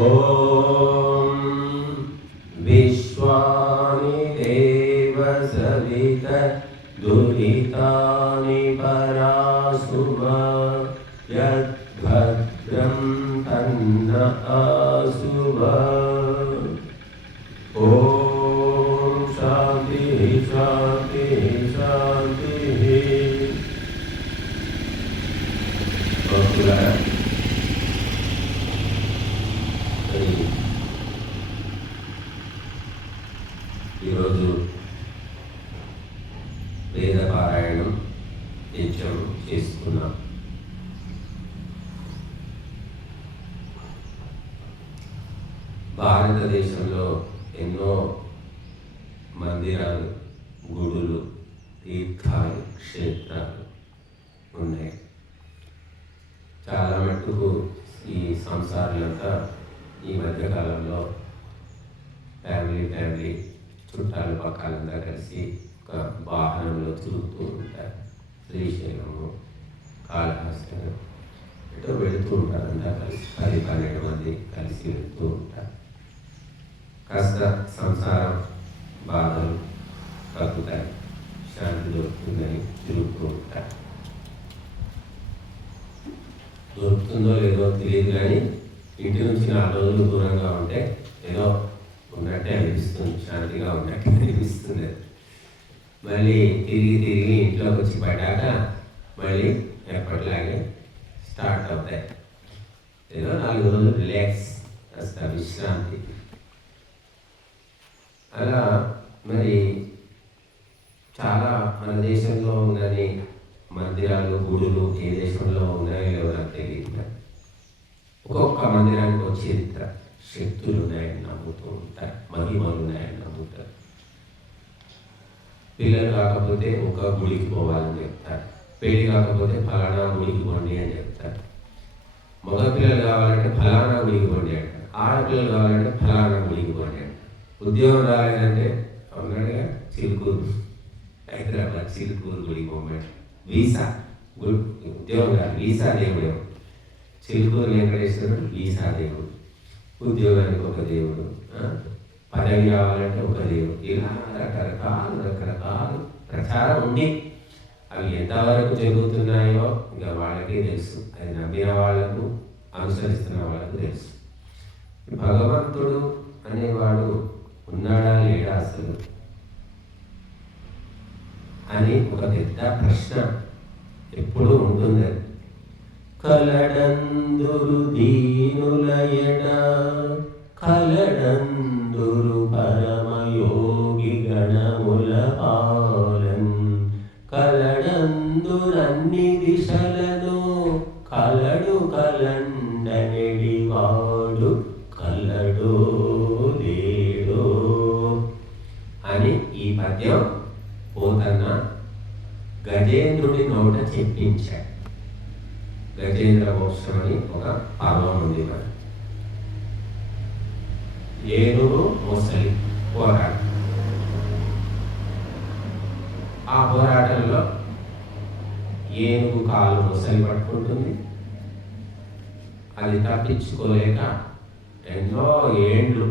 ఓం విశ్వాని దేవ సవిత దురితాని పరాసుమ యద్భద్రం తన్న ఆసువ. ఓం శాంతి శాంతి శాంతి. ఈరోజు వేద పారాయణం నిత్యం చేసుకున్నాం. భారతదేశంలో ఎన్నో మందిరాలు, గుడులు, తీర్థాలు, క్షేత్రాలు ఉన్నాయి. చాలా మట్టుకు ఈ సంసారులంతా ఈ మధ్యకాలంలో ఫ్యామిలీ చుట్టాలు పక్కాలంతా కలిసి ఒక వాహనంలో తిరుగుతూ ఉంటారు. శ్రీశైలము, కాళహస్తి ఎటో వెళుతూ ఉంటారు. అంతా కలిసి 10-12 మంది కలిసి వెళుతూ ఉంటారు. కాస్త సంసారం బాధలు తగ్గుతాయి, శాంతి దొరుకుతుందని తిరుగుతూ ఉంటారు. దొరుకుతుందో లేదో తెలియదు, కానీ ఇంటి నుంచి 4 రోజులు దూరంగా ఉంటే ఏదో ఉన్నట్టే అనిపిస్తుంది, శాంతిగా ఉన్నట్టే అనిపిస్తుంది. మళ్ళీ తిరిగి ఇంట్లోకి వచ్చి పడ్డాక మళ్ళీ ఎప్పటిలాగే స్టార్ట్ అవుతాయి. ఏదో 4 రోజులు రిలాక్స్, కాస్త విశ్రాంతి. అలా మరి చాలా మన దేశంలో ఉన్నది మందిరాలు, గుడులు ఏ దేశంలో ఉన్నాయో లేవో నాకు తెలియదు. ఒక్కొక్క మందిరానికి ఒక చరిత్ర, శక్తులు ఉన్నాయని నమ్ముతూ ఉంటారు, మహిమలు ఉన్నాయని నమ్ముతారు. పిల్లలు కాకపోతే ఒక గుడికి పోవాలని చెప్తారు, పెళ్లి కాకపోతే ఫలానా గుడికి పోండి అని చెప్తారు. మగ పిల్లలు కావాలంటే ఫలానా గుడికి పోండి అంటారు, ఆడపిల్లలు కావాలంటే ఫలానా గుడికి పోండి అంటారు. ఉద్యోగం రాలేదంటే ఉన్నాడుగా చిలుకూరు, హైదరాబాద్ చిలుకూరు గుడికి పోమంటారు. వీసా ఉద్యోగం కాదు, వీసా దేవుడు. చిలుకూరు వెంకటేశ్వరుడు వీసా దేవుడు, ఉద్యోగానికి ఒక దేవుడు, పదవి కావాలంటే ఒక దేవుడు. ఇలా రకరకాలు ప్రచారం ఉంది. అవి ఎంతవరకు జరుగుతున్నాయో ఇంకా వాళ్ళకే తెలుసు. అది నమ్మిన వాళ్ళకు, అనుసరిస్తున్న వాళ్ళకు తెలుసు. భగవంతుడు అనేవాడు ఉన్నాడా లేడా అసలు అని ఒక పెద్ద ప్రశ్న ఎప్పుడు ఉంటుంది. కలడందురు దీనులయడ కలడందురు పరమయోగి గణముల పాలన్ కలడందురన్ని దిశలను కలడు కలండనెడివాడు కలడో లేడో అని ఈ పద్యం పోతన్న గజేంద్రుడి నోట చెప్పించాడు. గజేంద్ర మోక్షం అని ఒక పర్వం ఉంది. మరి ఏనుగు మొసలి పోరాటం. ఆ పోరాటంలో ఏనుగు కాలు మొసలి పట్టుకుంటుంది. అది తప్పించుకోలేక ఎన్నో ఏండ్లు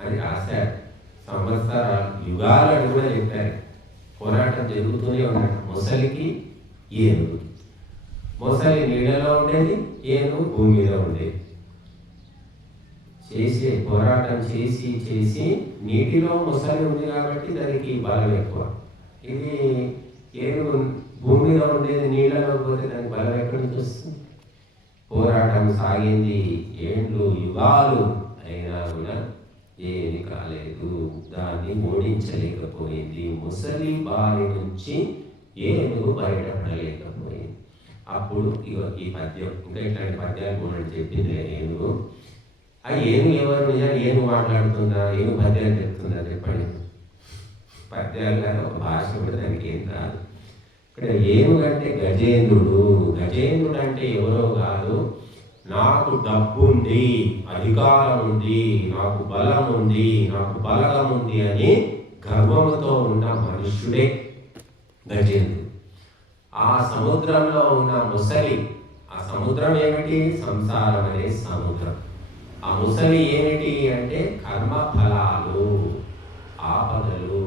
అని రాశారు, సంవత్సరాలు, యుగాలు అని కూడా చెప్పారు. పోరాటం జరుగుతూనే ఉన్నాడు మొసలికి ఏనుగు. మొసలి నీడలో ఉండేది, ఏనుగు భూమి మీద ఉండేది. పోరాటం చేసి నీటిలో మొసలి ఉంది కాబట్టి దానికి బలం ఎక్కువ. ఇది ఏనుగు భూమి మీద ఉండేది, నీళ్ళలో పోతే దానికి బలం ఎక్కడి నుంచి వస్తుంది? పోరాటం సాగింది ఏండ్లు, యుగాలు, అయినా కూడా ఏమి కాలేదు. దాన్ని ఓడించలేకపోయింది. ముసలి బారి నుంచి ఏనుగు బయటపడలేకపోయింది. అప్పుడు ఈ పద్యం, ఇంకా ఇట్లాంటి పద్యాలు కూడా చెప్పింది ఏనుగు. ఆ ఏనుగు ఎవరు? నిజాన్ని ఏనుగు మాట్లాడుతుందా, ఏనుగు పద్యాలు చెప్తుందా చెప్పండి. పద్యాలు కానీ ఒక భాష కూడా దానికి ఏం కాదు. ఇక్కడ ఏనుగు అంటే గజేంద్రుడు. గజేంద్రుడు అంటే ఎవరో కాదు, నాకు డబ్బు ఉంది, అధికారం ఉంది, నాకు బలం ఉంది, నాకు బలగం ఉంది అని గర్వముతో ఉన్న మనుష్యుడే గజేంద్రుడు. ఆ సముద్రంలో ఉన్న ముసలి, ఆ సముద్రం ఏమిటి? సంసారం అనే సముద్రం. ఆ ముసలి ఏమిటి అంటే కర్మ ఫలాలు, ఆపదలు,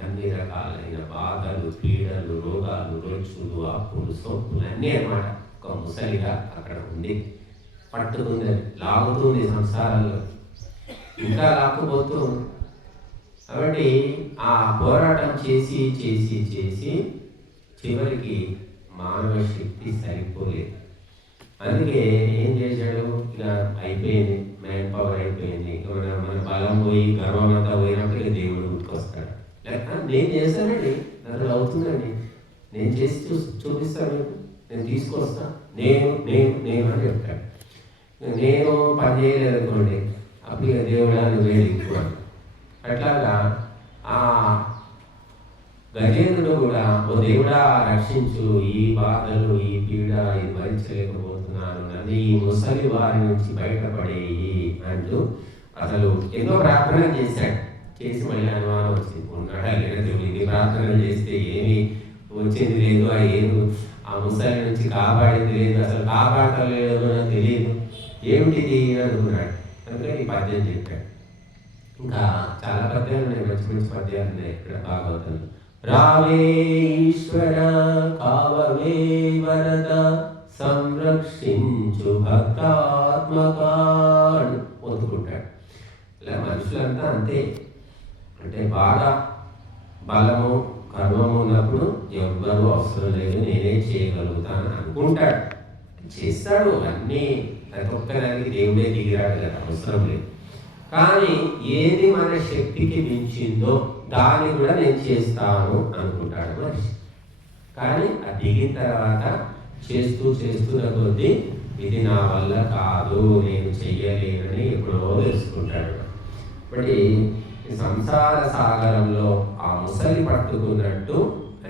అన్ని రకాలైన బాధలు, పీడలు, రోగాలు, రొచ్చులు, అప్పులు, సొప్పులు అన్నీ అన్నమాట. ఒక ముసలిగా అక్కడ ఉంది, పట్టుకుంది, లాగుతుంది సంసారంలో, ఇంకా లాక్కుపోతూ. కాబట్టి ఆ పోరాటం చేసి చేసి చేసి చివరికి మానవ శక్తి సరిపోలేదు. అందుకే ఏం చేశాడు, ఇలా అయిపోయింది, మ్యాన్ పవర్ అయిపోయింది, మన బలం పోయి గర్వం అంతా పోయినప్పుడు ఇక దేవుడు గుర్తుకొస్తాడు. లేక నేను చేస్తానండి, నాకు అవుతుందండి, నేను చేసి చూపిస్తాను, నేను తీసుకొస్తా, నేను నేను నేను అని చెప్తాడు. నేను పని చేయలేదు అనుకోండి, అప్పుడు ఇక దేవుడా నువ్వే ఎక్కువ. అట్లాగా ఆ గజేంద్రుడు కూడా, ఓ దేవుడా రక్షించు, ఈ బాధలు, ఈ పీడ, ఇది భరించలేకపోతున్నాను, నన్ను ఈ ముసలి వారి నుంచి బయటపడేయి అంటూ అసలు ఎన్నో ప్రార్థన చేశాడు. చేసి మళ్ళీ అనుమానం వచ్చింది, ఉన్నాడా లేదా దేవుడు, ఇది ప్రార్థన చేస్తే ఏమి వచ్చింది లేదు, ఆ ముసలి నుంచి కాపాడింది లేదు, అసలు కాపాడలేదు నాకు తెలియదు, ఏమిటిది అనుకున్నాడు. అందుకే ఈ పద్యం చెప్పాడు. ఇంకా చాలా పద్యాలు ఉన్నాయి, మంచి మంచి పద్యాలు ఉన్నాయి ఇక్కడ భాగవతంలో. రావే ఈశ్వర కావవే వరద సంరక్షించు భక్తాత్మకాడు పొందుకుంటాడు. ఇలా మనుషులంతా అంతే, అంటే బాగా బలము కర్మము ఉన్నప్పుడు ఎవ్వరూ అవసరం లేదు, నేనే చేయగలుగుతాను అనుకుంటాడు, చేస్తాడు అన్నీ. ప్రతి ఒక్కదానికి దేవుడే దిగిరాడు కదా, అవసరం లేదు. కానీ ఏది మన శక్తికి మించిందో దాన్ని కూడా నేను చేస్తాను అనుకుంటాడు మనిషి. కానీ అది దిగిన తర్వాత చేస్తూ చేస్తున్న కొద్దీ ఇది నా వల్ల కాదు, నేను చెయ్యలేనని ఎప్పుడో తెలుసుకుంటాడు. ఇప్పటి సంసార సాగరంలో ఆ ముసలి పట్టుకున్నట్టు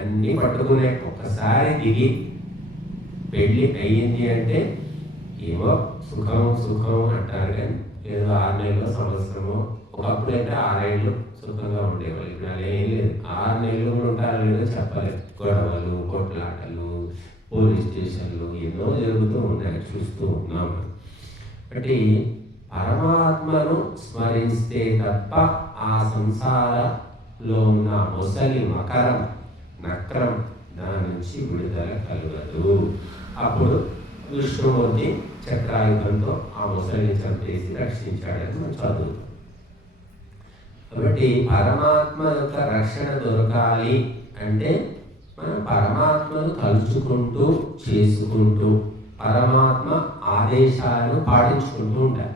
అన్నీ పట్టుకునే ఒక్కసారి దిగి పెళ్ళి అయ్యింది అంటే ఏమో సుఖం సుఖం అంటారు, కానీ ఏదో 6 నెలలు సంవత్సరమో, ఒకప్పుడు అయితే 6 ఏళ్ళు సుఖంగా ఉండేవాళ్ళు. ఇప్పుడు అలా ఏం లేదు, 6 నెలలు ఉంటారో లేదో చెప్పలేదు. గొడవలు, కొట్లాటలు, పోలీస్ స్టేషన్లు ఎన్నో జరుగుతూ ఉంటాయి, చూస్తూ ఉన్నాం. కాబట్టి పరమాత్మను స్మరిస్తే తప్ప ఆ సంసారంలో ఉన్న ముసలి మకరం నక్రం దాని నుంచి విడుదల కలగదు. అప్పుడు విష్ణుమూర్తి చక్రాయుధంతో ఆ ముసలిని చంపేసి రక్షించాడని మనం చదువు. కాబట్టి పరమాత్మ యొక్క రక్షణ దొరకాలి అంటే మనం పరమాత్మను తలుచుకుంటూ చేసుకుంటూ పరమాత్మ ఆదేశాలను పాటించుకుంటూ ఉండాలి.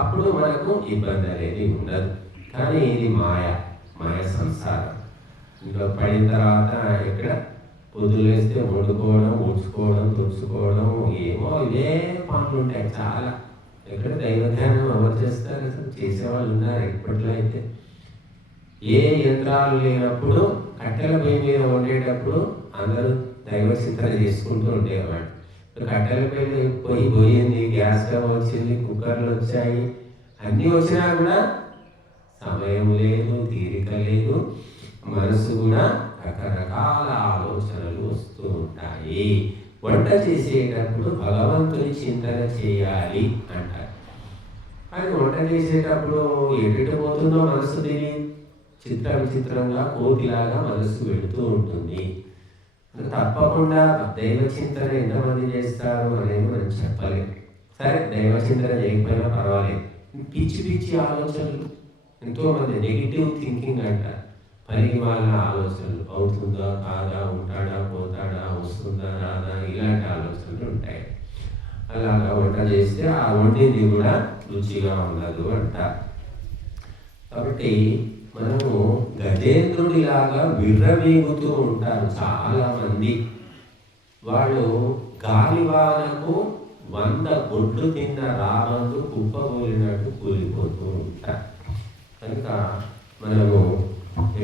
అప్పుడు మనకు ఇబ్బంది అనేది ఉండదు. కానీ ఇది మాయ సంసారం. ఇంట్లో పడిన తర్వాత ఎక్కడ పొద్దులేస్తే వండుకోవడం, ఊడ్చుకోవడం, తుడుచుకోవడం, ఏమో ఇవే పనులు ఉంటాయి చాలా. ఎక్కడ దైవధ్యానం ఎవరు చేస్తారు, అసలు చేసేవాళ్ళు ఉన్నారు ఇప్పట్లో అయితే. ఏ యంత్రాలు లేనప్పుడు కట్టెల పొయ్యి మీద వండేటప్పుడు అందరూ దైవ చింతన చేసుకుంటూ ఉండేవాళ్ళు. కట్టెల పొయ్యి పోయింది, గ్యాస్ స్టవ్ వచ్చింది, కుక్కర్లు వచ్చాయి, అన్నీ వచ్చినా కూడా సమయం లేదు, తీరిక లేదు, మనసు కూడా రకరకాల ఆలోచనలు వస్తూ ఉంటాయి. వంట చేసేటప్పుడు భగవంతుని చింతన చేయాలి అంటారు. కానీ వంట చేసేటప్పుడు ఎటు పోతుందో మనసు తెలియదు, చిత్ర విచిత్రంగా కోతిలాగా మనసు వెళుతూ ఉంటుంది. తప్పకుండా దైవ చింతన ఎంతమంది చేస్తారు అనేది మనం చెప్పలేము. సరే, దైవ చింతన చేయకపోయినా పర్వాలేదు, పిచ్చి పిచ్చి ఆలోచనలు, ఎంతోమంది నెగిటివ్ థింకింగ్ అంటారు, పనికి వాళ్ళ ఆలోచనలు, అవుతుందా కాదా, ఉంటాడా పోతాడా, వస్తుందా రాదా, ఇలాంటి ఆలోచనలు ఉంటాయి. అలాగా వంట చేస్తే ఆ వండింది కూడా రుచిగా ఉండదు అంటారు. కాబట్టి మనము గజేంద్రుడిలాగా విర్రవీగుతూ ఉంటారు చాలా మంది. వాళ్ళు గాలివానకు 100 గుడ్లు తిన్న రాబందు కుప్పకూలినట్టు కూలిపోతూ ఉంటారు. కనుక మనము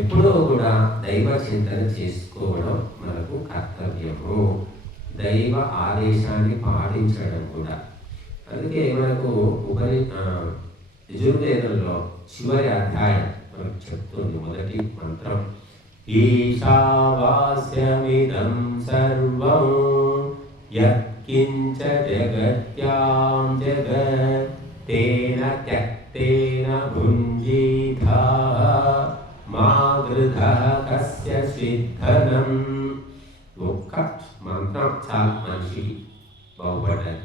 ఎప్పుడూ కూడా దైవ చింతన చేసుకోవడం మనకు కర్తవ్యము, దైవ ఆదేశాన్ని పాటించడం కూడా. అందుకే మనకు యజుర్వేదంలో చివరి అధ్యాయం మనకు చెప్తుంది, మొదటి మంత్రం, ఈశావాస్యమిదం సర్వం యత్కించ జగత్యాం జగత్ తేన త్యక్తేన భుంజీథా మా గృధః కస్య సిద్ధనం. ఒక్క మంత్రం చాలు మనిషి బాగుపడ్డారు.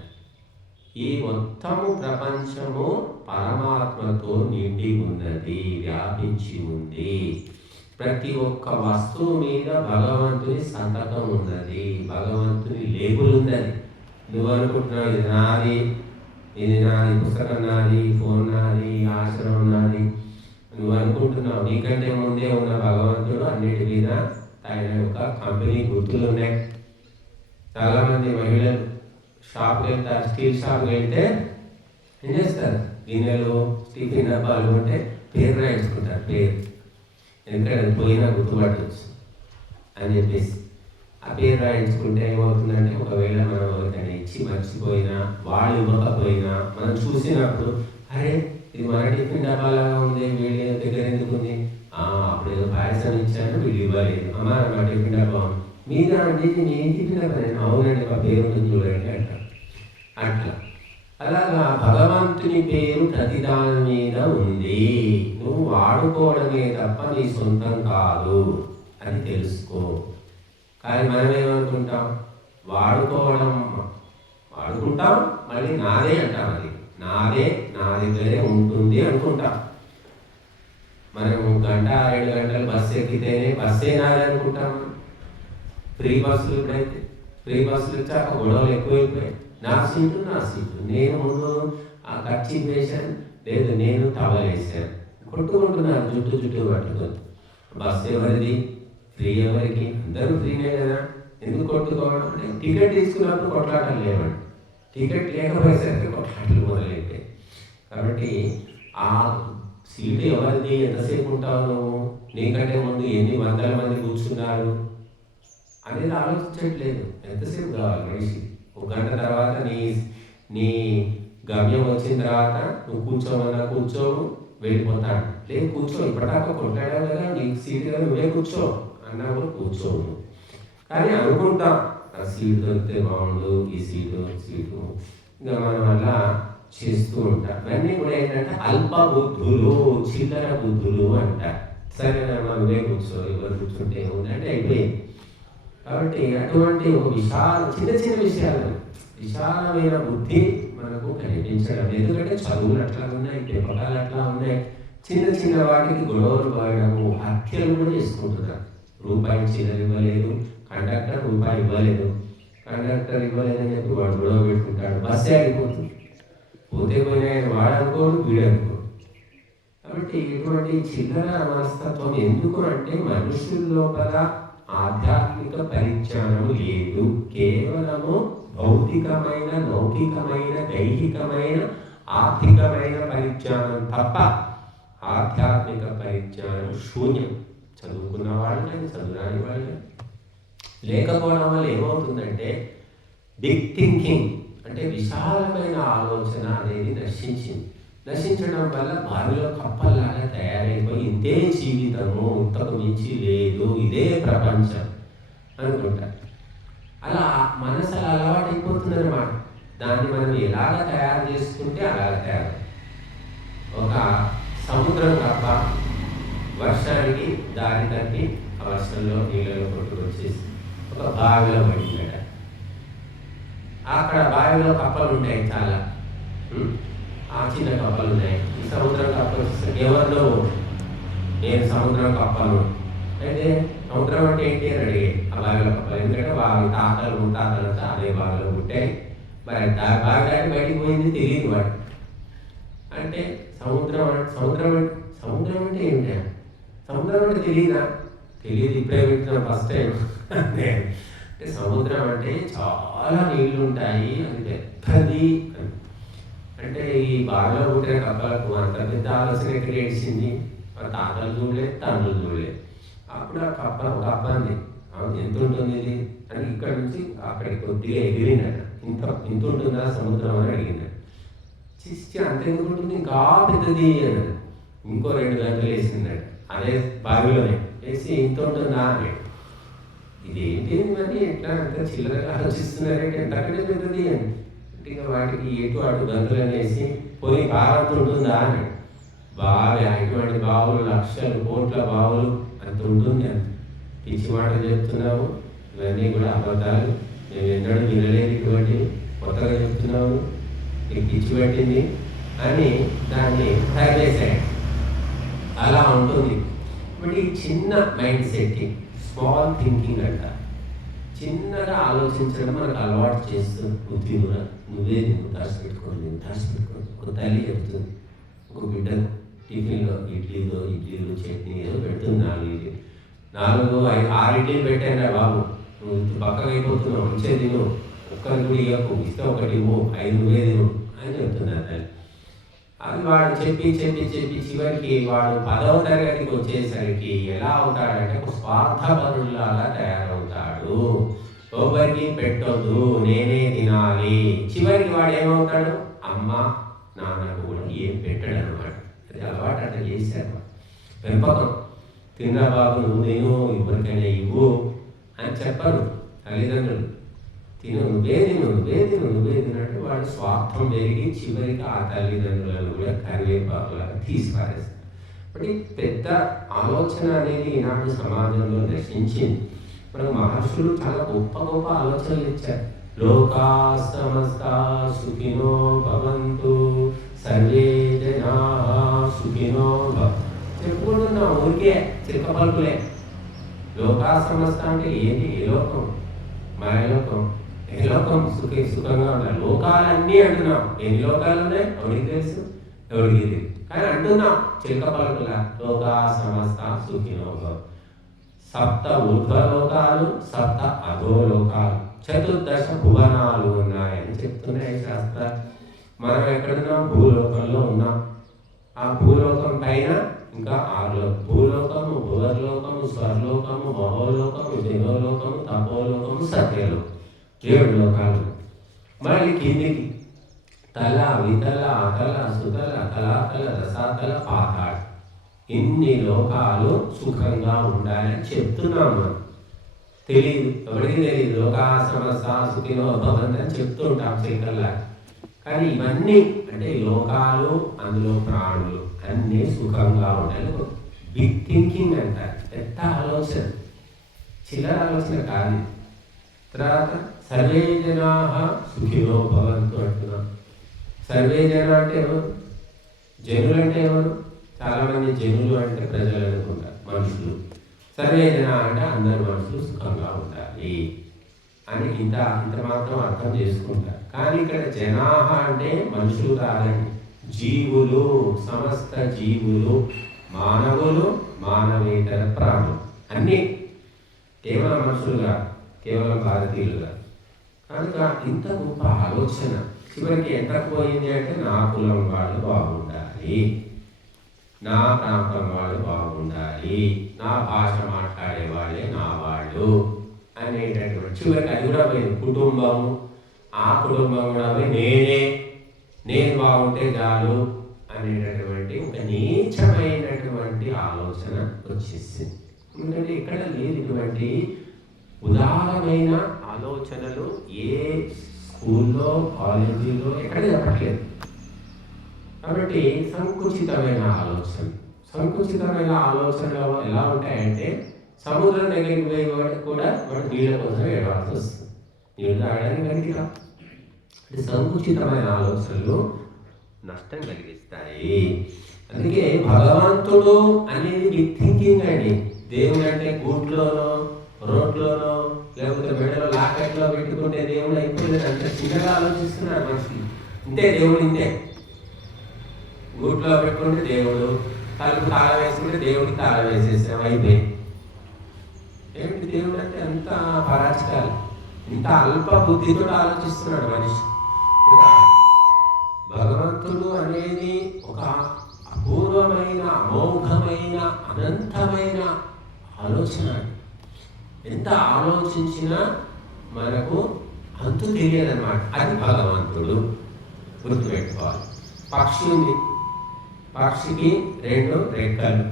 ఈ మొత్తము ప్రపంచము పరమాత్మతో నిండి ఉన్నది, వ్యాపించి ఉంది. ప్రతి ఒక్క వస్తువు మీద భగవంతుని సంతకం ఉన్నది, భగవంతుని లేబుల్ ఉన్నది. నువ్వు అనుకుంటున్నావు ఇది నాది, ఇది నాది, పుస్తకం నాది, ఫోన్ నాది, ఆశ్రమం నాది, నువ్వు అనుకుంటున్నావు. నీకంటే ముందే ఉన్న భగవంతుడు అన్నిటి మీద ఆయన యొక్క కంపెనీ గుర్తులు ఉన్నాయి. చాలామంది మహిళలు షాప్కి వెళ్తారు, స్టీల్ షాప్కి వెళ్తే ఏం చేస్తారు, గిన్నెలు టిఫిన్ డబ్బాలు ఉంటే పేరు రాయించుకుంటారు. పేరు ఎందుకంటే పోయినా గుర్తుపట్టవచ్చు అని చెప్పేసి ఆ పేరు రాయించుకుంటే ఏమవుతుందంటే, ఒకవేళ మనం ఎవరికైనా ఇచ్చి మర్చిపోయినా, వాళ్ళు ఇవ్వకపోయినా, మనం చూసినప్పుడు అరే ఇది మన టిఫిన్ డబ్బాలాగా ఉంది, వీడి దగ్గర ఎందుకు ఉంది, అప్పుడు ఏదో పాయసం ఇచ్చాను వీళ్ళు ఇవ్వలేదు, అమ్మ మా టిఫిన్ డబ్బా మీద అంటే నేను ఏం టిఫిన్ డబ్బా, నేను అవునండి మా పేరు ఉంటుంది చూడండి అంటారు. అట్లా అలాగా భగవంతుని పేరు ప్రతిదాని మీద ఉంది. నువ్వు వాడుకోవడమే తప్ప నీ సొంతం కాదు అని తెలుసుకో. కానీ మనం ఏమనుకుంటాం, వాడుకుంటాం మళ్ళీ నాదే అంటాం. అది నాదే, నా దగ్గరే ఉంటుంది అనుకుంటాం. మనం 1 గంట 2 గంటలు బస్సు ఎక్కితేనే బస్సే నాదే అనుకుంటాం. ఫ్రీ బస్సులు ఇప్పుడైతే ఫ్రీ బస్సులు వచ్చాక గొడవలు ఎక్కువైపోయాయి. నా సీటు, నేను ముందు ఆ ఖర్చు వేశాను, లేదు నేను తవలేసాను, కొట్టుకుంటున్నారు జుట్టు పట్టుకొని. బస్సు ఎవరిది, ఫ్రీ ఎవరికి, అందరూ ఫ్రీనే కదా, ఎందుకు కొట్టుకోవడం అంటే టికెట్ తీసుకున్నప్పుడు కొట్లాటలు లేవండి, టికెట్ లేకపోయేసరికి కొట్లాటలు మొదలైపోయాయి. కాబట్టి ఆ సీటు ఎవరిది, ఎంతసేపు ఉంటావు నువ్వు, నీకంటే ముందు ఎన్ని వందల మంది కూర్చున్నారు అనేది ఆలోచించట్లేదు. ఎంతసేపు కావాలి మనిషి, 1 గంట తర్వాత నీ గమ్యం వచ్చిన తర్వాత నువ్వు కూర్చోమన్నా కూర్చోవు, వెళ్ళిపోతాడు. లేదు కూర్చో, ఇప్పటిదాకా కొట్టాడా కదా, నీకు సీట్ కదా నువ్వే కూర్చో అన్నప్పుడు కూర్చోవు. కానీ అనుకుంటాం ఆ సీటు దొరికితే బాగుండు, ఈ సీటు ఇంకా మనం అలా చేస్తూ ఉంటాం. ఇవన్నీ కూడా ఏంటంటే అల్ప బుద్ధులు, చిల్లర బుద్ధులు అంటారు. సరే నువ్వే కూర్చో, ఎవరు కూర్చుంటే ఏముందంటే అయిపోయింది. కాబట్టి అటువంటి ఒక చిన్న విషయాలు, విశాలమైన బుద్ధి మనకు కనిపించడం. ఎందుకంటే చదువులు అట్లా ఉన్నాయి, పెంపకాలు అట్లా ఉన్నాయి. చిన్న వాటికి గొడవలు పడము, హత్యలు కూడా చేసుకుంటున్నారు. రూపాయి చిల్లర ఇవ్వలేదు, కండక్టర్ రూపాయి ఇవ్వలేదు, కండక్టర్ ఇవ్వలేదని చెప్పి వాడు గొడవ పెట్టుకుంటాడు, బస్సే ఆగిపోతుంది. పోతే పోయినా వాడు అనుకోడు, వీడు అనుకోడు. కాబట్టి ఇటువంటి చిల్లర మనస్తత్వం ఎందుకు అంటే మనుషుల లోపల ఆధ్యాత్మిక పరిజ్ఞానం లేదు. కేవలము భౌతికమైన, లౌకికమైన, దైహికమైన, ఆర్థికమైన పరిజ్ఞానం తప్ప ఆధ్యాత్మిక పరిజ్ఞానం శూన్యం. చదువుకున్న వాళ్ళు కానీ చదువురాని వాళ్ళు లేకపోవడం వల్ల ఏమవుతుందంటే బిగ్ థింకింగ్ అంటే విశాలమైన ఆలోచన అనేది నశించడం వల్ల బావిలో కప్పల్లాగా తయారైపోయి ఇంతే జీవితము, ఇంతకు మించి లేదు, ఇదే ప్రపంచం అనుకుంటారు. అలా మనసు అలా అలవాటైపోతుంది అన్నమాట. దాన్ని మనం ఎలాగ తయారు చేసుకుంటే అలాగ తయారు. ఒక సముద్రం కప్ప వర్షానికి దారి తప్పి ఆ వర్షంలో నీళ్ళలో కొట్టుకొచ్చేసి ఒక బావిలో పడిందట. అక్కడ బావిలో కప్పలు ఉంటాయి చాలా, ఆ చిన్న కప్పలు ఉన్నాయి. ఈ సముద్రం కప్పలు ఎవరిలో నేను సముద్రం కప్పను అయితే సముద్రం అంటే ఏంటి అని అడిగే ఆ బావిలో కప్పలు. ఎందుకంటే వారి తాతలంతా అదే బావిలో పుట్టాయి. మరి బావి దాటి బయటికి పోయింది తెలియదు వాడు. అంటే సముద్రం అంటే ఏమిటా, సముద్రం అంటే తెలియదు ఇప్పుడే వింటున్నాం ఫస్ట్ టైం. అంటే సముద్రం అంటే చాలా నీళ్లు ఉంటాయి, అది పెద్దది. అంటే ఈ బావిలో పుట్టిన కప్పలకు అంత పెద్ద ఆలోచన ఎక్కడ ఏడ్చింది, తాతలు చూడలేదు, తండ్రులు చూడలేదు. అప్పుడు ఆ కప్ప అంది, ఎంత ఉంటుంది ఇది అని ఇక్కడ నుంచి అక్కడికి కొద్దిగా ఎగిరిందట. ఇంత ఉంటుందా సముద్రం అని అడిగిందట. చిచ్చి అంత ఎందుకు ఉంటుంది, ఇంకా పెద్దది అన్నది. ఇంకో 2 గంటలు వేసిందట అదే బావిలోనే వేసి ఇంత ఉంటుందా అని. ఇదేంటి మరి ఎట్లా అంత చిల్లరగా ఆలోచిస్తున్నారంటే ఎంతకంటే పెద్దది అని. అంటే ఇక వాటికి ఎటు అటు గంతులను వేసి పోయి బావంత ఉంటుందా అని. బావి ఇటువంటి బావులు లక్షలు కోట్ల బావులు అంత ఉంటుంది. అంత పిచ్చి మాటలు చెప్తున్నాము, ఇవన్నీ కూడా అబద్ధాలు. మేము ఎన్నడూ వినలేదు ఇటువంటివి, కొత్తగా చెప్తున్నాము, నీకు పిచ్చి పెట్టింది అని దాన్ని తగిలేసాడు. అలా ఉంటుంది. ఇప్పుడు ఈ చిన్న మైండ్ సెట్టింగ్, స్మాల్ థింకింగ్ అంట, చిన్నగా ఆలోచించడం మనకు అలవాటు చేస్తూ బుద్ధి కూడా నువ్వే నువ్వు దాచిపెట్టుకోండి ఒక తల్లి చెప్తుంది ఒక బిడ్డకు టిఫిన్లో ఇడ్లీలు చట్నీ ఏదో పెడుతుంది. 4 6 ఇడ్లీలు పెట్టాను బాబు, నువ్వు పక్కగా అయిపోతున్నావు, మంచిగా తిను, ఒక్కరికి కూడా ఇవ్వకు, ఇస్తే ఒకటి ఇవ్వు, 5 నువ్వే తిను అని చెప్తున్నారు తల్లి. అది వాడు చెప్పి చివరికి వాడు 10వ తరగతికి వచ్చేసరికి ఎలా అవుతాడంటే ఒక స్వార్థపరులాగా తయారవుతాడు. ఎవరికి పెట్టొద్దు, నేనే తినాలి. చివరికి వాడు ఏమవుతాడు, అమ్మ నాన్నకు కూడా ఏం పెట్టడు అనమాట. అది అలవాటు అట్లా చేశారు. పెంపకం, తిన్నా బాబు నువ్వు తిను, ఎవరికైనా ఇవ్వు అని చెప్పరు తల్లిదండ్రులు. నువ్వే తినంటే వాడు స్వార్థం పెరిగి చివరికి ఆ తల్లిదండ్రులను కూడా కరివేపాకులాగా తీసిపారేస్తారు. కాబట్టి పెద్ద ఆలోచన అనేది ఈనాడు సమాజంలో నశించింది. మనకు మహర్షులు చాలా గొప్ప ఆలోచనలు ఇచ్చారు. లోకా సమస్తా సుఖినో భవంతు, సర్వే జనా సుఖినో భవంతు. చెప్పుకుంటున్నాం ఊరికే చిలక పలుకులే. లోకా సమస్త అంటే ఏది? ఏ లోకం? మాయలోకం. ఏ లోకం సుఖంగా ఉండాలి. లోకాలన్నీ అంటున్నాం. ఎన్ని లోకాలు ఉన్నాయి ఎవరికి తెలుసు, ఎవరికి తెలియదు, కానీ అంటున్నాం చిలక పలుకుల. లోకా సమస్త సుఖినో భవంతు. 7 ఊర్ధ్వలోకాలు, 7 అధోలోకాలు, 14 భువనాలు ఉన్నాయని చెప్తున్నాయి శాస్త్రాలు. మనం ఎక్కడున్నాం? భూలోకంలో ఉన్నాం. ఆ భూలోకం పైన ఇంకా 6 భూలోకము, భువర్లోకము, స్వర్లోకము, మహోలోకము, జగోలోకము, తపోలోకము, సత్యలోకం, 7 లోకాలు. మళ్ళీ కిందికి తల, వితల, అతల, సుతల, తలాతల, రసాతల, పాతాళ, ఇన్ని లోకాలు సుఖంగా ఉండాలని చెప్తున్నాం. మనం తెలియదు, ఎవరికి తెలియదు. లోకా సమస్త సుఖినో భవంతు అని చెప్తూ ఉంటాం చైతన్లా. కానీ ఇవన్నీ అంటే లోకాలు, అందులో ప్రాణులు అన్నీ సుఖంగా ఉండాలి. బిగ్ థింకింగ్ అంటారు, పెద్ద ఆలోచన, చిల్లర ఆలోచన కాదు. తర్వాత సర్వే జనా సుఖినో భవంతు అంటున్నాం. సర్వే జన అంటే ఎవరు? జనులు అంటే ఎవరు? చాలామంది జనులు అంటే ప్రజలు అనుకుంటారు, మనుషులు. సర్వే జన అంటే అందరు మనుషులు సుఖంగా ఉండాలి అని ఇంత మాత్రం అర్థం చేసుకుంటారు. కానీ ఇక్కడ జనాహ అంటే మనుషులు కాదండి, జీవులు, సమస్త జీవులు, మానవులు, మానవేతర ప్రాణులు అన్నీ. కేవలం మనుషులుగా, కేవలం భారతీయులుగా. కనుక ఇంత గొప్ప ఆలోచన చివరికి ఎంతకు పోయింది అంటే నా కులం వాళ్ళు బాగుండాలి, నా ప్రాంతం వాళ్ళు బాగుండాలి, నా భాష మాట్లాడే వాళ్ళే నా వాళ్ళు అనేటటువంటి చివరికి అది కూడా పోయింది. కుటుంబము, ఆ కుటుంబం కూడా పోయి నేను బాగుంటే చాలు అనేటటువంటి ఒక నీచమైనటువంటి ఆలోచన వచ్చేసింది. ఎందుకంటే ఇక్కడ లేదు ఇటువంటి ఉదారమైన ఆలోచనలు ఏ స్కూల్లో, కాలేజీలో ఎక్కడ చెప్పట్లేదు. కాబట్టి సంకుచితమైన ఆలోచనలు ఎలా ఉంటాయంటే సముద్రం దగ్గరికి పోయి కూడా వాడు నీళ్ళ కోసం ఏడవాల్సి వస్తుంది, నీళ్ళు తాగడానికి గనికి రా. అంటే సంకుచితమైన ఆలోచనలు నష్టం కలిగిస్తాయి. అందుకే భగవంతుడు అనేది బిగ్ థింకింగ్ అండి. దేవుడు అంటే గూట్లోనో, రోడ్లోనో, లేకపోతే మెడలో లాకెట్లో పెట్టుకుంటే దేవుడు అయిపోయింది అంత చిన్నగా ఆలోచిస్తున్నారు మనుషులు. ఇంతే దేవుడు, ఇంతే. గూట్లో పెట్టుకుంటే దేవుడు, తలుపు తాళ వేసుకుంటే దేవుడికి తాళ వేసేసాం, అయిపోయింది. ఏమిటి దేవుడు అంటే అంత పరాచకాలు, ఇంత అల్ప బుద్ధితో ఆలోచిస్తున్నాడు మనిషి. భగవంతుడు అనేది ఒక అపూర్వమైన, అమోఘమైన, అనంతమైన ఆలోచన. ఎంత ఆలోచించినా మనకు అంతు తెలియదన్నమాట. అది భగవంతుడు. గుర్తుపెట్టుకోవాలి. పక్షి ఉంది, పక్షికి 2 రెక్కలు.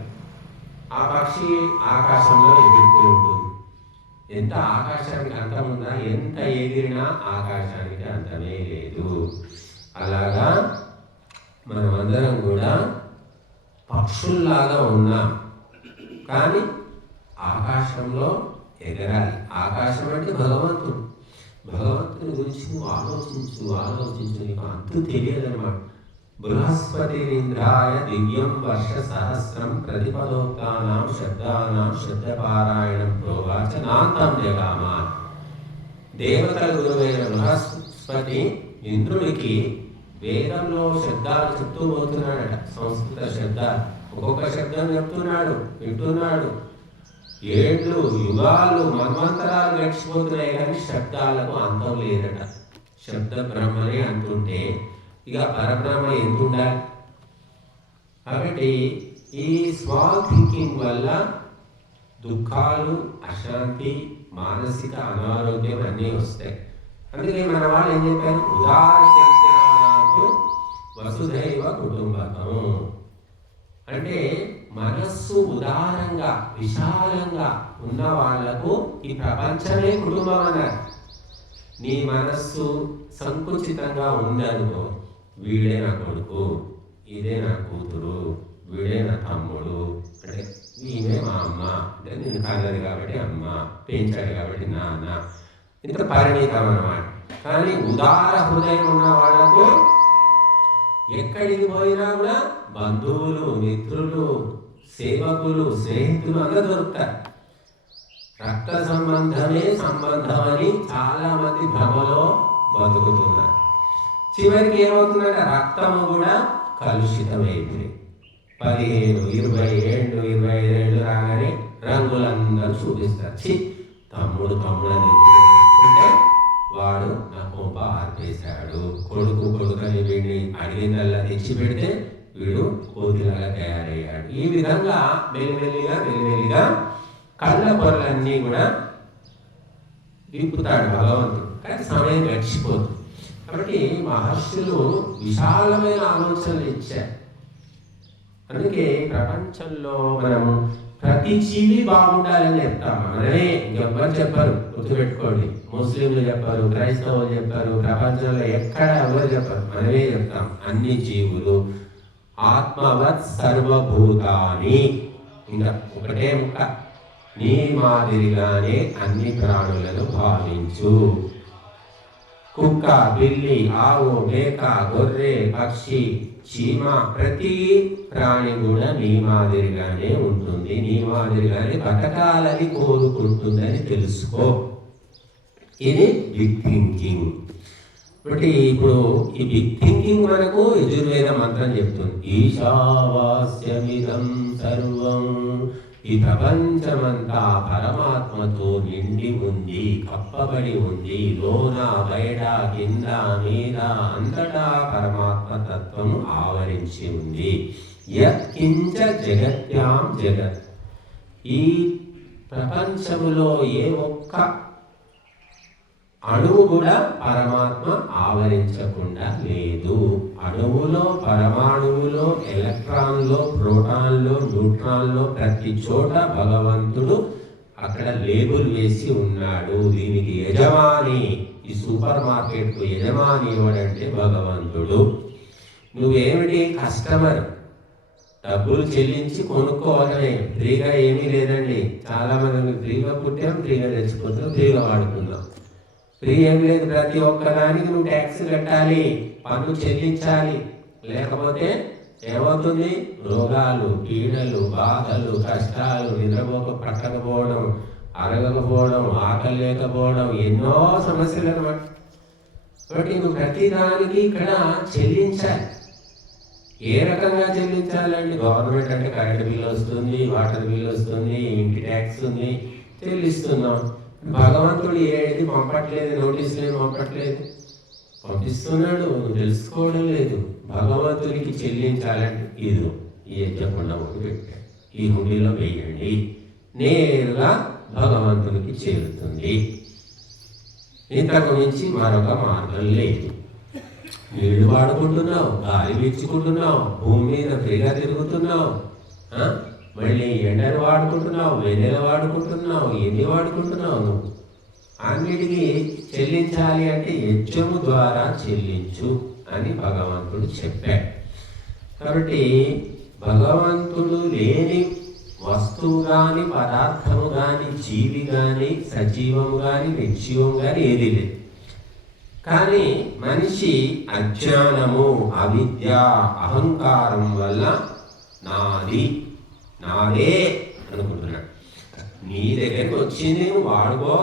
ఆ పక్షి ఆకాశంలో ఎగురుతూ ఉంటుంది. ఎంత ఆకాశానికి అంతం ఉందా? ఎంత ఎగిరినా ఆకాశానికి అంతమే లేదు. అలాగా మనమందరం కూడా పక్షుల్లాగా ఉన్నాం, కానీ ఆకాశంలో ఎగరాలి. ఆకాశం అంటే భగవంతుడు. భగవంతుని గురించి నువ్వు ఆలోచించు, నీకు అంతు తెలియదన్నమాట. బృహస్పతి ఇంద్రాయ దివ్యం వర్ష సహస్రం ప్రతిపదోక్తానాం శబ్దానాం శబ్దపారాయణం ప్రోవాచ నాంతం జగామ. దేవతల గురువైన బృహస్పతి ఇంద్రుడికి వేదంలో శబ్దాలు చెప్తూ పోతున్నాడట. సంస్కృత శబ్దాలు ఒక్కొక్క శబ్దం చెప్తున్నాడు, వింటున్నాడు. ఏళ్ళు యుగాలు మన్వంతరాలు గడిచిపోతున్నాయి, కానీ శబ్దాలకు అంతం లేదట. శబ్ద బ్రహ్మనే అంటుంటే ఇక పరబ్రహ్మ ఎంత ఉండాలి? కాబట్టి ఈ స్మాల్ థింకింగ్ వల్ల దుఃఖాలు, అశాంతి, మానసిక అనారోగ్యం అన్నీ వస్తాయి. అందుకే మన వాళ్ళు ఏం చెప్పారు? ఉదార చైతన్యాలకు వసుధైవ కుటుంబకం. అంటే మనస్సు ఉదారంగా, విశాలంగా ఉన్న వాళ్లకు ఈ ప్రపంచమే కుటుంబం అన్నారు. నీ మనస్సు సంకుచితంగా ఉందనుకో, వీడే నా కొడుకు, ఇదే నా కూతురు, వీడే నా తమ్ముడు, అంటే ఈమె మా అమ్మ, అంటే నేను కన్నది కాబట్టి అమ్మ, పెంచాడు కాబట్టి నాన్న, ఇంత పరిణీతం అన్నమాట. కానీ ఉదార హృదయం ఉన్న వాళ్లకు ఎక్కడికి పోయినా కూడా బంధువులు, మిత్రులు, సేవకులు, స్నేహితులు అందరూ దొరుకుతారు. రక్త సంబంధమే సంబంధం అని చాలా మంది భ్రమలో బతుకుతున్నారు. చివరికి ఏమవుతుందంటే రక్తము కూడా కలుషితమైంది. 15, 20 ఏళ్ళు, 25 ఏళ్ళు రాగానే రంగులందరూ చూపిస్తారు. తమ్ముడు అని చెప్పుకుంటే వాడు నా కొంప ఆర్పేశాడు, కొడుకని వీడిని అడిగిందల్లా తెచ్చి పెడితే వీడు కోతిలాగా తయారయ్యాడు. ఈ విధంగా మెల్లిమెల్లిగా కళ్ళ పొరలన్నీ కూడా విప్పుతాడు భగవంతుడు. కానీ సమయం గడిచిపోతుంది. కాబట్టి మహర్షులు విశాలమైన ఆలోచనలు ఇచ్చారు. అందుకే ప్రపంచంలో మనము ప్రతి జీవి బాగుండాలని చెప్తాం. మనమే ఎవరు చెప్పరు, గుర్తుపెట్టుకోండి. ముస్లింలు చెప్పరు, క్రైస్తవులు చెప్పరు, ప్రపంచంలో ఎక్కడ ఎవరు చెప్పరు, మనమే చెప్తాం. అన్ని జీవులు ఆత్మవత్ సర్వభూతాని, ఇంకా ఒకటే ముక్క, నీ మాదిరిగానే అన్ని ప్రాణులను భావించు. కుక్క, పిల్లి, ఆవు, మేక, గొర్రె, పక్షి, చీమ, ప్రతి ప్రాణి కూడా నీ మాదిరిగానే ఉంటుంది, నీ మాదిరిగానే బతకాలని కోరుకుంటుందని తెలుసుకో. ఇది బిగ్ థింకింగ్. కాబట్టి ఇప్పుడు ఈ బిగ్ థింకింగ్ మనకు యజుర్వేద మంత్రం చెప్తుంది. ఈశావాస్యమిదం సర్వం, ఈ ప్రపంచమంతా పరమాత్మతో నిండి ఉంది, కప్పబడి ఉంది. లోన, బయట, కింద, మీద అంతటా పరమాత్మ తత్వము ఆవరించి ఉంది. యత్కించ జగత్యాం జగత్, ఈ ప్రపంచములో ఏ ఒక్క అణువు కూడా పరమాత్మ ఆవరించకుండా లేదు. అణువులో, పరమాణువులో, ఎలక్ట్రాన్లో, ప్రోటాన్లో, న్యూట్రాన్లో ప్రతి చోట భగవంతుడు అక్కడ లేబుల్ వేసి ఉన్నాడు. దీనికి యజమాని, ఈ సూపర్ మార్కెట్కు యజమాని ఎవడంటే భగవంతుడు. నువ్వేమిటి? కస్టమర్. డబ్బులు చెల్లించి కొనుక్కోవాలనే, ఫ్రీగా ఏమీ లేదండి. చాలా మంది ఫ్రీగా పుట్టాం, ఫ్రీగా తెచ్చిపోతాం, ఫ్రీగా వాడుకుందాం. ఫ్రీ ఏం లేదు. ప్రతి ఒక్కదానికి నువ్వు ట్యాక్స్ కట్టాలి, పన్ను చెల్లించాలి. లేకపోతే ఏమవుతుంది? రోగాలు, పీడలు, బాధలు, కష్టాలు, పట్టకపోవడం, అరగకపోవడం, ఆకలి లేకపోవడం, ఎన్నో సమస్యలు అన్నమాట. కాబట్టి నువ్వు ప్రతిదానికి ఇక్కడ చెల్లించాలి. ఏ రకంగా చెల్లించాలండి? గవర్నమెంట్ అంటే కరెంట్ బిల్లు వస్తుంది, వాటర్ బిల్లు వస్తుంది, ఇంటి ట్యాక్స్ ఉంది, చెల్లిస్తున్నాం. భగవంతుడు ఏది పంపట్లేదు, నోటీసులు పంపట్లేదు, పంపిస్తున్నాడు, నువ్వు తెలుసుకోవడం లేదు. భగవంతుడికి చెల్లించాలంటే ఇది ఈ యజ్ఞకుండా ఒకటి పెట్టాడు, ఈ హుండీలో వేయండి, నేరుగా భగవంతుడికి చేరుతుంది. ఇంతకు మించి మరొక మార్గం లేదు. నీళ్లు వాడుకుంటున్నావు, గాలి పీల్చుకుంటున్నావు, భూమి మీద ఫ్రీగా తిరుగుతున్నావు, మళ్ళీ ఎండలు వాడుకుంటున్నావు, వెన్నెల వాడుకుంటున్నావు, ఎన్ని వాడుకుంటున్నావు నువ్వు. అన్నిటికీ చెల్లించాలి అంటే యజ్ఞము ద్వారా చెల్లించు అని భగవంతుడు చెప్పాడు. కాబట్టి భగవంతుడు లేని వస్తువు కానీ, పదార్థము కానీ, జీవి కానీ, సజీవము కానీ, నిర్జీవము కానీ ఏది లేదు. కానీ మనిషి అజ్ఞానము, అవిద్య, అహంకారం వల్ల నాది, నాదే అనుకుంటున్నాడు. నీ దగ్గరికి వచ్చింది నువ్వు వాడుకో,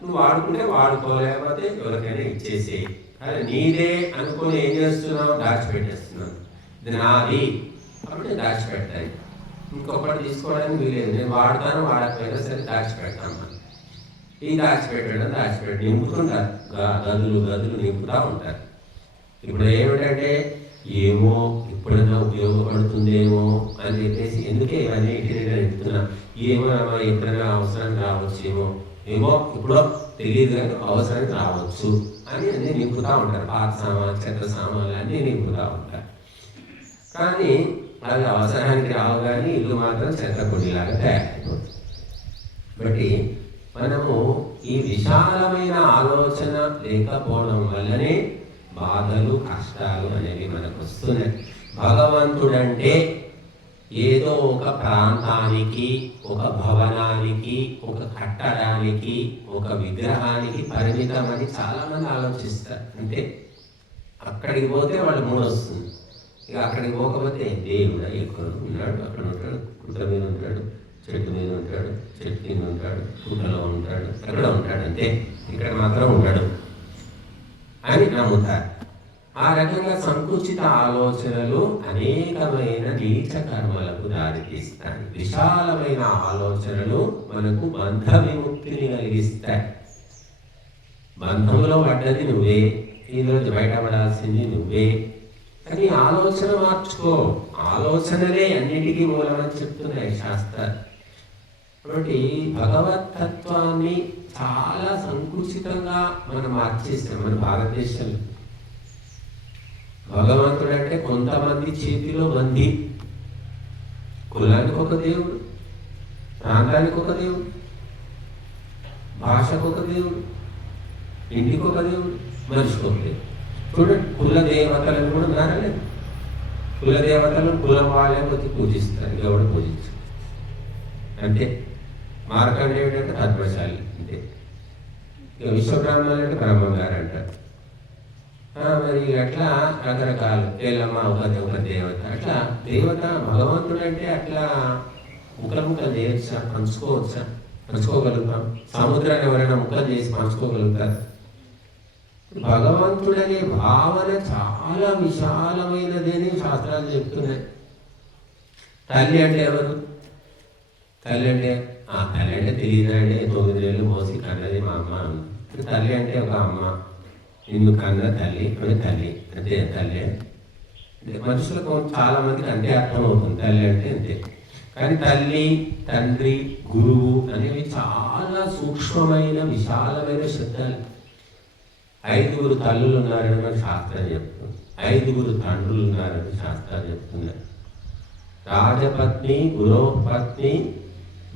నువ్వు వాడుకుంటే వాడుకో, లేకపోతే ఎవరికైనా ఇచ్చేసేయి. కానీ నీదే అనుకుని ఏం చేస్తున్నావు? దాచిపెట్టేస్తున్నావు. ఇది నాది కాబట్టి దాచిపెట్టాలి. ఇంకొకటి తీసుకోవడానికి వీలేదు. నేను వాడతాను, వాడకపోయినా సరే దాచిపెడతాను. ఈ దాచిపెట్టి నింపుతుంటారు, గదులు గదులు నింపుతూ ఉంటారు. ఇప్పుడు ఏమిటంటే ఏమో ఎప్పుడైనా ఉపయోగపడుతుందేమో అని చెప్పేసి ఎందుకే ఇవన్నీ ఇంటిని నింపుతున్నా, ఏమో ఎప్పుడైనా అవసరం రావచ్చేమో, ఏమో ఇప్పుడు తెలియదు కానీ అవసరానికి రావచ్చు అని అన్నీ నింపుతూ ఉంటారు. పాత సామాన్లు, చెత్త సామాన్లు అన్నీ నింపుతూ ఉంటారు. కానీ అది అవసరానికి రావు, కానీ ఇల్లు మాత్రం చెత్త కొద్దిలాగా తయారైపోతుంది. బట్టి మనము ఈ విశాలమైన ఆలోచన లేకపోవడం వల్లనే బాధలు, కష్టాలు అనేవి మనకు వస్తున్నాయి. భగవంతుడంటే ఏదో ఒక ప్రాంతానికి, ఒక భవనానికి, ఒక కట్టడానికి, ఒక విగ్రహానికి పరిమితమని చాలామంది ఆలోచిస్తారు. అంటే అక్కడికి పోతే వాళ్ళు మూడొస్తుంది. ఇక అక్కడికి పోకపోతే దేవుడు ఎక్కడ ఉన్నాడు, అక్కడ ఉంటాడు, గుట్ట మీద ఉంటాడు, చెట్టు మీద ఉంటాడు, చెట్టు కింద ఉంటాడు, గుట్టలో ఉంటాడు, ఎక్కడ ఉంటాడు, అంతే ఇక్కడ మాత్రం ఉంటాడు అని నమ్ముతారు. ఆ రకంగా సంకుచిత ఆలోచనలు అనేకమైన నీచ కర్మలకు దారితీస్తాయి. విశాలమైన ఆలోచనలు మనకు బంధ విముక్తిని కలిగిస్తాయి. బంధంలో పడ్డది నువ్వే, ఈరోజు బయటపడాల్సింది నువ్వే. కానీ ఆలోచన మార్చుకో. ఆలోచనలే అన్నిటికీ మూలమని చెప్తున్నాయి శాస్త్రాలు. కాబట్టి భగవతత్వాన్ని చాలా సంకుచితంగా మనం మార్చేస్తాం మన భారతదేశంలో. భగవంతుడు అంటే కొంతమంది చేతిలో బందీ. కులానికి ఒక దేవుడు, ప్రాంతానికి ఒక దేవుడు, భాషకు ఒక దేవుడు, ఇంటికి ఒక దేవుడు, మనిషికి ఒక దేవుడు. చూడండి, కుల దేవతలను కూడా ఉన్నారలేదు. కుల దేవతలను కులం వాళ్ళే వచ్చి పూజిస్తారు, ఎవడు పూజించారు అంతే. మార్కండేయుడు అంటే పద్మశాలి అంతే. ఇక విశ్వబ్రహ్మణులు అంటే బ్రహ్మంగారు అంటారు. మరి అట్లా రకరకాలు ఏలమ్మ ఒక దేవత, అట్లా దేవత. భగవంతుడు అంటే అట్లా ముక్కలు చేయొచ్చా? పంచుకోవచ్చా? పంచుకోగలుగుతాం. సముద్రాన్ని ఎవరైనా ముక్కలు చేసి పంచుకోగలుగుతారు? భగవంతుడనే భావన చాలా విశాలమైనది అని శాస్త్రాలు చెప్తున్నాయి. తల్లి అంటే ఎవరు? తల్లి అంటే తెలియదండి, 9 ఏళ్ళు మోసి కన్నది మా అమ్మ. తల్లి అంటే ఒక అమ్మ, నిన్ను కన్న తల్లి అని తల్లి అంతే. తల్లి మనుషులకు చాలా మందికి అంతే అర్థమవుతుంది తల్లి అంటే అంతే. కానీ తల్లి, తండ్రి, గురువు అనేవి చాలా సూక్ష్మమైన విశాలమైన శబ్దాలు. 5 తల్లులు ఉన్నారని మన శాస్త్రం చెప్తుంది, 5 తండ్రులు ఉన్నారని శాస్త్రాలు చెప్తున్నారు. రాజపత్ని, గురోపత్ని,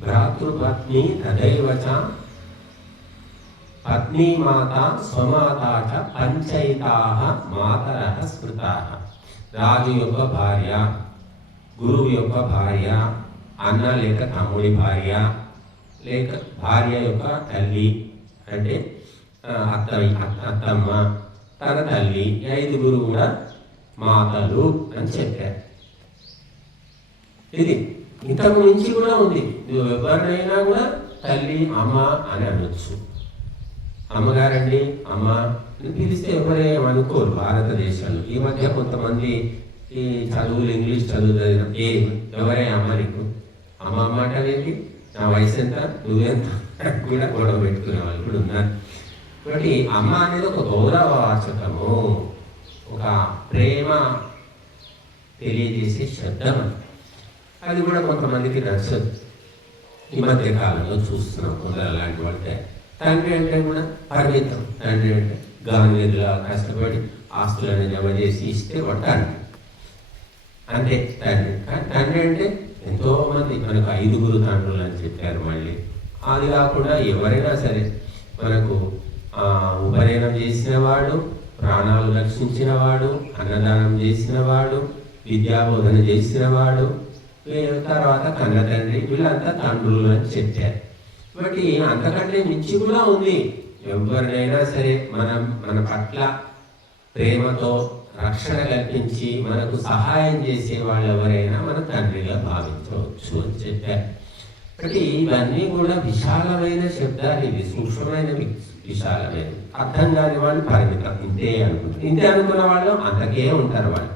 భ్రాతృపత్ని, తదైవచ పత్ని మాత స్వమాత చ పంచైతాః మాతరః స్మృతాః. రాజు యొక్క భార్య, గురువు యొక్క భార్య, అన్న లేక తమ్ముడి భార్య, లేక భార్య యొక్క తల్లి అంటే అత్తమ్మ, తన తల్లి, 5 కూడా మాతలు అని చెప్పారు. ఇది ఇంతకు మించి కూడా ఉంది. ఎవరినైనా కూడా తల్లి, అమ్మ అని అనొచ్చు. అమ్మగారండి, అమ్మ అని పిలిస్తే ఎవరేమనుకోరు భారతదేశంలో. ఈ మధ్య కొంతమంది ఈ చదువులు, ఇంగ్లీష్ చదువు ఎవరే అమ్మ నీకు, అమ్మ అమ్మ అంటావేంటి, నా వయసు ఎంత, నువ్వెంత కూడా గొడవ పెట్టుకునే వాళ్ళు కూడా ఉన్నారు. కాబట్టి అమ్మ అనేది ఒక గౌరవవాచకము, ఒక ప్రేమ తెలియజేసే శబ్దం. అది కూడా కొంతమందికి నచ్చదు. ఈ మధ్య కాలంలో చూస్తున్నాం కొందరు అలాంటి వాళ్ళే. తండ్రి అంటే కూడా పరిమితం. తండ్రి అంటే గాంధీలా కష్టపడి ఆస్తులను జమ చేసి ఇస్తే కొట్టాలి అంతే తండ్రి. కానీ తండ్రి అంటే ఎంతోమంది మనకు 5 తండ్రులు అని చెప్పారు. మళ్ళీ అది కాకుండా ఎవరైనా సరే మనకు ఉపనయనం చేసినవాడు, ప్రాణాలు రక్షించినవాడు, అన్నదానం చేసినవాడు, విద్యాబోధన చేసినవాడు, తర్వాత కన్న తండ్రి, వీళ్ళంతా తండ్రులు అని చెప్పారు. కాబట్టి అంతకంటే మించి కూడా ఉంది. ఎవరినైనా సరే మన పట్ల ప్రేమతో రక్షణ కల్పించి మనకు సహాయం చేసే వాళ్ళు ఎవరైనా మన తండ్రిగా భావించవచ్చు అని చెప్పారు. కాబట్టి ఇవన్నీ కూడా విశాలమైన శబ్దాలు, ఇవి సూక్ష్మమైన విశాలమైన. అర్థం కాని వాళ్ళు పరిమితం, ఇంతే అనుకున్న వాళ్ళు అంతకే ఉంటారు. వాళ్ళు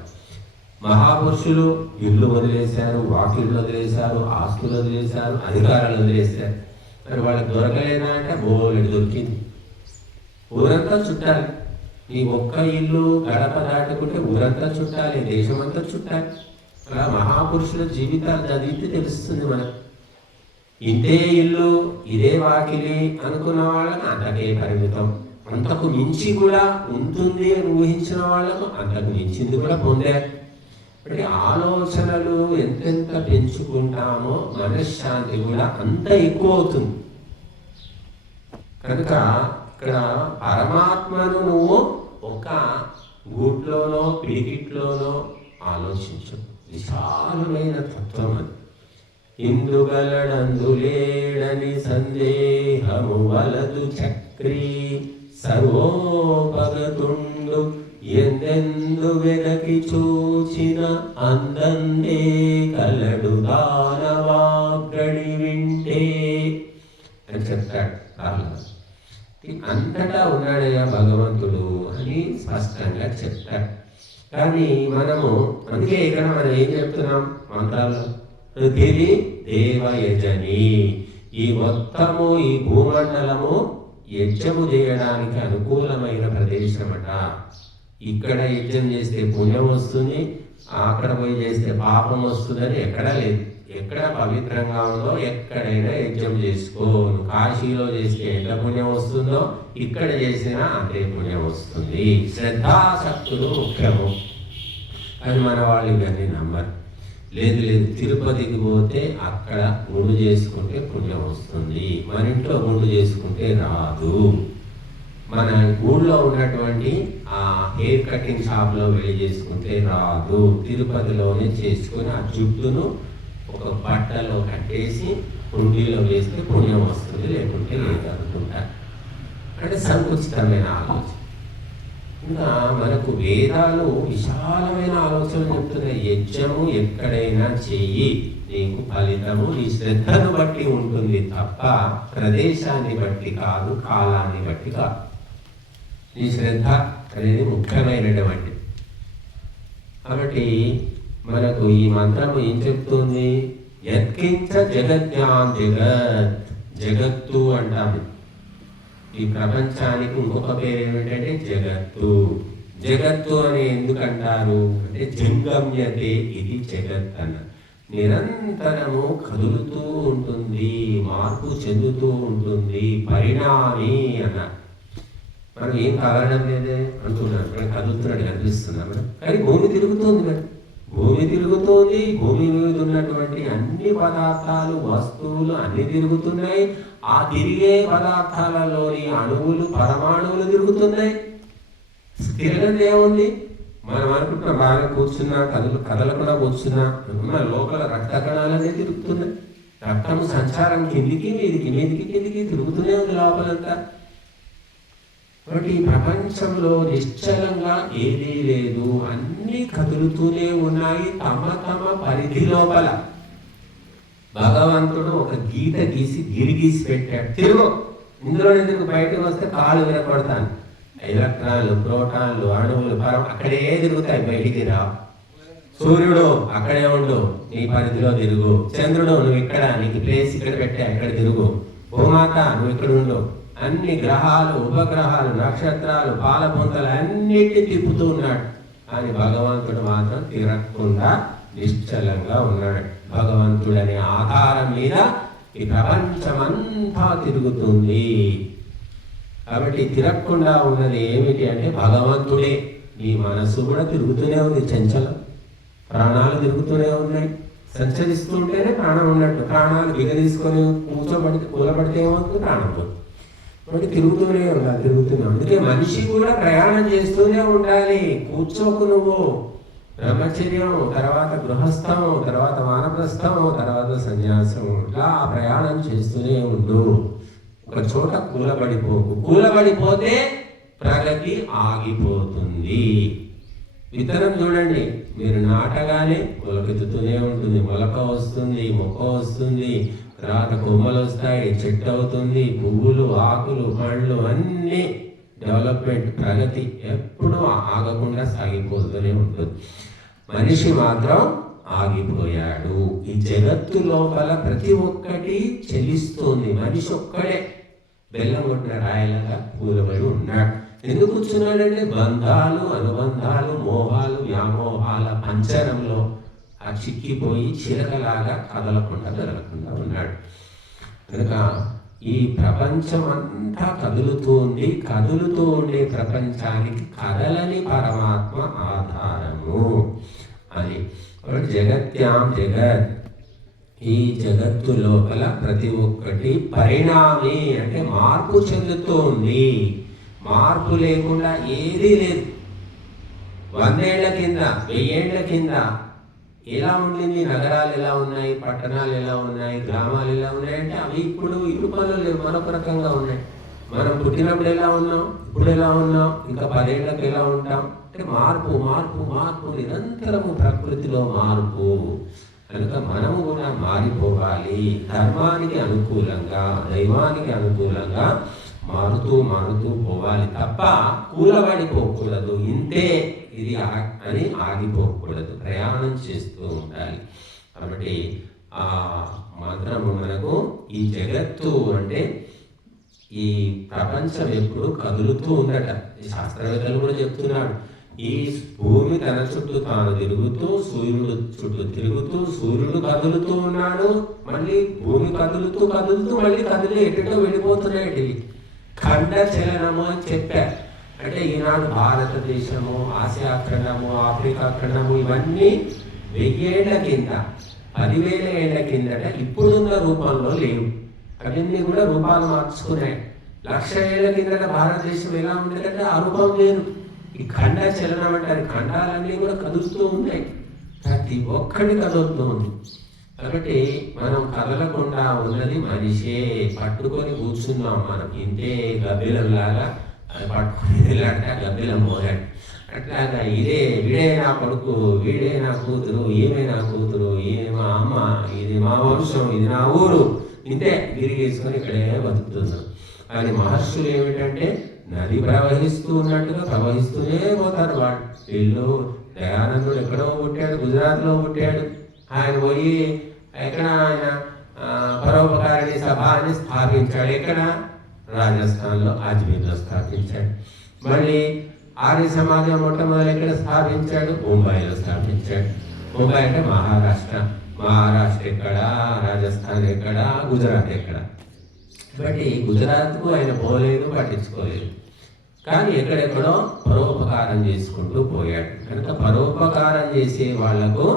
మహాపురుషులు ఇల్లు వదిలేశారు, వాకిళ్ళు వదిలేశారు, ఆస్తులు వదిలేశారు, అధికారాలు వదిలేశారు. మరి వాళ్ళకి దొరకలేదా అంటే బోలెడు దొరికింది. ఊరంతా చుట్టాలి. నీ ఒక్క ఇల్లు గడప దాటుకుంటే ఊరంతా చుట్టాలి, దేశమంతా చుట్టాలి. అలా మహాపురుషుల జీవితాలు చదివితే తెలుస్తుంది మనకు. ఇంతే ఇల్లు, ఇదే వాకిలి అనుకున్న వాళ్ళకు అంతకే పరిమితం. అంతకు మించి కూడా ఉంటుంది అని ఊహించిన వాళ్ళకు అంతకు మించింది కూడా పొందారు. అంటే ఆలోచనలు ఎంతెంత పెంచుకుంటామో మనశ్శాంతి కూడా అంత ఎక్కువ అవుతుంది. కనుక ఇక్కడ పరమాత్మను నువ్వు ఒక గూట్లోనో పిడికిట్లోనో ఆలోచించు. విశాలమైన తత్వం అది. ఇందుగలడందు లేడని సందేహము వలదు చక్రీ, సర్వోపగతుండు ఎందెందు వెనకి చూచిన అందందే కలడు దానవాగ్రడి వింటే అని చెప్తాడు. అంతటా ఉన్నాడయ్యా భగవంతుడు అని స్పష్టంగా చెప్తాడు. కానీ మనము అందుకే ఇక్కడ మనం ఏం చెప్తున్నాం మంత్రాల్లో, పృథివీ దేవయజని, ఈ మొత్తము ఈ భూమండలము యజ్ఞము చేయడానికి అనుకూలమైన ప్రదేశమట. ఇక్కడ యజ్ఞం చేస్తే పుణ్యం వస్తుంది, అక్కడ పోయి చేస్తే పాపం వస్తుందని ఎక్కడా లేదు. ఎక్కడ పవిత్రంగా ఉందో ఎక్కడైనా యజ్ఞం చేసుకో. కాశీలో చేస్తే ఎంత పుణ్యం వస్తుందో ఇక్కడ చేసినా అంతే పుణ్యం వస్తుంది. శ్రద్ధాశక్తులు ముఖ్యము. అని మన వాళ్ళు ఇవన్నీ నమ్మరు. లేదు తిరుపతికి పోతే అక్కడ గుండు చేసుకుంటే పుణ్యం వస్తుంది, మన ఇంట్లో గుండు చేసుకుంటే రాదు. మన ఊళ్ళో ఉన్నటువంటి ఆ హెయిర్ కటింగ్ షాప్లో వెళ్ళి చేసుకుంటే రాదు. తిరుపతిలోనే చేసుకుని ఆ జుట్టును ఒక బట్టలో కట్టేసి హుండీలో వేస్తే పుణ్యం వస్తుంది, లేకుంటే లేదు అనుకుంటారు. అంటే సంకుచితమైన ఆలోచన. ఇంకా మనకు వేదాలు విశాలమైన ఆలోచన చెప్తున్నాయి. యజ్ఞము ఎక్కడైనా చెయ్యి, నీకు ఫలితము నీ శ్రద్ధను బట్టి ఉంటుంది తప్ప ప్రదేశాన్ని బట్టి కాదు, కాలాన్ని బట్టి కాదు. నీ శ్రద్ధ అనేది ముఖ్యమైనటువంటి. కాబట్టి మనకు ఈ మంత్రము ఏం చెప్తుంది? యత్కించ జగత్యాం జగత్, జగత్తు అంటాము. ఈ ప్రపంచానికి ఇంకొక పేరు ఏమిటంటే జగత్తు. జగత్తు అని ఎందుకంటారు అంటే జంగమ్యతే ఇది జగత్ అన్న. నిరంతరము కదులుతూ ఉంటుంది, మార్పు చెందుతూ ఉంటుంది, పరిణామి అన్న. మనం ఏం కదలడం లేదే అంటున్నారు, మనం కదులుతున్నాడు కనిపిస్తున్నాం. కానీ భూమి తిరుగుతుంది, మరి భూమి తిరుగుతోంది. భూమి మీద ఉన్నటువంటి అన్ని పదార్థాలు, వస్తువులు అన్ని తిరుగుతున్నాయి. ఆ తిరిగే పదార్థాలలోని అణువులు, పరమాణువులు తిరుగుతున్నాయి. తిరగదు ఏముంది? మనం అనుకుంటున్న బాగా కూర్చున్నా, కదలకుండా కూర్చున్నా మన లోపల రక్త కణాలనే తిరుగుతున్నాయి. రక్తము సంచారం కిందికి మీదికి, మీదికి కిందికి తిరుగుతూనే ఉంది లోపలంతా. కాబట్టి ప్రపంచంలో నిశ్చలంగా ఏదీ లేదు, అన్నీ కదులుతూనే ఉన్నాయి తమ తమ పరిధి లోపల. భగవంతుడు ఒక గీత గీసి గిరిగీసి పెట్టాడు. తిరుగు, ఇందులో ఎందుకు బయటకు వస్తే కాలు వినపడతాను. ఎలక్ట్రాన్లు, ప్రోటాన్లు, అణువులు అక్కడే తిరుగుతాయి, బయటికి రావు. సూర్యుడు అక్కడే ఉండు, నీ పరిధిలో తిరుగు. చంద్రుడు నువ్వు ఇక్కడ, నీకు ప్లేస్ ఇక్కడ పెట్టా, ఇక్కడ తిరుగు. భూమాత నువ్వు ఇక్కడ ఉండు. అన్ని గ్రహాలు, ఉపగ్రహాలు, నక్షత్రాలు, పాలపొంతలు అన్నిటిని తిప్పుతూ ఉన్నాడు. కానీ భగవంతుడు మాత్రం తిరగకుండా నిశ్చలంగా ఉన్నాడు. భగవంతుడనే ఆధారం మీద ఈ ప్రపంచమంతా తిరుగుతుంది. కాబట్టి తిరగకుండా ఉన్నది ఏమిటి అంటే భగవంతుడే. నీ మనస్సు కూడా తిరుగుతూనే ఉంది, చంచలం. ప్రాణాలు తిరుగుతూనే ఉన్నాయి, సంచరిస్తూ ఉంటేనే ప్రాణం ఉన్నట్టు. ప్రాణాలు బిగదీసుకొని కూలబడితే ఏమవుతుంది? ప్రాణం పోతుంది. కాబట్టి తిరుగుతూనే ఉండాలి, తిరుగుతున్నాం. అందుకే మనిషి కూడా ప్రయాణం చేస్తూనే ఉండాలి. కూర్చోకు నువ్వు. బ్రహ్మచర్యం, తర్వాత గృహస్థం, తర్వాత వానప్రస్థం, తర్వాత సన్యాసం, ఇట్లా ప్రయాణం చేస్తూనే ఉండు. ఒక చోట కూలబడిపోకు. కూలబడిపోతే ప్రగతి ఆగిపోతుంది. విత్తనం చూడండి, మీరు నాటగానే మొలకెత్తుతూనే ఉంటుంది. మొలక వస్తుంది, మొక్క వస్తుంది, తర్వాత కొమ్మలు వస్తాయి, చెట్టు అవుతుంది, పువ్వులు, ఆకులు, పండ్లు, అన్నీ డెవలప్మెంట్, ప్రగతి ఎప్పుడూ ఆగకుండా సాగిపోతూనే ఉంటుంది. మనిషి మాత్రం ఆగిపోయాడు. ఈ జగత్తు లోపల ప్రతి ఒక్కటి చెల్లిస్తుంది. మనిషి ఒక్కడే బెల్లం కొట్టిన రాయలుగా కూలబడి ఉన్నాడు. ఎందుకు కూర్చున్నాడంటే బంధాలు, అనుబంధాలు, మోహాలు, వ్యామోహాల పంచరంలో ఆ చిక్కిపోయి చిరకలాగా కదలకుండా ఉన్నాడు. కనుక ఈ ప్రపంచం అంతా కదులుతూ ఉండే ప్రపంచానికి కదలని పరమాత్మ ఆధారము అని. జగత్యాం జగత్, ఈ జగత్తు లోపల ప్రతి ఒక్కటి పరిణామి అంటే మార్పు చెందుతూ ఉంది. మార్పు లేకుండా ఏదీ లేదు. 100 ఏళ్ల కింద, 1000 ఏళ్ల కింద ఎలా ఉండింది? నగరాలు ఎలా ఉన్నాయి, పట్టణాలు ఎలా ఉన్నాయి, గ్రామాలు ఎలా ఉన్నాయి అంటే అవి ఇప్పుడు ఈ రూపంలో లేవు, మరొక రకంగా ఉన్నాయి. మనం పుట్టినప్పుడు ఎలా ఉన్నాం, ఇప్పుడు ఎలా ఉన్నాం, ఇంకా 10 ఏళ్ళకి ఎలా ఉంటాం అంటే మార్పు మార్పు మార్పు, నిరంతరము ప్రకృతిలో మార్పు. కనుక మనము కూడా మారిపోవాలి. ధర్మానికి అనుకూలంగా, దైవానికి అనుకూలంగా మారుతూ పోవాలి తప్ప కూలబడిపోకూడదు. ఇంతే ఇది అని ఆగిపోకూడదు, ప్రయాణం చేస్తూ ఉండాలి. కాబట్టి ఆ మంత్రము మనకు ఈ జగత్తు అంటే ఈ ప్రపంచం ఎప్పుడు కదులుతూ ఉందట. ఈ శాస్త్రవేత్తలు కూడా చెప్తున్నాడు, ఈ భూమి తన చుట్టూ తాను తిరుగుతూ, సూర్యుడు చుట్టూ తిరుగుతూ, సూర్యుడు కదులుతూ ఉన్నాడు, మళ్ళీ భూమి కదులుతూ మళ్ళీ కదిలి ఎటో వెళ్ళిపోతున్నాయి. ఖండ చలనము అని చెప్పారు. అంటే ఈనాడు భారతదేశము, ఆసియా ఖండము, ఆఫ్రికా ఖండము ఇవన్నీ 1000 ఏళ్ల కింద, 10,000 ఏళ్ల కిందట ఇప్పుడున్న రూపంలో లేవు. అవన్నీ కూడా రూపాలు మార్చుకున్నాయి. 1,00,000 ఏళ్ల కిందట భారతదేశం ఎలా ఉండేదంటే ఆ రూపం లేదు. ఈ ఖండ చలనం అంటారు. ఖండాలన్నీ కూడా కదులుతూ ఉన్నాయి, ప్రతి ఒక్కటి కదులుతూ ఉంది. కాబట్టి మనం కదలకుండా ఉన్నది మనిషే. పట్టుకొని కూర్చున్నాం మనం, ఇంతే గబ్బిలంలాగా పట్టుకొని ఇలాంటి గబ్బిలం మోగాడు. అట్లాగా వీడే నా కొడుకు, వీడే నా కూతురు, ఈమె నా కూతురు, ఈమె మా అమ్మ, ఇది మా వంశం, ఇది నా ఊరు, ఇంతే తిరిగేసుకొని ఇక్కడే బతుకుతున్నాం. కానీ మహర్షులు ఏమిటంటే నది ప్రవహిస్తూ ఉన్నట్టుగా ప్రవహిస్తూనే పోతారు. వీళ్ళు దయానందుడు ఎక్కడో పుట్టాడు, గుజరాత్లో పుట్టాడు. ఆయన పోయి ఎక్కడ ఆయన పరోపకారిణి సభ అని స్థాపించాడు. ఎక్కడ? రాజస్థాన్లో, అజ్మీర్లో స్థాపించాడు. మళ్ళీ ఆర్య సమాజం మొట్టమొదటి ఎక్కడ స్థాపించాడు? ముంబైలో స్థాపించాడు. ముంబై అంటే మహారాష్ట్ర. మహారాష్ట్ర ఎక్కడ, రాజస్థాన్ ఎక్కడ, గుజరాత్ ఎక్కడ? కాబట్టి గుజరాత్కు ఆయన పోలేదు, పట్టించుకోలేదు. కానీ ఎక్కడెక్కడో పరోపకారం చేసుకుంటూ పోయాడు. కనుక పరోపకారం చేసే వాళ్లకు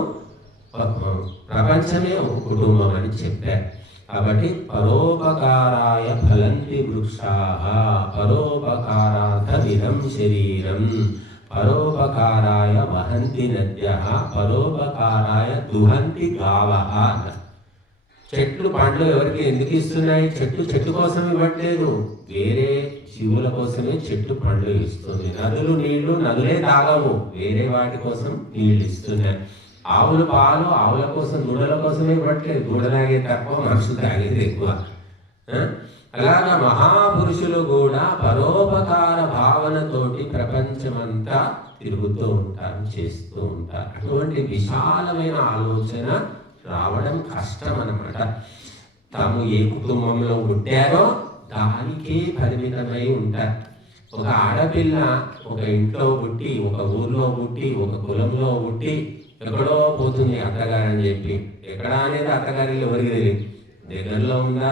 ప్రపంచమే ఒక కుటుంబం అని చెప్పారు. కాబట్టి పరోపకారాయ ఫలంతి వృక్షాః, పరోపకారార్థమిదం శరీరం, పరోపకారాయ వహంతి నద్యః, పరోపకారాయ దుహంతి గావః. చెట్లు పండ్లు ఎవరికి ఎందుకు ఇస్తున్నాయి? చెట్టు కోసం ఇవ్వట్లేదు, వేరే జీవుల కోసమే చెట్టు పండ్లు ఇస్తుంది. నదులు నీళ్లు నదులే తాగవు, వేరే వాటి కోసం నీళ్లు ఇస్తున్నాయి. ఆవులు పాలు ఆవుల కోసం, దూడల కోసమే ఇవ్వట్లేదు, దూడ తాగే తక్కువ, మనుషులు తాగేది ఎక్కువ. అలాగా మహాపురుషులు కూడా పరోపకార భావనతోటి ప్రపంచమంతా తిరుగుతూ ఉంటారు, చేస్తూ ఉంటారు. అటువంటి విశాలమైన ఆలోచన రావడం కష్టం అన్నమాట. తాము ఏ కుటుంబంలో పుట్టారో దానికే పరిమితమై ఉంటారు. ఒక ఆడపిల్ల ఒక ఇంట్లో పుట్టి, ఒక ఊర్లో పుట్టి, ఒక కులంలో పుట్టి ఎక్కడో పోతుంది అత్తగారని చెప్పి. ఎక్కడ అనేది అత్తగారి ఎవరికి తెలియదు. దగ్గరలో ఉందా,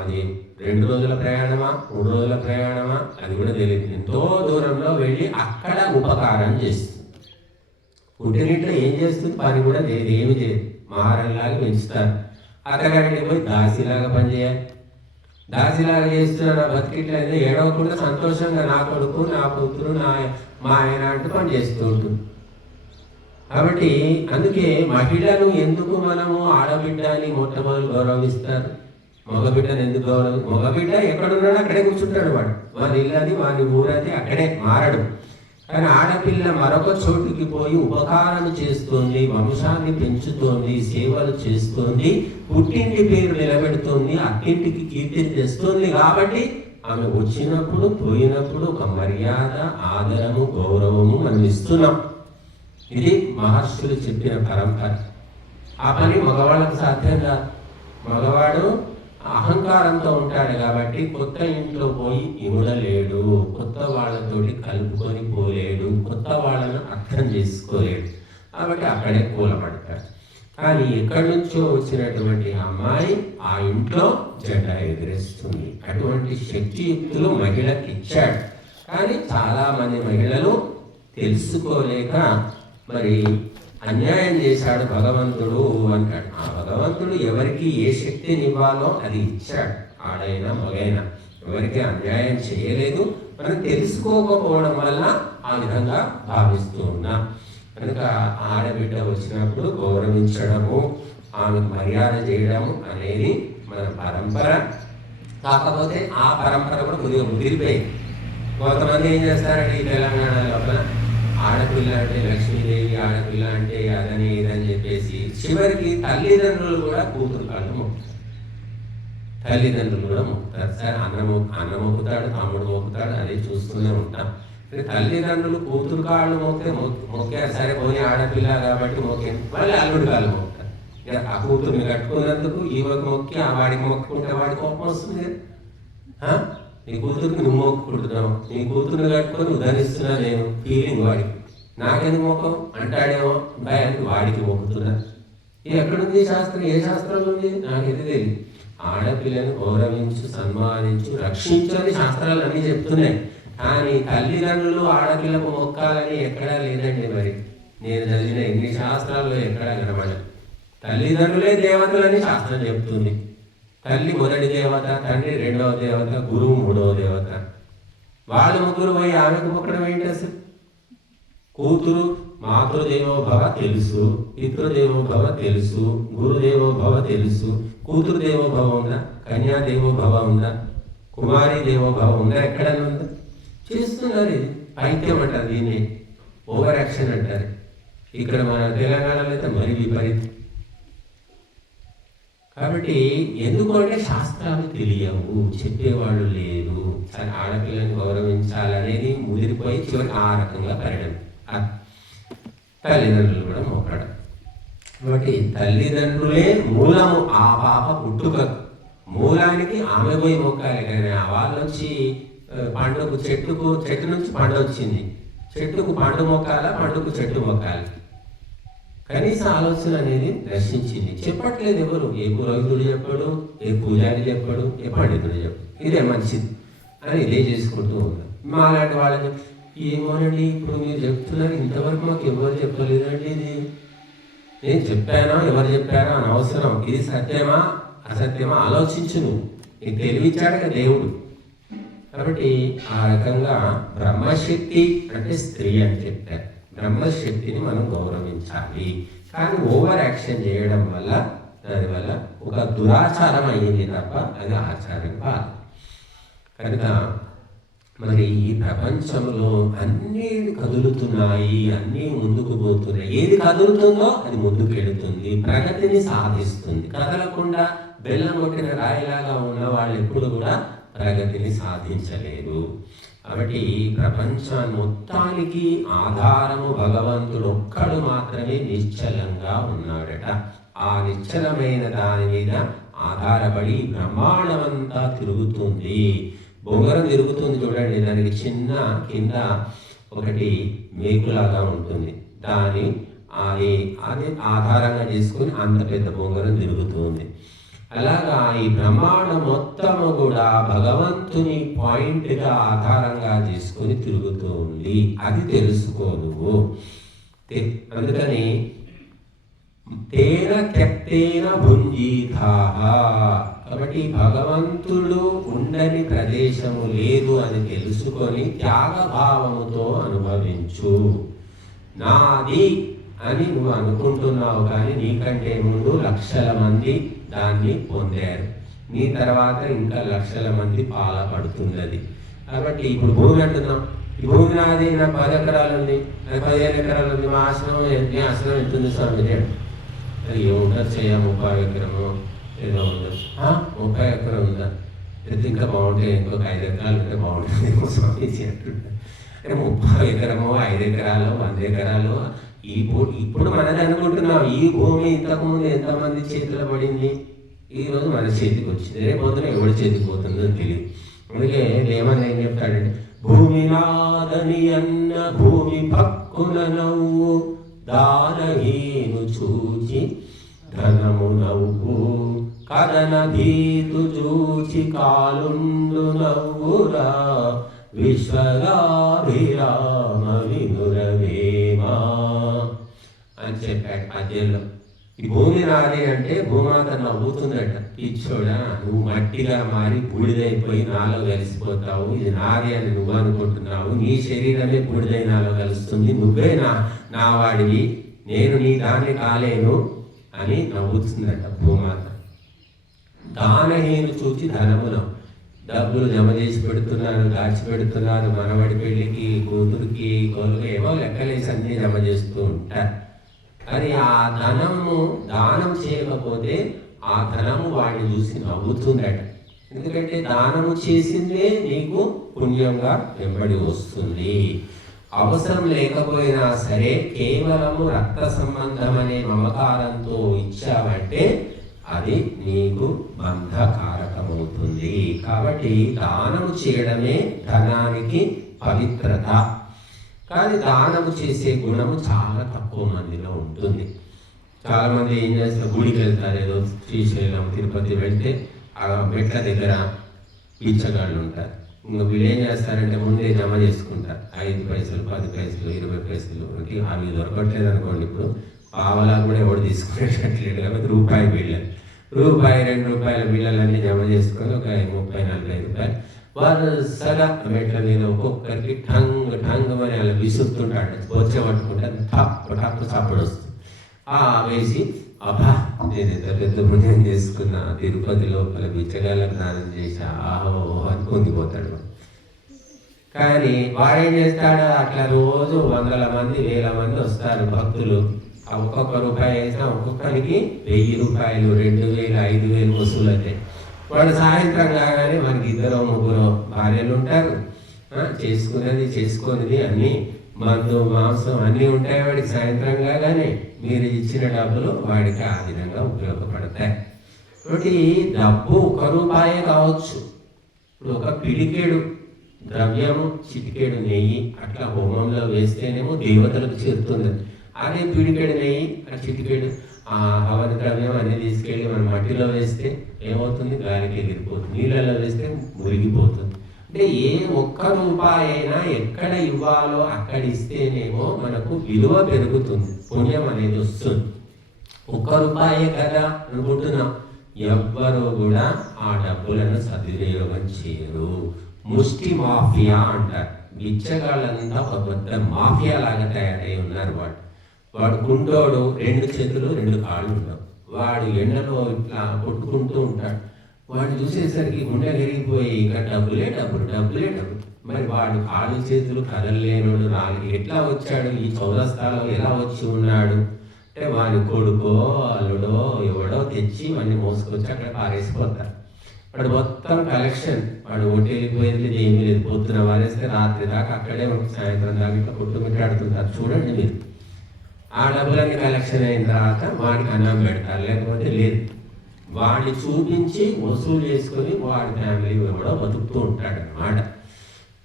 అది 2 రోజుల ప్రయాణమా, 3 రోజుల ప్రయాణమా, అది కూడా తెలియదు. ఎంతో దూరంలో వెళ్ళి అక్కడ ఉపకారం చేస్తుంది. పుట్టినిట్లో ఏం చేస్తుంది? పని కూడా లేదు, ఏమి చేయదు. మహారాణిలాగా పెంచుతారు. అత్తగారికి పోయి దాసిలాగా పనిచేయాలి. దాసిలాగా చేస్తున్న నా బతికిట్లయితే ఏడవకుండా సంతోషంగా నా కొడుకు, నా కూతురు, మా ఆయన అంటూ పని చేస్తూ ఉంటుంది. కాబట్టి అందుకే మహిళను ఎందుకు మనము ఆడబిడ్డ అని మొట్టమొదటి గౌరవిస్తారు? మగబిడ్డను ఎందుకు మగబిడ్డ ఎక్కడున్నాడో అక్కడే కూర్చుంటాడు. వాడి ఇల్లది, వాడి ఊరది, అక్కడే మారడు. కానీ ఆడపిల్ల మరొక చోటుకి పోయి ఉపకారం చేస్తుంది, వంశాన్ని పెంచుతోంది, సేవలు చేస్తుంది, పుట్టింటి పేరు నిలబెడుతుంది, అట్టింటికి కీర్తిని తెస్తుంది. కాబట్టి ఆమె వచ్చినప్పుడు పోయినప్పుడు ఒక మర్యాద, ఆదరము, గౌరవము మనం ఇస్తున్నాం. ఇది మహర్షులు చెప్పిన పరంపర. ఆ పని మగవాళ్ళకు సాధ్యం కాదు. మగవాడు అహంకారంతో ఉంటాడు కాబట్టి కొత్త ఇంట్లో పోయి ఇముడలేడు, కొత్త వాళ్ళతోటి కలుపుకొని పోలేడు, కొత్త వాళ్ళను అర్థం చేసుకోలేడు. కాబట్టి అక్కడే కూలబడతాడు. కానీ ఎక్కడి నుంచో వచ్చినటువంటి అమ్మాయి ఆ ఇంట్లో జెండా ఎగిరేస్తుంది. అటువంటి శక్తియుక్తులు మహిళకి ఇచ్చాడు. కానీ చాలామంది మహిళలు తెలుసుకోలేక మరి అన్యాయం చేశాడు భగవంతుడు అంటాడు. ఆ భగవంతుడు ఎవరికి ఏ శక్తిని ఇవ్వాలో అది ఇచ్చాడు. ఆడైనా మగైనా ఎవరికి అన్యాయం చేయలేదు. మనం తెలుసుకోకపోవడం వల్ల ఆ విధంగా భావిస్తూ ఉన్నాం. కనుక ఆడబిడ్డ వచ్చినప్పుడు గౌరవించడము, ఆమెకు మర్యాద చేయడము అనేది మన పరంపర. కాకపోతే ఆ పరంపర కూడా కొద్దిగా ముదిరిపోయింది. కొంతమంది ఏం చేస్తారంటే ఈ తెలంగాణ లోపల ఆడపిల్ల అంటే లక్ష్మీదేవి, ఆడపిల్ల అంటే అదని ఇదని చెప్పేసి చివరికి తల్లిదండ్రులు కూడా కూతురు కాళ్ళు మొక్కుతారు. తల్లిదండ్రులు కూడా మొక్కుతారు. సరే అన్న మొక్కుతాడు, తమ్ముడు మొక్కుతాడు, అదే చూస్తూనే ఉంటాం. తల్లిదండ్రులు కూతురు కాళ్ళు మొక్కారు. సరే పోనీ ఆడపిల్ల కాబట్టి మొక్కి మళ్ళీ అల్లుడు కాళ్ళు మొక్కుతారు. ఆ కూతుర్ని కట్టుకున్నందుకు ఈమెకు మొక్కి ఆ వాడికి మొక్కుకుంటే వాడికి కోపం వస్తుంది. నీ కూతురికి నువ్వు మొక్కుకుంటున్నావు, నీ కూతురుని కట్టుకొని ఉద్ధరిస్తున్నా నేను ఫీలింగ్ వాడికి, నాకెందుకు మొక్కం అంటాడేమో భయానికి వాడికి మొక్కుతున్నా. ఇది ఎక్కడుంది శాస్త్రం? ఏ శాస్త్రంలో ఉంది? నాకైతే తెలియదు. ఆడపిల్లను గౌరవించు, సన్మానించు, రక్షించు అని శాస్త్రాలు అన్నీ చెప్తున్నాయి. కానీ తల్లిదండ్రులు ఆడపిల్లకు మొక్కాలని ఎక్కడా లేదండి. మరి నేను చదివిన ఎన్ని శాస్త్రాల్లో ఎక్కడా కనబడదు. తల్లిదండ్రులే దేవతలని శాస్త్రం చెప్తుంది. తల్లి మొదటి దేవత, తండ్రి రెండవ దేవత, గురువు మూడవ దేవత. వాళ్ళు ముగ్గురు పోయి ఆమెకు మొక్కడం ఏంటి అసలు? కూతురు మాతృదేవోభవ తెలుసు, పితృదేవోభవ తెలుసు, గురుదేవోభవ తెలుసు. కూతురు దేవోభవ ఉందా? కన్యా దేవోభవ ఉందా? కుమారి దేవోభవ ఉందా? ఎక్కడైనా ఉందా? చేస్తున్నారు. ఇది పైత్యం అంటారు, దీన్ని ఓవర్ యాక్షన్ అంటారు. ఇక్కడ మన తెలంగాణలో అయితే మరీ విపరీతం. కాబట్టి ఎందుకంటే శాస్త్రాలు తెలియవు, చెప్పేవాళ్ళు లేరు. సరే ఆడపిల్లని గౌరవించాలనేది ముదిరిపోయి చివరికి ఆ రకంగా పెరగడం. తల్లిదండ్రులు కూడా మొక్కడం. కాబట్టి తల్లిదండ్రులే మూలము. ఆ పాప పుట్టుక మూలానికి ఆమె పోయి మొక్కాలి. కానీ వాళ్ళు వచ్చి పండుగ చెట్టు నుంచి పండు వచ్చింది, చెట్టుకు పండు మొక్కాలా, పండుకు చెట్టు మొక్కాలి? కనీస ఆలోచన అనేది నశించింది. చెప్పట్లేదు ఎవరు. ఏ పురోహితుడు చెప్పాడు, ఏ పూజారి చెప్పాడు, ఏ పండితుడు చెప్పాడు. ఇదే మంచిది అని ఇదే చేసుకుంటూ ఉన్నారు. మాలాంటి వాళ్ళని ఏమోనండి ఇప్పుడు మీరు చెప్తున్నారు, ఇంతవరకు మాకు ఎవరు చెప్పలేదండి. ఇది నేను చెప్పానా, ఎవరు చెప్పానా అని అవసరం. ఇది సత్యమా అసత్యమా ఆలోచించును. నీకు తెలివిచ్చాడు కదా దేవుడు. కాబట్టి ఆ రకంగా బ్రహ్మశక్తి అంటే స్త్రీ అని చెప్పారు. బ్రహ్మశక్తిని మనం గౌరవించాలి. కానీ ఓవర్ యాక్షన్ చేయడం వల్ల దానివల్ల ఒక దురాచారం అయ్యింది తప్ప అది ఆచారం కాదు. కనుక మరి ఈ ప్రపంచంలో అన్నీ కదులుతున్నాయి, అన్నీ ముందుకు పోతున్నాయి. ఏది కదులుతుందో అది ముందుకు వెళుతుంది, ప్రగతిని సాధిస్తుంది. కదలకుండా బెల్లం కొట్టిన రాయిలాగా ఉన్న వాళ్ళు ఎప్పుడు కూడా ప్రగతిని సాధించలేరు. కాబట్టి ఈ ప్రపంచాన్ని మొత్తానికి ఆధారము భగవంతుడు ఒక్కడు మాత్రమే నిశ్చలంగా ఉన్నాడట. ఆ నిశ్చలమైన దాని మీద ఆధారపడి బ్రహ్మాండమంతా తిరుగుతుంది. బొంగరం తిరుగుతుంది చూడండి, దానికి చిన్న కింద ఒకటి మేకులాగా ఉంటుంది. అది ఆధారంగా చేసుకుని అంత పెద్ద బొంగరం తిరుగుతుంది. అలాగా ఈ బ్రహ్మాండం మొత్తము కూడా భగవంతుని పాయింట్గా ఆధారంగా చేసుకుని తిరుగుతూ ఉంది. అది తెలుసుకో నువ్వు. అందుకని తేన ఏతేన భుంజీతాః. కాబట్టి భగవంతుడు ఉండని ప్రదేశము లేదు అని తెలుసుకొని త్యాగభావముతో అనుభవించు. నాది అని నువ్వు అనుకుంటున్నావు, కానీ నీకంటే ముందు లక్షల మంది దాన్ని పొందారు, నీ తర్వాత ఇంకా లక్షల మంది పాలపడుతున్నది. కాబట్టి ఇప్పుడు భూమి అంటున్నాం, ఈ భూమి నాది, నాకు 10 ఎకరాలు ఉంది, నాకు 15 ఎకరాలు ఉంది, మా ఆశ్రమం ఆశ్రమం ఎంతుంది స్వామి, అది ఏముండదు చేయ 30 ఎకరము ఏదో ఉండదు. 30 ఎకరం ఉందా, పెద్ద ఇంకా బాగుంటాయి, ఇంకొక 5 ఎకరాలు ఉంటే బాగుంటుంది స్వామీజీ అంటుంటారు. అంటే 30 ఎకరము 5 ఎకరాలు 100 ఎకరాలు ఇప్పుడు మనది అనుకుంటున్నాం. ఈ భూమి ఇంతకుముందు ఎంతమంది చేతిలో పడింది, ఈరోజు మన చేతికి వచ్చింది, రేపు పొద్దున ఎవరి చేతికి పోతుందో తెలియదు. అందుకే ఏమని ఏం చెప్తాడంటే, భూమి నాదని అన్న భూమి పక్కున నవ్వు, దానహీను చూచి ధనము నవ్వు, కదన భీతు చూచి కాలుండు నవ్వురా, విశ్వరాభిరామ వినురవేమా అని చెప్పాడు పద్యంలో. ఈ భూమి నాది అంటే భూమాత నవ్వుతుందట, పిచ్చోడా నువ్వు మట్టిగా మారి బూడిదైపోయి నాలో కలిసిపోతావు, ఇది నాది అని నువ్వు అనుకుంటున్నావు, నీ శరీరమే బూడిదై నాలో కలుస్తుంది, నువ్వే నా వాడివి, నేను నీ దాన్ని కాలేను అని నవ్వుతుందట భూమాత. దానహీను చూచి ధనమును, డబ్బులు జమ చేసి పెడుతున్నారు, దాచిపెడుతున్నారు, మనవడి పెళ్ళికి కూతురికి కొలుకు ఏవో లెక్కలేసి అన్నీ జమ చేస్తూ ఉంటారు. కానీ ఆ ధనము దానం చేయకపోతే ఆ ధనము వాడిని చూసి నవ్వుతుందట. ఎందుకంటే దానము చేసిందే నీకు పుణ్యంగా వెంబడి వస్తుంది. అవసరం లేకపోయినా సరే కేవలము రక్త సంబంధం అనే మమకారంతో ఇచ్చావంటే అది నీకు బంధకారకమవుతుంది. కాబట్టి దానము చేయడమే ధనానికి పవిత్రత. కానీ దానము చేసే గుణము చాలా తక్కువ మందిలో ఉంటుంది. చాలామంది ఏం చేస్తారు, గుడికి వెళ్తారు, ఏదో శ్రీశైలం తిరుపతి వెళ్తే ఆ మెట్ల దగ్గర పిచ్చగాళ్ళు ఉంటారు. ఇంకా వీళ్ళు ఏం చేస్తారంటే ముందే జమ చేసుకుంటారు, 5 పైసలు 10 పైసలు 20 పైసలు. అవి దొరకట్లేదు అనుకోండి, ఇప్పుడు పావలా కూడా ఎవడు తీసుకునేటట్లేదు, కాబట్టి రూపాయి బిళ్ళలు, రూపాయి 2 రూపాయల బిళ్ళలన్నీ జమ చేసుకొని ఒక 30-40 రూపాయలు వరుసగా మెట్ల మీద ఒక్కొక్కరికి ఠంగ్ ఠంగ్ అని అలా విసురుతుంటాడు, వచ్చే పట్టుకుంటే టప్పు టప్పు చప్పుడు వస్తుంది. వేసి అబ్బా నేను ఎంత పెద్ద పుణ్యం చేసుకున్నా, తిరుపతి లోపల బిచ్చగాళ్ళకు దానం చేసి ఆహో అని పొందిపోతాడు. కానీ వాడేం చేస్తాడు, అట్లా రోజు 100 మంది 1000 మంది వస్తారు భక్తులు. ఒక్కొక్క రూపాయి వేసినా ఒక్కొక్కరికి 1000 రూపాయలు 2000 5000 వసూలు అవుతాయి. వాడు సాయంత్రం కాగానే మనకి 2-3 భార్యలు ఉంటారు, చేసుకునేది చేసుకునేది అన్నీ మందు మాంసం అన్నీ ఉంటాయి వాడికి. సాయంత్రం కాగానే మీరు ఇచ్చిన డబ్బులు వాడికి ఆ విధంగా ఉపయోగపడతాయి. కాబట్టి డబ్బు 1 రూపాయే కావచ్చు, ఇప్పుడు ఒక పిడికేడు ద్రవ్యము చిటికేడు నెయ్యి అట్లా హోమంలో వేస్తేనేమో దేవతలకు చేరుతుంది. అదే పిడికేడు నెయ్యి ఆ చిటికేడు ఆ హవన ద్రవ్యం అన్నీ తీసుకెళ్ళి మనం మట్టిలో వేస్తే ఏమవుతుంది, గాలికి ఎగిరిపోతుంది, నీళ్ళలో వేస్తే మురిగిపోతుంది. అంటే ఏ 1 రూపాయి అయినా ఎక్కడ ఇవ్వాలో అక్కడ ఇస్తేనేమో మనకు విలువ పెరుగుతుంది, పుణ్యం అనేది వస్తుంది. 1 రూపాయే కదా అనుకుంటున్నాం, ఎవ్వరూ కూడా ఆ డబ్బులను సద్వినియోగం చేయరు. ముష్టి మాఫియా అంటారు. బిచ్చగాళ్ళంతా ఒక పెద్ద మాఫియా లాగా తయారై ఉన్నారు. వాడు కుంటోడు, 2 చేతులు 2 కాళ్ళు ఉండవు, వాడు ఎండలో ఇట్లా కొట్టుకుంటూ ఉంటాడు. వాడు చూసేసరికి గుండె పెరిగిపోయి ఇక డబ్బులే డబ్బులు డబ్బులే డబ్బులు. మరి వాడు కాళ్ళు చేతులు కదలలేనుడు ఎట్లా వచ్చాడు, ఈ చౌరస్తాలో ఎలా వచ్చి ఉన్నాడు అంటే వాడి కొడుకో అల్లుడో ఎవడో తెచ్చి వాడిని మోసుకొచ్చి అక్కడ పారేసిపోతారు. వాడు మొత్తం కలెక్షన్, వాడు ఓటు వెళ్ళిపోయేది ఏమీ లేదు, పొద్దున వారేస్తే రాత్రి దాకా అక్కడే సాయంత్రం దాకా ఇట్లా కొట్టుమిట్టాడుతుంటారు. చూడండి మీరు, ఆ డబ్బులన్నీ కలెక్షన్ అయిన తర్వాత వాడికి అన్నం పెడతారు, లేకపోతే లేదు. వాడిని చూపించి వసూలు చేసుకొని వాడి ఫ్యామిలీ కూడా బతుకుతూ ఉంటాడు అన్నమాట.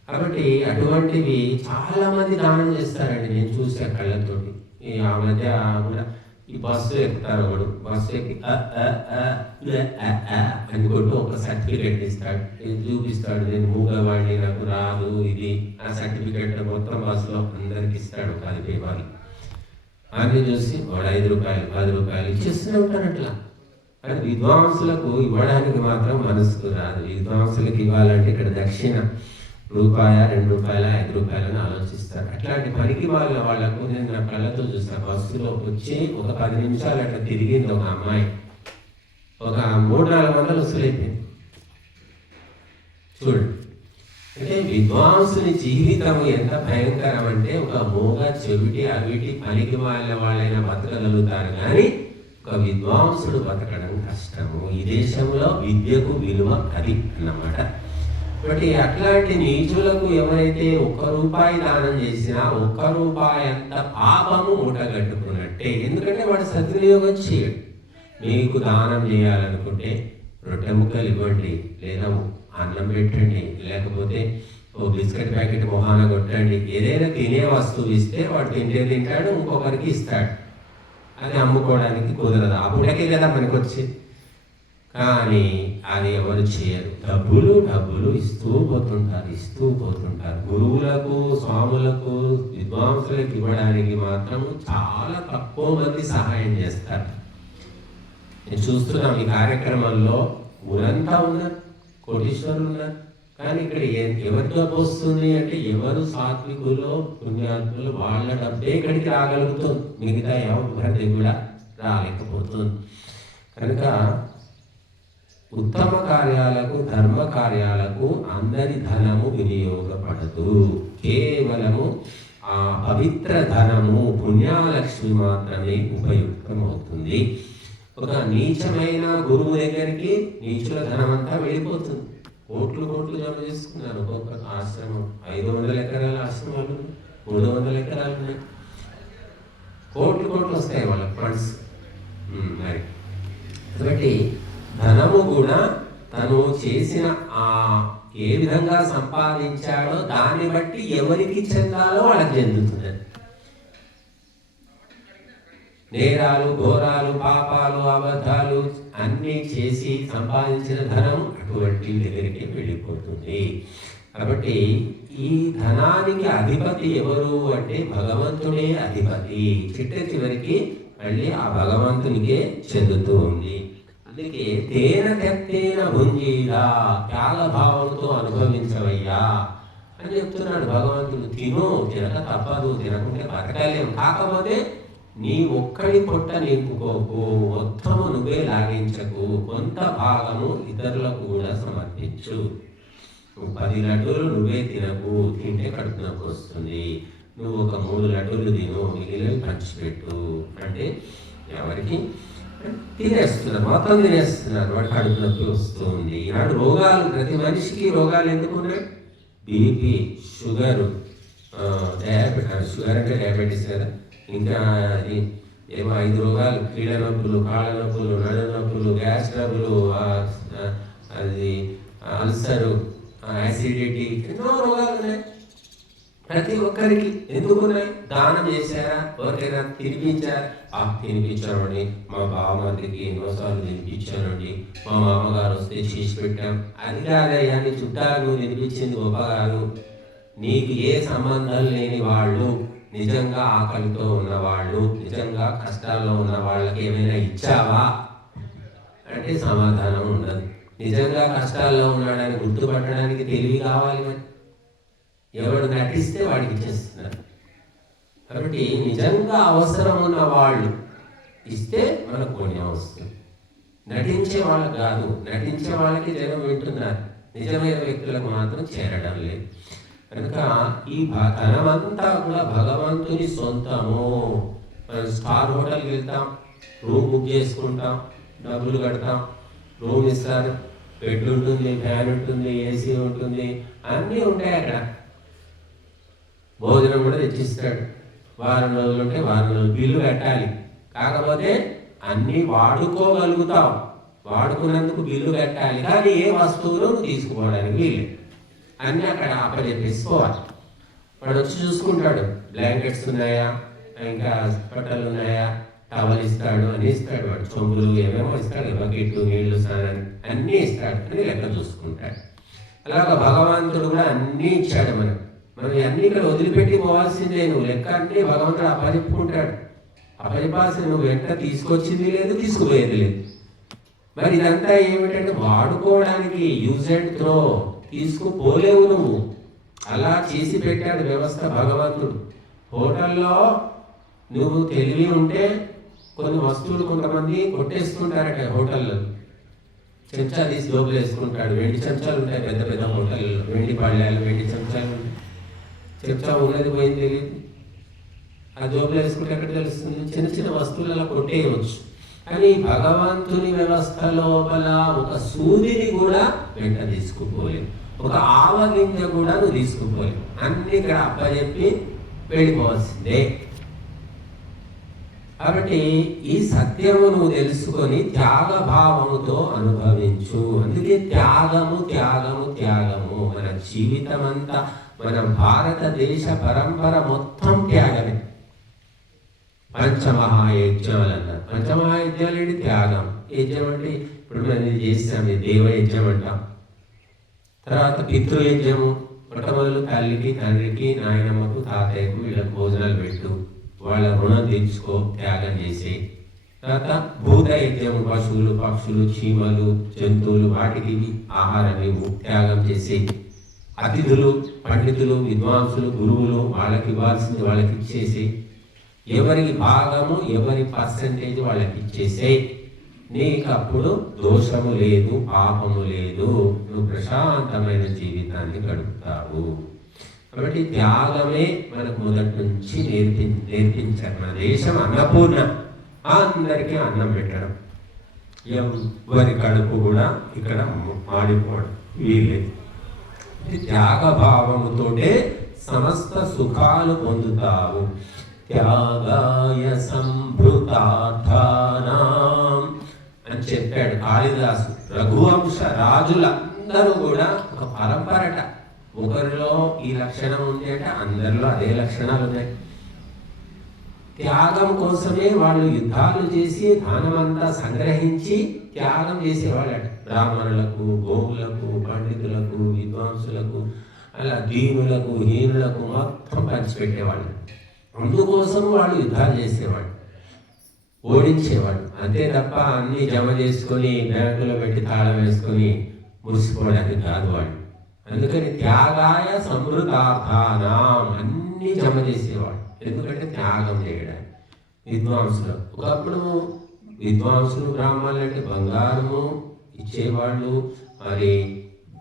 కాబట్టి అటువంటివి చాలా మంది దానం చేస్తారండి, నేను చూసా కళ్ళతోటి. ఆ మధ్య కూడా ఈ బస్సు ఎక్కుతారు, వాడు బస్సు ఎక్కి అనుకుంటూ ఒక సర్టిఫికెట్ ఇస్తాడు, చూపిస్తాడు, నేను మూగవాడిని నాకు రాదు ఇది. ఆ సర్టిఫికెట్ మొత్తం బస్సులో అందరికి ఇస్తాడు 10 పేపర్లు. అన్ని చూసి వాడు 5 రూపాయలు 10 రూపాయలు ఇచ్చేస్తూనే ఉంటారు అట్లా. కానీ విద్వాంసులకు ఇవ్వడానికి మాత్రం మనసుకు రాదు. విద్వాంసులకు ఇవ్వాలంటే ఇక్కడ దక్షిణ రూపాయ 2 రూపాయల 5 రూపాయలని ఆలోచిస్తారు. అట్లాంటి పనికి వాళ్ళకు నేను నా కళ్ళతో చూస్తాను. బస్సులో వచ్చి ఒక 10 నిమిషాలు అట్లా తిరిగింది ఒక అమ్మాయి, ఒక 300-400 వసూలైపోయింది. చూడండి, అంటే విద్వాంసుని జీవితం ఎంత భయంకరం అంటే ఒక మూగ చెవిటి అవిటి పనికి వాళ్ళైనా బతకగలుగుతారు, కానీ ఒక విద్వాంసుడు బతకడం కష్టము. ఈ దేశంలో విద్యకు విలువ అది అన్నమాట. కాబట్టి అట్లాంటి నీచులకు ఎవరైతే 1 రూపాయి దానం చేసినా 1 రూపాయి అంత పాపము మూటగట్టుకున్నట్టే. ఎందుకంటే వాడు సద్వినియోగం చేయడు. మీకు దానం చేయాలనుకుంటే రొట్టె ముక్కలు ఇవ్వండి, లేదా అన్నం పెట్టండి, లేకపోతే ఓ బిస్కెట్ ప్యాకెట్ మొహాన కొట్టండి. ఏదైనా తినే వస్తువు ఇస్తే వాడు తింటాడు, ఇంకొకరికి ఇస్తాడు. అది అమ్ముకోవడానికి కుదరదు. అప్పుడకే కదా మనకు వచ్చి. కానీ అది ఎవరు చేయరు. డబ్బులు ఇస్తూ పోతుంటారు. గురువులకు, స్వాములకు, విద్వాంసులకు ఇవ్వడానికి మాత్రం చాలా తక్కువ మంది సహాయం చేస్తారు. నేను చూస్తున్నాం ఈ కార్యక్రమంలో ఊరంతా ఉన్నారు, కోటీశ్వరులు ఉన్నారు. కానీ ఇక్కడ ఎవరి డబ్బు వస్తుంది అంటే ఎవరు సాత్వికులు, పుణ్యాత్ములు వాళ్ళ డబ్బే ఇక్కడికి రాగలుగుతుంది. మిగతా ఎవరి కూడా రాలేకపోతుంది. కనుక ఉత్తమ కార్యాలకు, ధర్మ కార్యాలకు అందరి ధనము వినియోగపడదు. కేవలము ఆ పవిత్ర ధనము పుణ్యాలక్ష్మి మాత్రమే ఉపయుక్తమవుతుంది. ఒక నీచమైన గురువు దగ్గరికి నీచుల ధనం అంతా వెళ్ళిపోతుంది. కోట్లు జమ చేసుకున్నారు. ఒక్కొక్క ఆశ్రమం 500 ఎకరాల ఆశ్రమాలు, 300 ఎకరాలు ఉన్నాయి. కోట్లు వస్తాయి వాళ్ళ ఫండ్స్. మరి కాబట్టి ధనము కూడా తను చేసిన ఏ విధంగా సంపాదించాడో దాన్ని బట్టి ఎవరికి చెందాలో వాళ్ళకి చెందుతుంది. నేరాలు, ఘోరాలు, పాపాలు, అబద్ధాలు అన్నీ చేసి సంపాదించిన ధనం అటువంటి దగ్గరికి వెళ్ళిపోతుంది. కాబట్టి ఈ ధనానికి అధిపతి ఎవరు అంటే భగవంతుడే అధిపతి. చివరికి మళ్ళీ ఆ భగవంతునికే చెందుతూ ఉంది. అందుకే తేన భుంజీరా, త్యాగభావంతో అనుభవించవయ్యా అని చెప్తున్నాడు భగవంతుడు. తినక తప్పదు, తినకుంటే బతకలేము. కాకపోతే నీ ఒక్కడి పొట్ట నింపుకోకు, మొత్తము నువ్వే లాగించకు, కొంత భాగము ఇతరులకు కూడా సమర్పించు. 10 లడ్డూలు నువ్వే తినకు, తింటే కడుపు నొప్పి వస్తుంది. నువ్వు ఒక 3 లడ్డూలు తిను, మిగిలినవి పంచిపెట్టు అంటే ఎవరికి తినేస్తున్నారు, మొత్తం తినేస్తున్నారు. వాడు కడుపు నొప్పి వస్తుంది. ఈనాడు రోగాలు, ప్రతి మనిషికి రోగాలు ఎందుకు ఉన్నాయి? బీపీ, షుగరు, షుగర్ అంటే డయాబెటీస్ కదా, ఇంకా అది ఏమో 5 రోగాలు, కీళ్ళ నొప్పులు, కాళ్ళ నొప్పులు, నడు నొప్పులు, గ్యాస్ ట్రబులు, అది అల్సరు, యాసిడిటీ, ఎన్నో రోగాలు ఉన్నాయి ప్రతి ఒక్కరికి. ఎందుకున్నాయి? దానం చేశారా? ఎవరికైనా తినిపించారా? తినిపించానండి, మా బావమరికి ఎన్నోసార్లు తినిపించానండి, మా మామగారు వస్తే చేసి పెట్టాం. అది కాదయ్యా, నీ చుట్టాలు నువ్వు తినిపించింది గొప్ప కాదు. నీకు ఏ సంబంధం లేని వాళ్ళు, నిజంగా ఆకలితో ఉన్నవాళ్ళు, నిజంగా కష్టాల్లో ఉన్న వాళ్ళకి ఏమైనా ఇచ్చావా అంటే సమాధానం ఉండదు. నిజంగా కష్టాల్లో ఉన్నాడని గుర్తుపట్టడానికి తెలివి కావాలి. మరి ఎవడు నటిస్తే వాడికి ఇచ్చేస్తున్నారు. కాబట్టి నిజంగా అవసరం ఉన్న వాళ్ళు ఇస్తే మనకు పుణ్యం వస్తుంది. నటించే వాళ్ళకి కాదు. నటించే వాళ్ళకి జనం వింటున్నారు, నిజమైన వ్యక్తులకు మాత్రం చేరడం లేదు. కనుక ఈ ధనమంతా కూడా భగవంతుని సొంతము. మనం స్టార్ హోటల్కి వెళ్తాం, రూమ్ బుక్ చేసుకుంటాం, డబ్బులు కడతాం, రూమ్ ఇస్తారు, బెడ్ ఉంటుంది, ఫ్యాన్ ఉంటుంది, ఏసీ ఉంటుంది, అన్నీ ఉంటాయి అక్కడ. భోజనం కూడా తెచ్చిస్తాడు. వారం రోజులు ఉంటే వారం రోజులు బిల్లు కట్టాలి. కాకపోతే అన్నీ వాడుకోగలుగుతాం, వాడుకున్నందుకు బిల్లు కట్టాలి. కానీ ఏ వస్తువులు తీసుకోవడానికి వీలు, అన్నీ అక్కడ అప్పచెప్పేసుకోవాలి. వాడు వచ్చి చూసుకుంటాడు, బ్లాంకెట్స్ ఉన్నాయా, ఇంకా బట్టలు ఉన్నాయా, టవల్ ఇస్తాడు, అన్నీ ఇస్తాడు. వాడు చెంబులు ఏమేమో ఇస్తాడు, బకెట్లు, నీళ్లు, స్నానాన్ని అన్నీ ఇస్తాడు, అని లెక్క చూసుకుంటాడు. అలాగా భగవంతుడు కూడా అన్నీ ఇచ్చాడు. మనం అన్ని ఇక్కడ వదిలిపెట్టి పోవాల్సిందే. నువ్వు లెక్క అంటే భగవంతుడు అప్పచెప్పుకుంటాడు. అప్పచెప్పాల్సిన నువ్వు వెంట తీసుకొచ్చింది లేదు, తీసుకుపోయేది లేదు. మరి ఇదంతా ఏమిటంటే వాడుకోవడానికి యూజ్ అండ్ త్రో, తీసుకుపోలేవు నువ్వు. అలా చేసి పెట్టాడు వ్యవస్థ భగవంతుడు. హోటల్లో నువ్వు తెలివి ఉంటే కొన్ని వస్తువులు కొంతమంది కొట్టేసుకుంటారట హోటల్లో. చెంచా తీసి లోపల వేసుకుంటాడు. వెండి చెంచాలు ఉంటాయి పెద్ద పెద్ద హోటల్లో, వెండి పళ్ళాలు, వెండి చెంచాలు. చెంచా ఉన్నది పోయింది తెలియదు, ఆ జోబులు వేసుకుంటే ఎక్కడ తెలుస్తుంది? చిన్న చిన్న వస్తువులు అలా కొట్టేయవచ్చు. కానీ భగవంతుని వ్యవస్థ లోపల ఒక సూదిని కూడా వెంట తీసుకుపోలేవు, ఒక ఆవగింజ కూడా నువ్వు తీసుకుపోలేవు. అన్ని ఇక్కడ అప్పచెప్పి వెళ్ళిపోవాల్సిందే. కాబట్టి ఈ సత్యము నువ్వు తెలుసుకొని త్యాగభావముతో అనుభవించు. అందుకే త్యాగము త్యాగము త్యాగము. మన జీవితం అంతా, మన భారతదేశ పరంపర మొత్తం త్యాగమే. పంచమహాయజ్ఞాలు అన్నారు. పంచమహాయజ్ఞాలు ఏంటి? త్యాగం. యజ్ఞం అంటే ఇప్పుడు మనం ఇది చేసాం, దేవయజ్ఞం అంటాం. తర్వాత పితృయజ్ఞము, మొట్టమొదలు తల్లికి, తండ్రికి, నాయనమ్మకు, తాతయ్యకు వీళ్ళకి భోజనాలు పెట్టు, వాళ్ళ రుణం తీర్చుకో, త్యాగం చేసి. తర్వాత భూత యజ్ఞము, పశువులు, పక్షులు, చీమలు, జంతువులు, వాటికి ఆహారం ఇవ్వు, త్యాగం చేసి. అతిథులు, పండితులు, విద్వాంసులు, గురువులు, వాళ్ళకి ఇవ్వాల్సింది వాళ్ళకి ఇచ్చేసి, ఎవరికి భాగము, ఎవరి పర్సంటేజ్ వాళ్ళకి ఇచ్చేసే. నీకు అప్పుడు దోషము లేదు, పాపము లేదు, నువ్వు ప్రశాంతమైన జీవితాన్ని గడుపుతావు. కాబట్టి త్యాగమే మనకు మొదటి నుంచి నేర్పించారు. మన దేశం అన్నపూర్ణ, అందరికీ అన్నం పెట్టడం, ఎవరి కడుపు కూడా ఇక్కడ మాడిపోవడం వీలేదు. త్యాగభావముతోటే సమస్త సుఖాలు పొందుతావు. త్యాగాయ సంభృతార్థానాం అని చెప్పాడు కాళిదాసు. రఘువంశ రాజులందరూ కూడా ఒక పరంపరట. ఒకరిలో ఈ లక్షణం ఉంది అంటే అందరిలో అదే లక్షణాలు ఉన్నాయి. త్యాగం కోసమే వాళ్ళు యుద్ధాలు చేసి ధనమంతా సంగ్రహించి త్యాగం చేసేవాళ్ళట. బ్రాహ్మణులకు, గోవులకు, పండితులకు, విద్వాంసులకు, అలా దీనులకు, హీనులకు మొత్తం పంచిపెట్టేవాళ్ళు. అందుకోసం వాళ్ళు యుద్ధాలు చేసేవాళ్ళు, ఓడించేవాళ్ళు. అంతే తప్ప అన్ని జమ చేసుకొని బ్యాంకులో పెట్టి తాళం వేసుకొని మురిసిపోవడానికి కాదు వాళ్ళు. అందుకని త్యాగాయ సమృతార్థానాం అన్ని జమ చేసేవాళ్ళు. ఎందుకంటే త్యాగం చేయడానికి. విద్వాంసులు ఒకప్పుడు విద్వాంసులు, బ్రాహ్మణులు అంటే బంగారము ఇచ్చేవాళ్ళు. మరి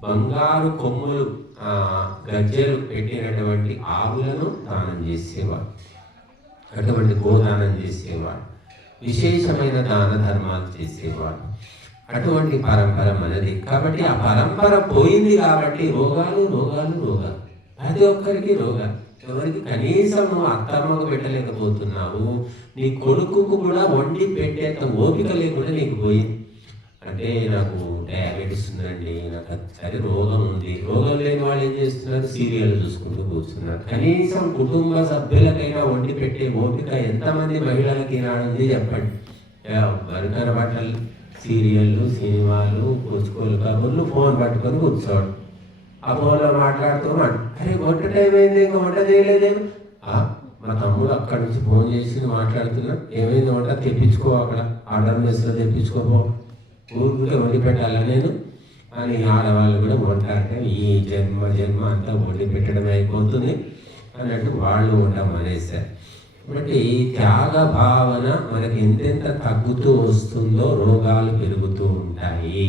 బంగారు కొమ్ములు, గజ్జలు పెట్టినటువంటి ఆవులను దానం చేసేవాడు. అటువంటి గోదానం చేసేవాడు. విశేషమైన దాన ధర్మాలు చేసేవాడు. అటువంటి పరంపర మనది. కాబట్టి ఆ పరంపర పోయింది కాబట్టి రోగాలు రోగాలు రోగాలు, ప్రతి ఒక్కరికి రోగాలు. ఎవరికి కనీసం నువ్వు అత్తమ్మకు పెట్టలేకపోతున్నావు, నీ కొడుకుకు కూడా వండి పెట్టేంత ఓపిక లేకుండా నీకు పోయింది. అంటే నాకు డయాబెటీస్ ఉందండి, నాకు అది రోగం ఉంది. రోగం లేని వాళ్ళు ఏం చేస్తున్నారు? సీరియల్ చూసుకుంటూ కూర్చున్నారు. కనీసం కుటుంబ సభ్యులకైనా వండి పెట్టే ఓపిక ఎంతమంది మహిళలకి నాడుంది చెప్పండి. బరికర బట్టలు, సీరియళ్ళు, సినిమాలు, పుచ్చుకోలు కబుర్లు, ఫోన్ పట్టుకొని కూర్చోడు. ఆ ఫోన్లో మాట్లాడుతూ అరే వంట టైం అయింది, ఇంకా వంట చేయలేదేమి. మా తమ్ముడు అక్కడి నుంచి ఫోన్ చేసి మాట్లాడుతున్నా, ఏమైంది వంట తెప్పించుకో, అక్కడ ఆర్డర్ మెస్లో తెప్పించుకోపో, ఊరికే వండి పెట్టాలా నేను అని ఆడవాళ్ళు కూడా వంట అంటే ఈ జన్మ అంతా వండి పెట్టడం అయిపోతుంది అన్నట్టు వాళ్ళు వంట మానేశారు. కాబట్టి త్యాగ భావన మనకి ఎంతెంత తగ్గుతూ వస్తుందో రోగాలు పెరుగుతూ ఉంటాయి.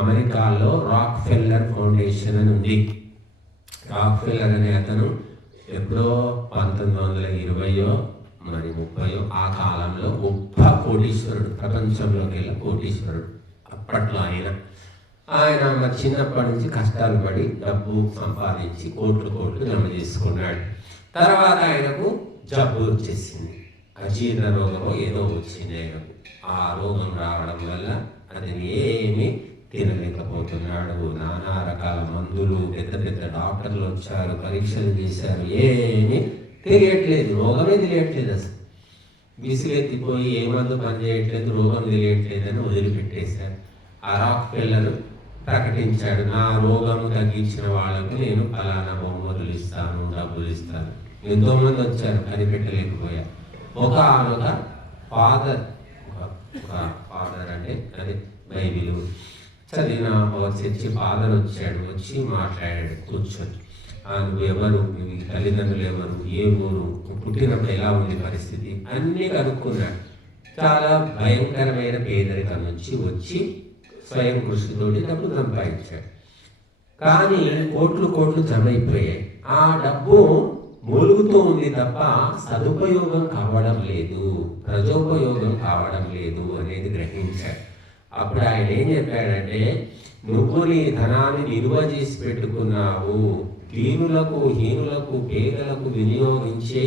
అమెరికాలో రాక్ ఫెల్లర్ ఫౌండేషన్ అని ఉంది. రాక్ ఫెల్లర్ అనే అతను ఎప్పుడో 1920 మరి 30 ఆ కాలంలో గొప్ప కోటీశ్వరుడు, ప్రపంచంలోకి వెళ్ళి కోటీశ్వరుడు. అప్పట్లో ఆయన మరి చిన్నప్పటి నుంచి కష్టాలు పడి డబ్బు సంపాదించి కోట్లు జమ చేసుకున్నాడు. తర్వాత ఆయనకు జబ్బు వచ్చేసింది, అజీర్ణ రోగం ఏదో వచ్చింది ఆయనకు. ఆ రోగం రావడం వల్ల అతను ఏమీ తినలేకపోతున్నాడు. నానా రకాల మందులు, పెద్ద పెద్ద డాక్టర్లు వచ్చారు, పరీక్షలు చేశారు, ఏమీ తెలియట్లేదు, రోగమే తెలియట్లేదు. అసలు విసిగెత్తిపోయి ఏ మందు పనిచేయట్లేదు, రోగం తెలియట్లేదు అని వదిలిపెట్టేశారు. ఆ రాక్ ఫెల్లర్ ప్రకటించాడు, నా రోగం తగ్గించిన వాళ్ళకు నేను ఫలానా బహుమతులు ఇస్తాను, డబ్బులు ఇస్తాను. ఎంతోమంది వచ్చారు, కనిపెట్టలేకపోయారు. ఒక ఫాదర్, ఒక ఫాదర్ అంటే అదే బైబిల్ చదివిన చర్చి ఫాదర్ వచ్చాడు, వచ్చి మాట్లాడాడు కూర్చొని. నువ్వు ఎవరు, నువ్వు తల్లిదండ్రులు ఎవరు, ఏ ఊరు, పుట్టినప్పుడు ఎలా ఉంది పరిస్థితి అన్నీ కనుక్కున్నాడు. చాలా భయంకరమైన పేదరికం నుంచి వచ్చి స్వయం కృషితోటి డబ్బు సంపాదించాడు. కానీ కోట్లు జమ అయిపోయాయి. ఆ డబ్బు మూలుగుతూ ఉంది తప్ప సదుపయోగం కావడం లేదు, ప్రజోపయోగం కావడం లేదు అనేది గ్రహించాడు. అప్పుడు ఆయన ఏం చెప్పాడంటే, నువ్వు నీ ధనాన్ని నిల్వ చేసి పెట్టుకున్నావు, దీనులకు, హీనులకు, పేదలకు వినియోగించే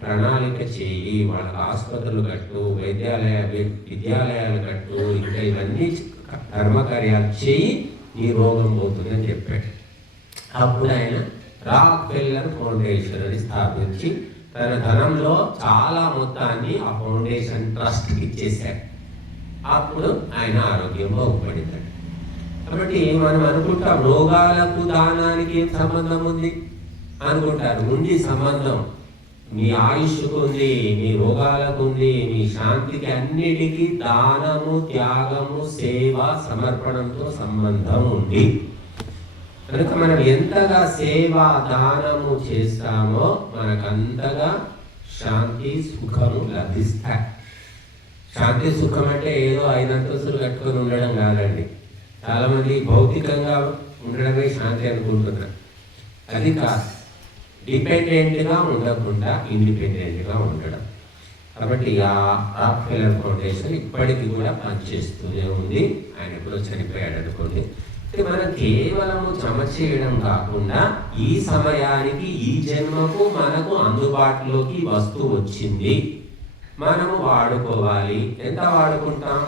ప్రణాళిక చేయి, వాళ్ళకి ఆసుపత్రులు కట్టు, విద్యాలయాలు కట్టు, ఇంకా ఇవన్నీ కర్మకార్యాలు చేయి, నీ రోగం పోతుందని చెప్పాడు. అప్పుడు ఆయన రాక్ఫెల్లర్ ఫౌండేషన్ అని స్థాపించి తన ధనంలో చాలా మొత్తాన్ని ఆ ఫౌండేషన్ ట్రస్ట్కి ఇచ్చేశాడు. అప్పుడు ఆయన ఆరోగ్యం బాగుపడింది. కాబట్టి మనం అనుకుంటాం రోగాలకు దానానికి ఏం సంబంధం ఉంది అనుకుంటారు. ఉంది సంబంధం. మీ ఆయుష్కు ఉంది, మీ రోగాలకు ఉంది, మీ శాంతికి, అన్నిటికీ దానము, త్యాగము, సేవ, సమర్పణంతో సంబంధం ఉంది. కనుక మనం ఎంతగా సేవ, దానము చేస్తామో మనకంతగా శాంతి, సుఖము లభిస్తాయి. శాంతి, సుఖం అంటే ఏదో 5 అంతస్తులు కట్టుకొని ఉండడం కాదండి. చాలామంది భౌతికంగా ఉండడమే శాంతి అనుకుంటున్నారు. అది కాదు. డిపెండెంట్గా ఉండకుండా ఇండిపెండెంట్గా ఉండడం. కాబట్టి ఆ రాక్ఫెల్లర్ ఫౌండేషన్ ఇప్పటికీ కూడా పనిచేస్తూనే ఉంది. ఆయన ఎప్పుడో చనిపోయాడు అనుకోండి. మనం కేవలము జమ చేయడం కాకుండా ఈ సమయానికి, ఈ జన్మకు మనకు అందుబాటులోకి వస్తూ వచ్చింది, మనము వాడుకోవాలి. ఎంత వాడుకుంటాం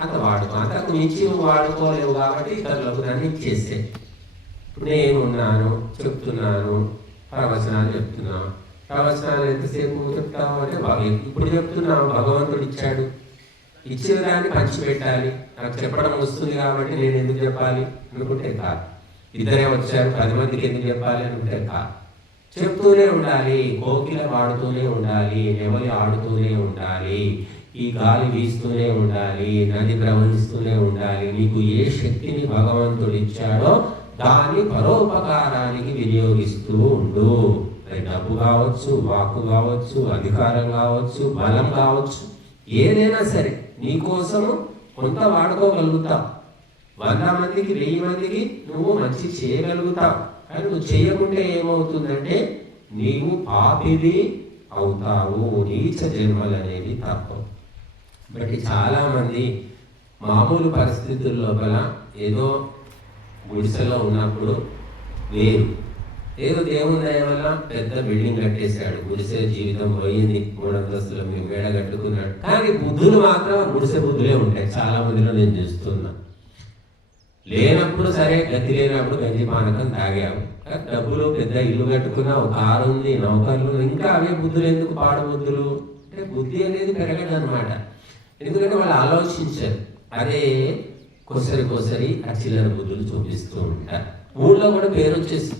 అంత వాడుకో, అంతకు మించి వాడుకోలేవు. కాబట్టి ఇతరులకు దాన్ని ఇచ్చేసే. ఇప్పుడు నేనున్నాను, చెప్తున్నాను, ప్రవచనాలు చెప్తున్నాను. ప్రవచనాలు ఎంతసేపు చెప్తాము అంటే ఇప్పుడు చెప్తున్నాను, భగవంతుడు ఇచ్చాడు, ఇచ్చిన దాన్ని పంచిపెట్టాలి. నాకు చెప్పడం వస్తుంది కాబట్టి నేను ఎందుకు చెప్పాలి అనుకుంటే కాదు. ఇద్దరే వచ్చారు, 10 మందికి ఎందుకు చెప్పాలి అనుకుంటే కాదు. చెప్తూనే ఉండాలి, కోకిల పాడుతూనే ఉండాలి, నెమలి ఆడుతూనే ఉండాలి, ఈ గాలి వీస్తూనే ఉండాలి, నది ప్రవహిస్తూనే ఉండాలి. నీకు ఏ శక్తిని భగవంతుడు ఇచ్చాడో దాన్ని పరోపకారానికి వినియోగిస్తూ ఉండు. అది డబ్బు కావచ్చు, వాక్కు కావచ్చు, అధికారం కావచ్చు, బలం కావచ్చు, ఏదైనా సరే నీకోసము కొంత వాడుకోగలుగుతావు. 100 మందికి, 1000 మందికి నువ్వు మంచి చేయగలుగుతావు. కానీ నువ్వు చేయకుంటే ఏమవుతుందంటే నీవు పాపివి అవుతావు. నీచ జన్మలు అనేది తప్పవు. బట్టి చాలామంది మామూలు పరిస్థితుల లోపల ఏదో గుడిసెలో ఉన్నప్పుడు వేరు, ఏదో దేవుని దయ వల్ల పెద్ద బిల్డింగ్ కట్టేశాడు, గుడిసె జీవితం పోయింది, 3 అంతస్తులు మేము వేడ కట్టుకున్నాడు. కానీ బుద్ధులు మాత్రం గుడిసె బుద్ధులే ఉంటాయి. చాలా మందిలో నేను చూస్తున్నా. లేనప్పుడు సరే, గతి లేనప్పుడు గంజి పానకం తాగావు, డబ్బులు, పెద్ద ఇల్లు కట్టుకున్నావు, కారు ఉంది, నౌకర్లు, ఇంకా అవే బుద్ధులు. ఎందుకు పాడు బుద్ధులు అంటే బుద్ధి అనేది పెరగదు అనమాట. ఎందుకంటే వాళ్ళు ఆలోచించారు. అదే కొసరి చిల్లర బుద్ధులు చూపిస్తూ ఉంటారు. ఊళ్ళో కూడా పేరు వచ్చేసి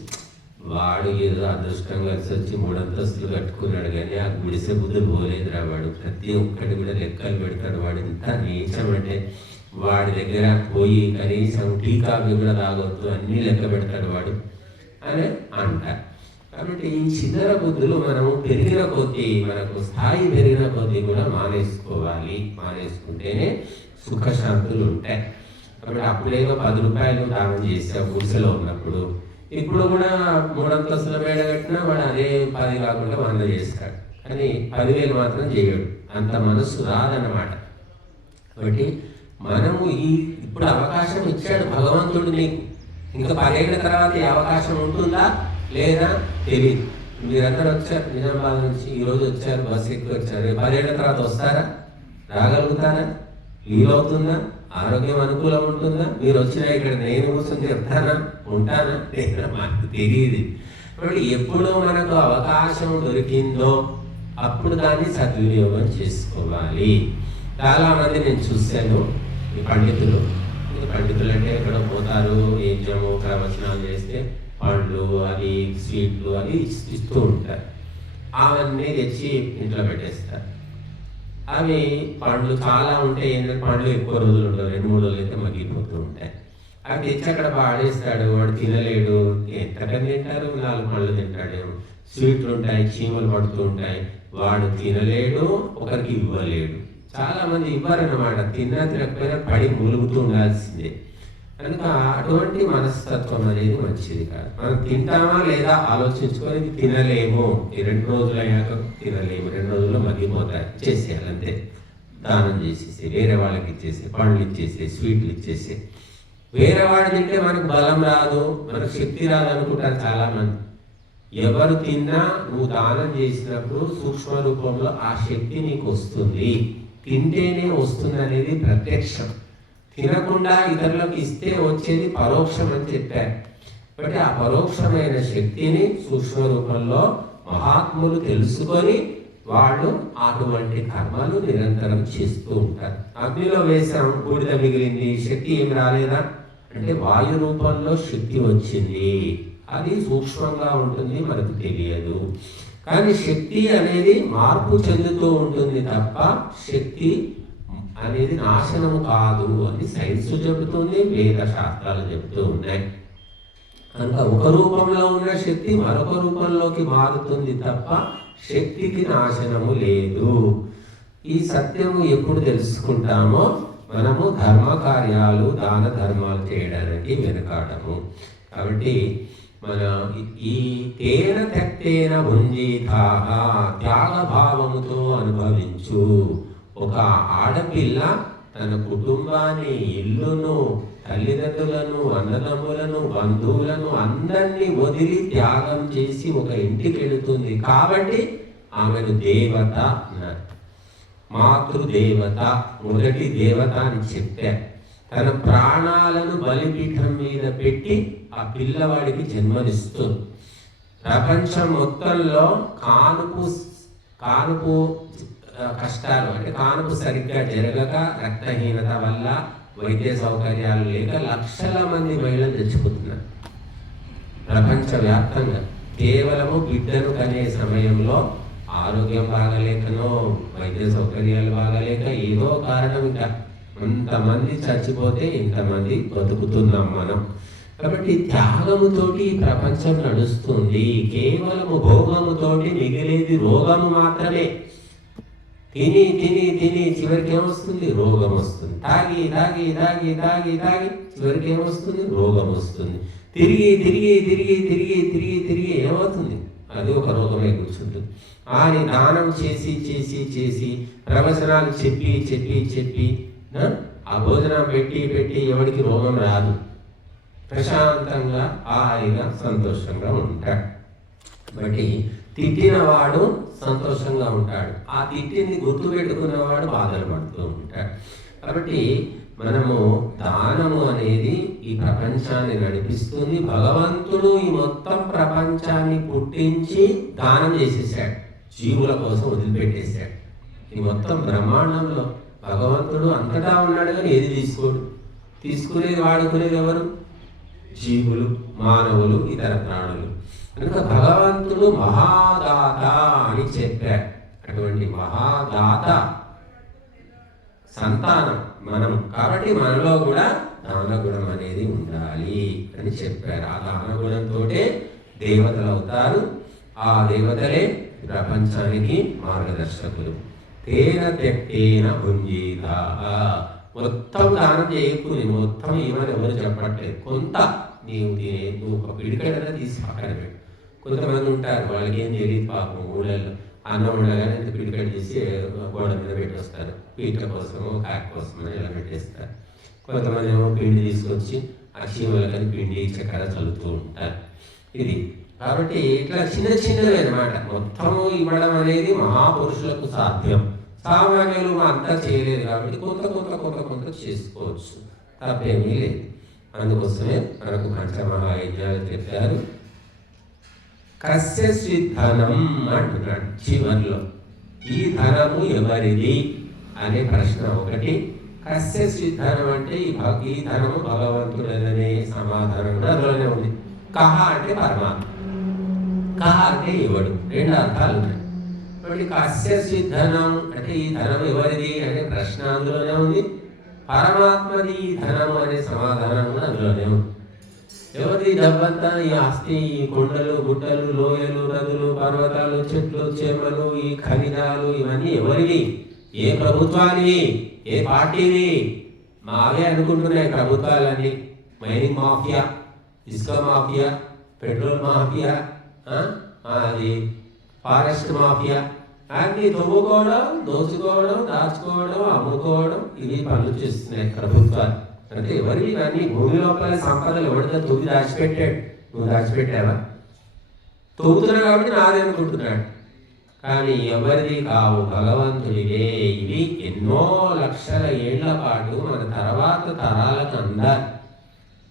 వాడు ఏదో అదృష్టం కలిసి వచ్చి 3 అంతస్తులు కట్టుకున్నాడు, కానీ ఆ గుడిసె బుద్ధులు పోలేదురా. వాడు ప్రతి ఒక్కటి కూడా లెక్కలు పెడతాడు. వాడు ఇంత నీచం అంటే వాడి దగ్గర పోయి కనీసం టీ కాఫీ కూడా తాగొద్దు, అన్నీ లెక్క పెడతాడు వాడు అని అంటారు. కాబట్టి ఈ చిల్లర బుద్ధులు మనము పెరిగిన కొద్దీ, మనకు స్థాయి పెరిగిన కొద్దీ కూడా మానేసుకోవాలి. మానేసుకుంటేనే సుఖశాంతులు ఉంటాయి. కాబట్టి అప్పుడేదో 10 రూపాయలు దానం చేసావు గుడిసెలో ఉన్నప్పుడు, ఇప్పుడు కూడా 3 అంతస్తుల మేడ కట్టినా వాడు అదే 10 కాకుండా 100 చేస్తాడు. కానీ 10,000 మాత్రం చేయడు. అంత మనస్సు రాదన్నమాట. కాబట్టి మనము ఇప్పుడు అవకాశం ఇచ్చాడు భగవంతుడు నీకు. ఇంకా 10 ఏళ్ళ తర్వాత ఈ అవకాశం ఉంటుందా లేదా తెలియదు. మీరందరూ వచ్చారు నిజామాబాద్ నుంచి, ఈరోజు వచ్చారు, బస్సు ఎక్కి వచ్చారు. 10 ఏళ్ళ తర్వాత వస్తారా? రాగలుగుతారా? వీలవుతుందా? ఆరోగ్యం అనుకూలం ఉంటుందా? మీరు వచ్చినా ఇక్కడ నేను కూర్చొని చెప్తానా, ఉంటానా లేదా మాకు తెలియదు. కాబట్టి ఎప్పుడు మనకు అవకాశం దొరికిందో అప్పుడు దాన్ని సద్వినియోగం చేసుకోవాలి. చాలామంది నేను చూశాను, ఈ పండితులు అంటే ఎక్కడో పోతారు, యజ్ఞము, ప్రవచనాలు చేస్తే పండ్లు అది, స్వీట్లు అది ఇస్తూ ఉంటారు. అవన్నీ తెచ్చి ఇంట్లో పెట్టేస్తారు. అవి పండ్లు చాలా ఉంటాయి. ఏంటంటే పండ్లు ఎక్కువ రోజులు ఉండవు, 2-3 రోజులు అయితే మగ్గిపోతూ ఉంటాయి. అవి తెచ్చి అక్కడ పాడేస్తాడు, వాడు తినలేడు. ఎంతకని తింటారు, 4 పండ్లు తింటాడు. స్వీట్లు ఉంటాయి, చీమలు పడుతూ ఉంటాయి, వాడు తినలేడు, ఒకరికి ఇవ్వలేడు. చాలా మంది ఇవ్వరన్నమాట, తిన్నా తినకపోయినా పడి మూలుగుతూ ఉండాల్సిందే. కనుక అటువంటి మనస్తత్వం అనేది మంచిది కాదు. మనం తింటామా లేదా ఆలోచించుకొని తినలేము, ఈ 2 రోజులు అయ్యాక తినలేము, 2 రోజుల్లో మగ్గిపోతాయి, చేసేయాలి అంతే. దానం చేసేసి వేరే వాళ్ళకి ఇచ్చేసి, పండ్లు ఇచ్చేసి, స్వీట్లు ఇచ్చేసి. వేరే వాడు తింటే మనకు బలం రాదు, మనకు శక్తి రాదు అనుకుంటారు చాలామంది. ఎవరు తిన్నా నువ్వు దానం చేసినప్పుడు సూక్ష్మ రూపంలో ఆ శక్తి నీకు వస్తుంది. తింటేనే వస్తుంది అనేది ప్రత్యక్షం. తినకుండా ఇతరులకు ఇస్తే వచ్చేది పరోక్షం అని చెప్పారు. కాబట్టి ఆ పరోక్షమైన శక్తిని సూక్ష్మ రూపంలో మహాత్ములు తెలుసుకొని వాళ్ళు అటువంటి కర్మలు నిరంతరం చేస్తూ ఉంటారు. అగ్నిలో వేసాం, బూడిద మిగిలింది, శక్తి ఏం రాలేదా అంటే వాయు రూపంలో శక్తి వచ్చింది. అది సూక్ష్మంగా ఉంటుంది, మనకు తెలియదు. కానీ శక్తి అనేది మార్పు చెందుతూ ఉంటుంది తప్ప శక్తి అనేది నాశనము కాదు అని సైన్స్ చెబుతుంది, వేద శాస్త్రాలు చెబుతూ ఉన్నాయి. కనుక ఒక రూపంలో ఉన్న శక్తి మరొక రూపంలోకి మారుతుంది తప్ప శక్తికి నాశనము లేదు. ఈ సత్యము ఎప్పుడు తెలుసుకుంటామో మనము ధర్మ కార్యాలు, దాన ధర్మాలు చేయడానికి వెనుకాడము. కాబట్టి మన ఈ తేన తెక్తేన భుంజీతాః, త్యాగ భావముతో అనుభవించు. ఒక ఆడపిల్ల తన కుటుంబాన్ని, ఇల్లును, తల్లిదండ్రులను, అన్నదమ్ములను, బంధువులను అందరినీ వదిలి త్యాగం చేసి ఒక ఇంటికి వెళుతుంది. కాబట్టి ఆమెను దేవత అన్నారు. మాతృదేవత, మొదటి దేవత అని చెప్పారు. తన ప్రాణాలను బలిపీఠం మీద పెట్టి ఆ పిల్లవాడికి జన్మనిస్తుంది. ప్రపంచం మొత్తంలో కానుపు కష్టాలు అంటే కానుపు సరిగ్గా జరగక, రక్తహీనత వల్ల, వైద్య సౌకర్యాలు లేక లక్షల మంది మహిళలు చచ్చిపోతున్నారు ప్రపంచవ్యాప్తంగా. కేవలము బిడ్డను కనే సమయంలో ఆరోగ్యం బాగలేకనో, వైద్య సౌకర్యాలు బాగలేక, ఏదో కారణం ఇంకా అంతమంది చచ్చిపోతే ఇంతమంది బతుకుతున్నాం మనం. కాబట్టి త్యాగముతోటి ఈ ప్రపంచం నడుస్తుంది. కేవలము భోగముతోటి మిగిలేది రోగము మాత్రమే. తిని తిని తిని చివరికి ఏమొస్తుంది, రోగం వస్తుంది. తాగి తాగి తాగి తాగి తాగి చివరికి ఏమొస్తుంది, రోగం వస్తుంది. తిరిగి తిరిగి తిరిగి తిరిగి తిరిగి తిరిగి ఏమవుతుంది, అది ఒక రోగమే కూర్చుంటుంది. ఆయన దానం చేసి చేసి చేసి, ప్రవచనాలు చెప్పి చెప్పి చెప్పి, ఆ భోజనం పెట్టి పెట్టి ఎవరికి రోగం రాదు. ప్రశాంతంగా హాయిగా సంతోషంగా ఉంటాడు. కాబట్టి తిట్టినవాడు సంతోషంగా ఉంటాడు, ఆ తిట్టింది గుర్తు పెట్టుకున్నవాడు బాధలు పడుతూ ఉంటాడు. కాబట్టి మనము దానము అనేది ఈ ప్రపంచాన్ని నడిపిస్తుంది. భగవంతుడు ఈ మొత్తం ప్రపంచాన్ని పుట్టించి దానం చేసేసాడు, జీవుల కోసం వదిలిపెట్టేశాడు. ఈ మొత్తం బ్రహ్మాండంలో భగవంతుడు అంతటా ఉన్నాడు, కానీ ఏది తీసుకోడు. తీసుకునేది, వాడుకునేది ఎవరు? జీవులు, మానవులు, ఇతర ప్రాణులు. కనుక భగవంతుడు మహాదాత అని చెప్పారు. అటువంటి మహాదాత సంతానం మనం. కాబట్టి మనలో కూడా దానగుణం అనేది ఉండాలి అని చెప్పారు. ఆ దానగుణంతో దేవతలు అవుతారు. ఆ దేవతలే ప్రపంచానికి మార్గదర్శకులు. తేన తెక్తేన భుంజీతాః. మొత్తం దానం చేయకుని, మొత్తం ఏమని ఎవరు చెప్పట్లేదు. కొంత నువ్వు ఒక పిడికడైనా తీసి పక్కన పెట్టు. కొంతమంది ఉంటారు, వాళ్ళకి ఏం తెలియదు పాపం, ఊళ్ళల్లో అన్నం ఉండగానే పిడికడ చేసి గోడ మీద పెట్టేస్తారు. పీట కోసమో కాకి కోసమో ఇలా పెట్టేస్తారు. కొంతమంది ఏమో పిండి తీసుకొచ్చి ఆ చీమలకని పిండి చక్కెర చల్లుతూ ఉంటారు. ఇది కాబట్టి ఇట్లా చిన్న చిన్నవి అన్నమాట. మొత్తము ఇవ్వడం అనేది మహాపురుషులకు సాధ్యం. సామాన్యులు అంతా చేయలేదు కాబట్టి కొంత కొంత కొంత కొంత చేసుకోవచ్చు, తప్పేమీ లేదు. అందుకోసమే మనకు పంచమహాయజ్ఞాలు చెప్పారు. కస్య ధనం అంటున్నాడు చివరిలో. ఈ ధనము ఎవరిది అనే ప్రశ్న ఒకటి. కస్య ధనం అంటే ఈ ధనము భగవంతుడనే సమాధానం కూడా అందులోనే ఉంది. కహ అంటే పరమాత్మ, కహ అంటే ఎవడు. 2 అర్థాలు ఉన్నాయి. కాబట్టి కస్య ధనం అంటే ఈ ధనం ఎవరిది అనే ప్రశ్న అందులోనే ఉంది, పరమాత్మది ఈ ధనము అనే సమాధానం కూడా అందులోనే ఉంది. ఎవరిది డబ్బంతా? ఈ ఆస్తి, ఈ కొండలు గుట్టలు లోయలు నదులు పర్వతాలు చెట్లు చేమలు ఈ ఖనిజాలు ఇవన్నీ ఎవరివి? ఏ ప్రభుత్వానివి? ఏ పార్టీవి? మావే అనుకుంటున్నాయి ప్రభుత్వాలన్నీ. మైనింగ్ మాఫియా, ఇసుక మాఫియా, పెట్రోల్ మాఫియా, అది ఫారెస్ట్ మాఫియా, అన్ని తవ్వుకోవడం, దోచుకోవడం, దాచుకోవడం, అమ్ముకోవడం, ఇవి పనులు చేస్తున్నాయి ప్రభుత్వాలు. అంటే ఎవరి కానీ భూమి లోపల సంపదలు ఎవరితో తొవ్వి దాచిపెట్టాడు? నువ్వు దాచిపెట్టావా? తవ్వుతున్నావు కాబట్టి నాదే అనుకుంటున్నాడు. కానీ ఎవరిది కావు, భగవంతుడివే. ఇవి ఎన్నో లక్షల ఏళ్ల పాటు మన తర్వాత తరాలకు అందాలి.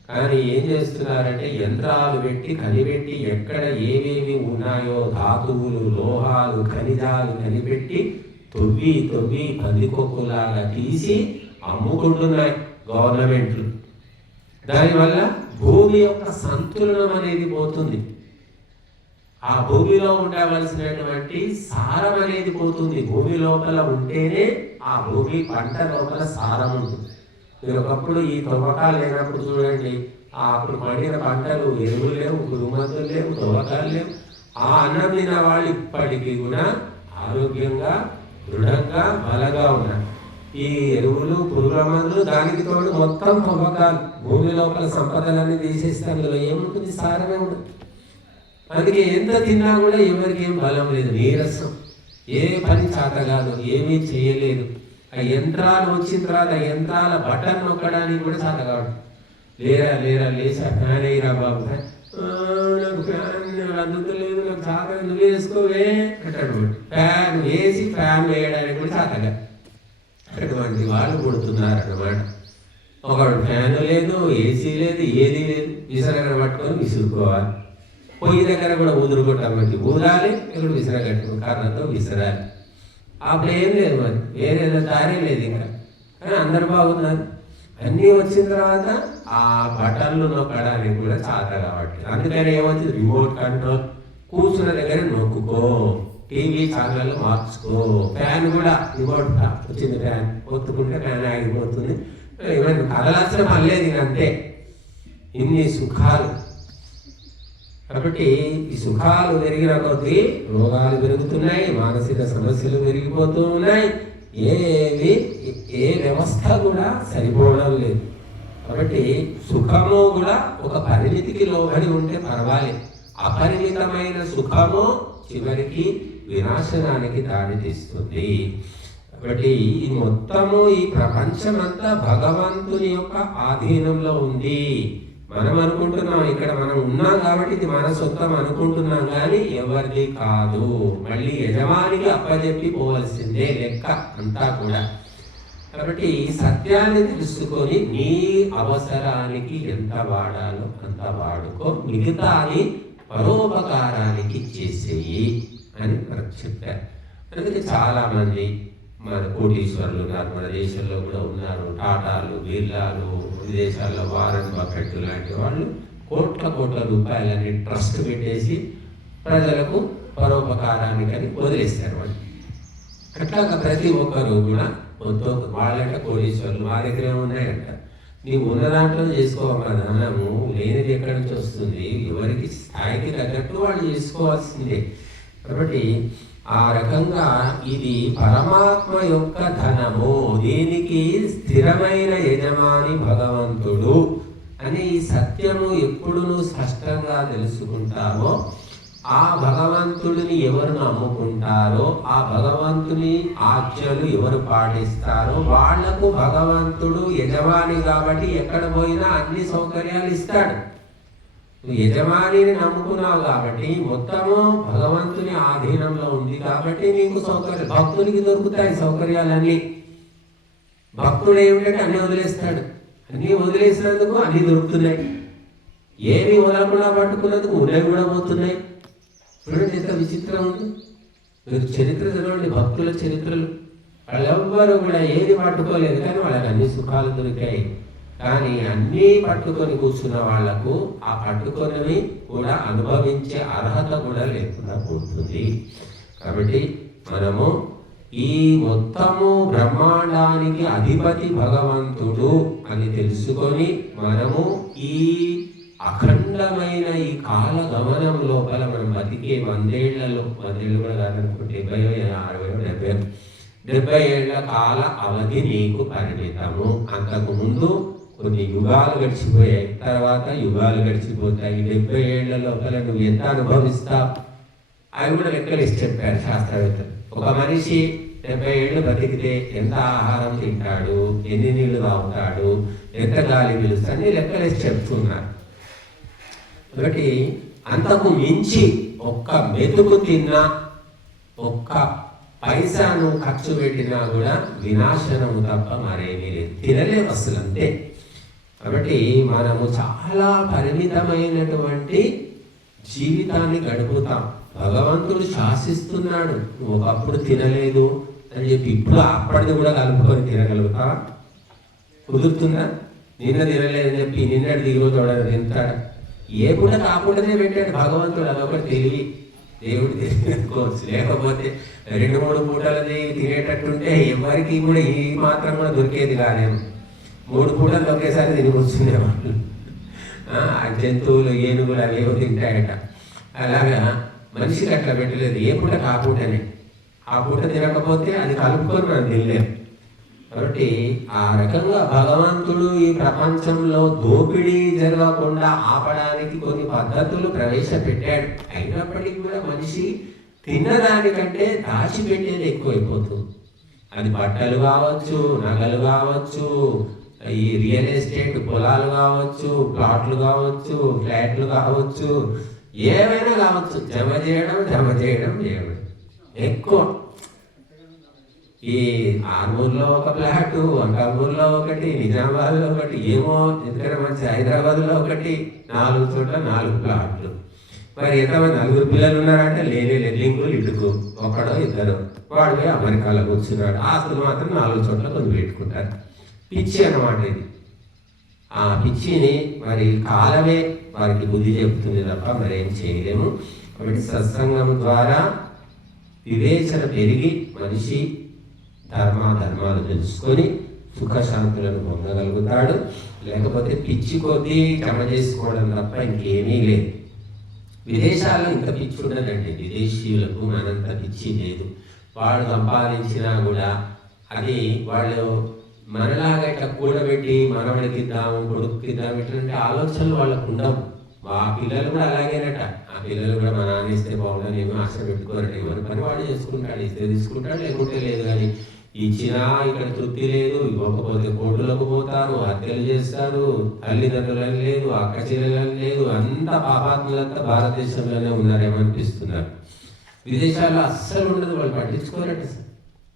కానీ ఏం చేస్తున్నారంటే యంత్రాలు పెట్టి కనిపెట్టి ఎక్కడ ఏమేమి ఉన్నాయో ధాతువులు లోహాలు ఖనిజాలు కనిపెట్టి తొవ్వి తొవ్వి పందికొక్కులాగా తీసి అమ్ముకుంటున్నాయి గవర్నమెంట్లు. దానివల్ల భూమి యొక్క సంతులనం అనేది పోతుంది. ఆ భూమిలో ఉండవలసినటువంటి సారం అనేది పోతుంది. భూమి లోపల ఉంటేనే ఆ భూమి పంట లోపల సారం ఉంటుంది. మీరు ఒకప్పుడు ఈ తవ్వకాలు లేనప్పుడు చూడండి, అప్పుడు పండిన పంటలు ఎరువులు లేవు, పురుగుమందులు లేవు, తవ్వకాలు లేవు. ఆ అన్నం తిన్న వాళ్ళు ఇప్పటికీ కూడా ఆరోగ్యంగా దృఢంగా బలంగా ఉన్నారు. ఈ ఎరువులు పురుగుల మందులు దానికి తోడు మొత్తం తవ్వకాలు, భూమి లోపల సంపదలన్నీ తీసేస్తే అందులో ఏముంటుంది? సారమే ఉంటుంది. అందుకే ఎంత తిన్నా కూడా ఎవరికి ఏం బలం లేదు, నీరసం, ఏ పని చేత కాదు, ఏమీ చేయలేదు. ఆ యంత్రాలు వచ్చిన తర్వాత యంత్రాల బటన్ నొక్కడానికి కూడా చేత కాదు. లేరా లేరా లేచా ఫ్యాన్ అయ్యిరా బాబు, నాకు ఫ్యాన్ అందుతలేదు, నాకు చేత, నువ్వు వేసుకోవే అంటాడు. ఫ్యాన్ వేసి ఫ్యాన్ వేయడానికి కూడా చేతగా అటువంటి వాళ్ళు కొడుతున్నారు అన్నమాట. ఒకడు ఫ్యాన్ లేదు, ఏసీ లేదు, ఏది లేదు, విసరగడ పట్టుకొని విసురుకోవాలి. పొయ్యి దగ్గర కూడా ఊదురు కొట్టబట్టి ఊదాలి, ఇక్కడ విసరగట్టు కారణంతో విసరాలి. అప్పుడు ఏం లేదు, మరి వేరే దారే లేదు ఇంకా. కానీ అందరు బాగున్నారు. అన్నీ వచ్చిన తర్వాత ఆ బటన్లు నొక్కడానికి కూడా చేత కాబట్టి అందుకని ఏమవుతుంది? రిమోట్ కంట్రోల్, కూర్చున్న దగ్గర నొక్కుకో, టీవీ ఛానల్ మార్చుకో, ఫ్యాన్ కూడా రిమోట్ వచ్చింది, ఫ్యాన్ ఒత్తుకుంటే ఫ్యాన్ ఆగిపోతుంది. ఇవన్నీ కదలాల్సిన పర్లేదు అంతే. ఇన్ని సుఖాలు. కాబట్టి ఈ సుఖాలు పెరిగిన కొద్దీ రోగాలు పెరుగుతున్నాయి, మానసిక సమస్యలు పెరిగిపోతూ ఉన్నాయి. ఏ వ్యవస్థ కూడా సరిపోవడం లేదు. కాబట్టి సుఖము కూడా ఒక పరిమితికి లోబడి ఉంటే పర్వాలేదు. అపరిమితమైన సుఖము చివరికి వినాశనానికి దారితీస్తుంది. కాబట్టి ఈ మొత్తము ఈ ప్రపంచమంతా భగవంతుని యొక్క ఆధీనంలో ఉంది. మనం అనుకుంటున్నాం ఇక్కడ మనం ఉన్నాం కాబట్టి ఇది మన సొంతం అనుకుంటున్నాం, కానీ ఎవరిది కాదు. మళ్ళీ యజమానికి అప్పచెప్పి పోవలసిందే లెక్క అంతా కూడా. కాబట్టి ఈ సత్యాన్ని తెలుసుకొని నీ అవసరానికి ఎంత వాడాలో అంత వాడుకో, మిగతాని పరోపకారానికి చేసేయి అని మనకు చెప్పారు. అందుకే చాలా మంది మన కోటీశ్వరులు ఉన్నారు, మన దేశంలో కూడా ఉన్నారు. టాటాలు, బిర్లాలు, విదేశాల్లో వారన్ బఫెట్ లాంటి వాళ్ళు కోట్ల రూపాయలని ట్రస్ట్ పెట్టేసి ప్రజలకు పరోపకారానికని వదిలేస్తారు వాళ్ళు. అట్లాగా ప్రతి ఒక్కరు కూడా మొత్తం వాళ్ళంటే కోటీశ్వరులు, మా దగ్గర ఉన్నాయంట. నీవు ఉన్న దాంట్లో చేసుకోవాలి, ధనము లేనిది ఎక్కడి నుంచి వస్తుంది? ఎవరికి స్థాయికి తగ్గట్టు వాళ్ళు చేసుకోవాల్సిందే. కాబట్టి ఆ రకంగా ఇది పరమాత్మ యొక్క ధనము, దీనికి స్థిరమైన యజమాని భగవంతుడు అని ఈ సత్యము ఎప్పుడు నువ్వు స్పష్టంగా తెలుసుకుంటావో, ఆ భగవంతుడిని ఎవరు నమ్ముకుంటారో, ఆ భగవంతుని ఆజ్ఞలు ఎవరు పాటిస్తారో వాళ్లకు భగవంతుడు యజమాని కాబట్టి ఎక్కడ పోయినా అన్ని సౌకర్యాలు ఇస్తాడు. నువ్వు యజమానిని నమ్ముకున్నావు కాబట్టి మొత్తము భగవంతుని ఆధీనంలో ఉంది కాబట్టి నీకు సౌకర్యం, భక్తునికి దొరుకుతాయి సౌకర్యాలన్నీ. భక్తుడు ఏమిటంటే అన్నీ వదిలేస్తాడు. అన్నీ వదిలేసినందుకు అన్నీ దొరుకుతున్నాయి. ఏమి వదలకుండా పట్టుకున్నందుకు ఉన్నవి కూడా పోతున్నాయి. చూడండి ఎంత విచిత్రం ఉంది. మీరు చరిత్ర చదవండి, భక్తుల చరిత్రలు. వాళ్ళెవ్వరూ కూడా ఏది పట్టుకోలేదు కానీ వాళ్ళకి అన్ని సుఖాలు దొరికాయి. కానీ అన్నీ పట్టుకొని కూర్చున్న వాళ్లకు ఆ పట్టుకొనివి కూడా అనుభవించే అర్హత కూడా లేకుండా పోతుంది. కాబట్టి మనము ఈ మొత్తము బ్రహ్మాండానికి అధిపతి భగవంతుడు అని తెలుసుకొని మనము ఈ అఖండమైన ఈ కాల గమనం లోపల మనం బతికే 100 ఏళ్లలో 100 ఏళ్ళు కూడా కాదనుకుంటే 70 70 ఏళ్ల కాల అవధి నీకు పరిమితము. అంతకు ముందు కొన్ని యుగాలు గడిచిపోయాయి, తర్వాత యుగాలు గడిచిపోతాయి. 70 ఏళ్ల లోపల నువ్వు ఎంత అనుభవిస్తావు అవి కూడా లెక్కలేసి చెప్పారు శాస్త్రవేత్తలు. ఒక మనిషి 70 ఏళ్ళు బతికితే ఎంత ఆహారం తింటాడు, ఎన్ని నీళ్లు తాగుతాడు, ఎంత గాలి పీలుస్తాడు అన్ని లెక్కలేసి చెప్తున్నారు. కాబట్టి అంతకు మించి ఒక్క మెతుకు తిన్నా, ఒక్క పైసాను ఖర్చు పెట్టినా కూడా వినాశనము తప్ప మరేమీ లేదు, తినలేవు అసలు, అంతే. కాబట్టి మనము చాలా పరిమితమైనటువంటి జీవితాన్ని గడుపుతాం. భగవంతుడు శాసిస్తున్నాడు, నువ్వు ఒకప్పుడు తినలేదు అని చెప్పి ఇప్పుడు అప్పటిది కూడా కలుపుకొని తినగలుగుతా? కుదురుతుందా? నిన్న తినలేదని చెప్పి నిన్నటి దిగువ చూడదు తింటాడు. ఏ పూట కాకుండానే పెట్టాడు భగవంతుడు, అదొకటి తెలివి. దేవుడు తెలియకోవచ్చు, లేకపోతే 2-3 పూటలది తినేటట్టుంటే ఎవరికి కూడా ఈ మాత్రం కూడా దొరికేది కాదేమో. 3 పూటలు ఒకేసారి తిని కూర్చునేవాళ్ళు. జంతువులు, ఏనుగులు అవేవో తింటాయట. అలాగా మనిషికి అట్లా పెట్టలేదు, ఏ పూట కాకుండానే. ఆ పూట తినకపోతే అది కలుపుకొని మనం తినలేము. కాబట్టి ఆ రకంగా భగవంతుడు ఈ ప్రపంచంలో దోపిడీ జరగకుండా ఆపడానికి కొన్ని పద్ధతులు ప్రవేశపెట్టాడు. అయినప్పటికీ కూడా మనిషి తిన్నదానికంటే దాచిపెట్టేది ఎక్కువైపోతుంది. అది బట్టలు కావచ్చు, నగలు కావచ్చు, ఈ రియల్ ఎస్టేట్ పొలాలు కావచ్చు, ప్లాట్లు కావచ్చు, ఫ్లాట్లు కావచ్చు, ఏమైనా కావచ్చు, జమ చేయడం ఎక్కువ. ఈ ఆర్మూర్లో ఒక ఫ్లాటు, వంకాపూర్లో ఒకటి, నిజామాబాద్లో ఒకటి, ఏమో ఎందుకంటే మంచి హైదరాబాద్లో ఒకటి, 4 చోట్ల 4 ఫ్లాట్లు. మరి ఎంతమంది 4 పిల్లలు ఉన్నారంటే లేని లింకులు ఇటుకు ఒకడో ఇద్దరు, వాడు పోయి అమెరికాలో కూర్చున్నాడు. ఆస్తులు మాత్రం 4 చోట్ల కొన్ని పెట్టుకుంటారు. పిచ్చి అన్నమాట ఇది. ఆ పిచ్చిని మరి కాలమే వారికి బుద్ధి చెబుతుంది తప్ప మరేం చేయలేము. కాబట్టి సత్సంగం ద్వారా వివేచన పెరిగి మనిషి ధర్మాలు తెలుసుకొని సుఖశాంతులను పొందగలుగుతాడు. లేకపోతే పిచ్చి కొద్దీ క్రమ చేసుకోవడం తప్ప ఇంకేమీ లేదు. విదేశాల్లో ఇంత పిచ్చి ఉండదండి, విదేశీయులకు మనంత పిచ్చి లేదు. వాళ్ళు సంపాదించినా కూడా అది వాళ్ళు మనలాగా ఇట్లా కూడబెట్టి మనవడికిద్దాము, కొడుకుకిద్దాము ఇట్లాంటి ఆలోచనలు వాళ్ళకు ఉండవు. మా పిల్లలు కూడా అలాగేనట. ఆ పిల్లలు కూడా మా నాన్న ఇస్తే బాగుందని ఏమో ఆశ పెట్టుకోరట. ఎవరి పని వాడు చేసుకుంటాడు, ఇస్తే తీసుకుంటాడు, లేకుంటే లేదు. కానీ ఇచ్చినా ఇక్కడ తృప్తి లేదు. ఇవ్వకపోతే కోర్టులకు పోతారు, హత్యలు చేస్తారు, తల్లిదండ్రులని లేదు, అక్క చెల్లెలని లేదు. అంత పాపాత్ములంతా భారతదేశంలోనే ఉన్నారేమనిపిస్తున్నారు. విదేశాల్లో అస్సలు ఉండదు, వాళ్ళు పట్టించుకోరట.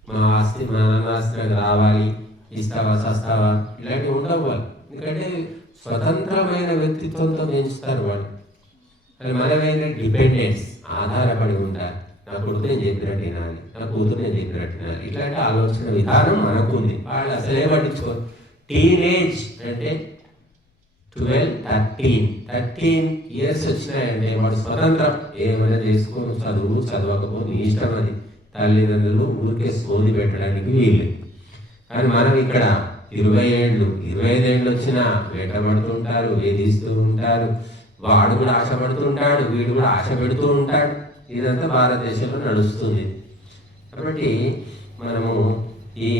మా ఆస్తి మా నాన్న ఆస్తి రావాలి, ఇస్తావా చస్తావా ఇలాంటివి ఉండవు వాళ్ళు. ఎందుకంటే స్వతంత్రమైన వ్యక్తిత్వంతో పెంచుతారు వాళ్ళు. అది మనమైన డిపెండెన్స్, ఆధారపడి ఉంటారు. నా కొడుకు నేను చెప్పినట్టు వినాలి, నా కూతురు నేను చెప్పినట్టు వినాలి, ఇట్లాంటి ఆలోచన విధానం మనకుంది. వాళ్ళు అసలే పట్టించుకోరు. టీనేజ్ అంటే 12-13 ఇయర్స్ వచ్చినాయంటే వాడు స్వతంత్రం, ఏమైనా చేసుకొని చదవకపో నీ ఇష్టం, అది తల్లిదండ్రులు ఊరికే సోది పెట్టడానికి వీళ్ళు. కానీ మనం ఇక్కడ 20 ఏళ్ళు 25 ఏళ్ళు వచ్చినా వేటపడుతుంటారు, వేధిస్తూ ఉంటారు. వాడు కూడా ఆశపడుతూ ఉంటాడు, వీడు కూడా ఆశ పెడుతూ ఉంటాడు. ఇదంతా భారతదేశంలో నడుస్తుంది. కాబట్టి మనము ఈ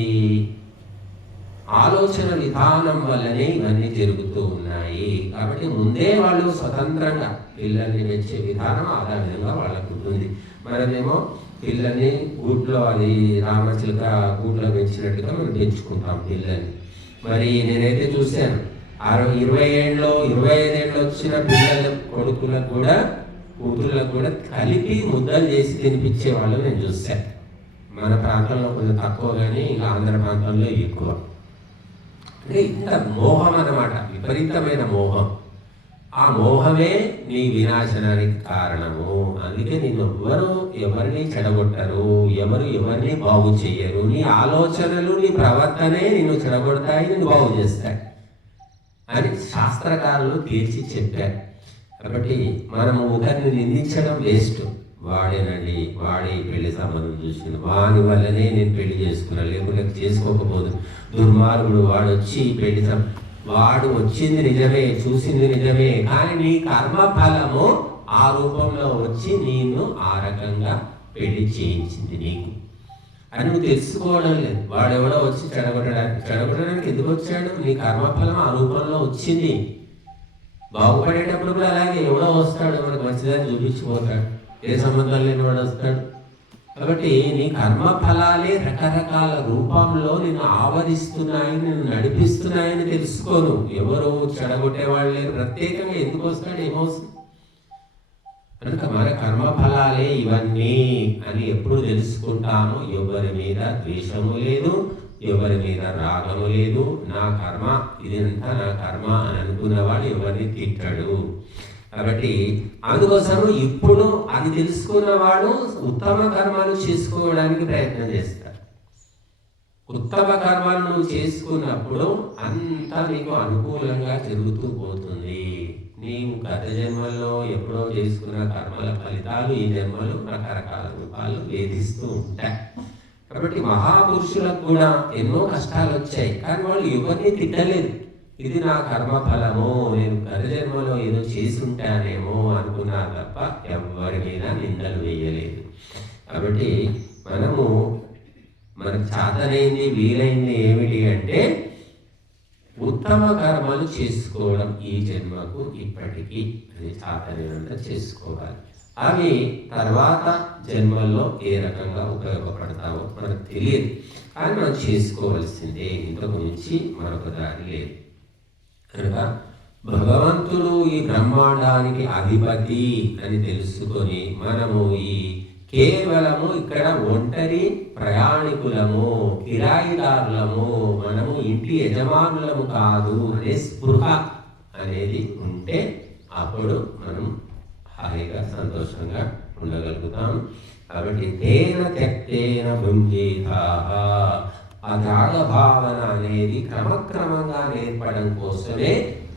ఆలోచన విధానం వల్లనే ఇవన్నీ జరుగుతూ ఉన్నాయి. కాబట్టి ముందే వాళ్ళు స్వతంత్రంగా పిల్లల్ని పెంచే విధానం ఆ విధంగా వాళ్ళకు ఉంటుంది. మనమేమో పిల్లల్ని గూట్లో, అది రామచిలుక గూట్లో పెంచినట్టుగా మనం పెంచుకుంటాం పిల్లల్ని. మరి నేనైతే చూశాను 20 ఏళ్ళు 25 ఏళ్ళు వచ్చిన పిల్లల కొడుకులకు కూడా కూతుళ్ళకు కూడా కలిపి ముద్దలు చేసి తినిపించే వాళ్ళు నేను చూశాను. మన ప్రాంతంలో కొంచెం తక్కువ, కానీ ఇంకా ఆంధ్ర ప్రాంతంలో ఎక్కువ. అంటే ఇంత మోహం అన్నమాట, విపరీతమైన మోహం. ఆ మోహమే నీ వినాశనానికి కారణము. అందుకే నిన్ను ఎవరిని చెడగొట్టరు, ఎవరిని బాగు చెయ్యరు. నీ ఆలోచనలు, నీ ప్రవర్తనే నిన్ను చెడగొడతాయి, నిన్ను బాగు చేస్తాయి అని శాస్త్రకారులు తీర్చి చెప్పారు. కాబట్టి మనము ఒకరిని నిందించడం వేస్ట్. వాడేనండి, వాడే పెళ్లి సంబంధం చూసింది, వాని వల్లనే నేను పెళ్లి చేసుకున్నాను, లేకుంటే చేసుకోకపోదు. దుర్మార్గుడు వాడు వచ్చి వాడు వచ్చింది నిజమే, చూసింది నిజమే, కానీ నీ కర్మ ఫలము ఆ రూపంలో వచ్చి నేను ఆ రకంగా పెళ్లి చేయించింది నీకు అని నువ్వు తెలుసుకోవడం లేదు. వాడెవడో వచ్చి చెడగొట్టడానికి ఎందుకు వచ్చాడు? నీ కర్మఫలం ఆ రూపంలో వచ్చింది. బాగుపడేటప్పుడు కూడా అలాగే ఎవడో వస్తాడు, మనకు మంచిదని చూపించిపోతాడు, ఏ సంబంధం లేని వాడు వస్తాడు. కాబట్టి నీ కర్మఫలాలే రకరకాల రూపంలో నిన్ను ఆవరిస్తున్నాయని, నిన్ను నడిపిస్తున్నాయని తెలుసుకోను. ఎవరు చెడగొట్టేవాళ్ళు లేరు, ప్రత్యేకంగా ఎందుకు వస్తాడు, ఏమవుతుంది కనుక మన కర్మఫలాలే ఇవన్నీ అని ఎప్పుడు తెలుసుకుంటామో ఎవరి మీద ద్వేషము లేదు, ఎవరి మీద రాగము లేదు. నా కర్మ ఇదంతా నా కర్మ అని అనుకున్నవాడు ఎవరిని తిట్టాడు. కాబట్టి అందుకోసము ఇప్పుడు అది తెలుసుకున్నవాడు ఉత్తమ కర్మలు చేసుకోవడానికి ప్రయత్నం చేస్తాడు. ఉత్తమ కర్మలు నువ్వు చేసుకున్నప్పుడు అంతా నీకు అనుకూలంగా జరుగుతూ పోతుంది. నీవు గత జన్మల్లో ఎప్పుడో చేసుకున్న కర్మల ఫలితాలు ఈ జన్మలు రకరకాల రూపాలు వేధిస్తూ ఉంటాయి. కాబట్టి మహాపురుషులకు కూడా ఎన్నో కష్టాలు వచ్చాయి, కానీ వాళ్ళు ఎవరిని తిట్టలేదు. ఇది నా కర్మఫలము, నేను గత జన్మలో ఏదో చేసి ఉంటానేమో అనుకున్నా తప్ప ఎవరి మీద నిందలు వేయలేదు. కాబట్టి మనకు చాతనైంది, వీలైంది ఏమిటి అంటే ఉత్తమ కర్మలు చేసుకోవడం. ఈ జన్మకు ఇప్పటికీ అది చాతనైనంత చేసుకోవాలి. అవి తర్వాత జన్మల్లో ఏ రకంగా ఉపయోగపడతావో మనకు తెలియదు, కానీ మనం చేసుకోవాల్సిందే, ఇంతకు మించి మరొక దారి లేదు. కనుక భగవంతుడు ఈ బ్రహ్మాండానికి అధిపతి అని తెలుసుకొని మనము ఈ కేవలము ఇక్కడ ఒంటరి ప్రయాణికులము, కిరాయిదారులము, మనము ఇంటి యజమానులము కాదు అనే స్పృహ అనేది ఉంటే అప్పుడు మనం హాయిగా సంతోషంగా ఉండగలుగుతాం. కాబట్టి తేన త్యక్తేన భుంజీతాః, ఆ త్యాగ భావన అనేది క్రమక్రమంగా నేర్పడం కోసమే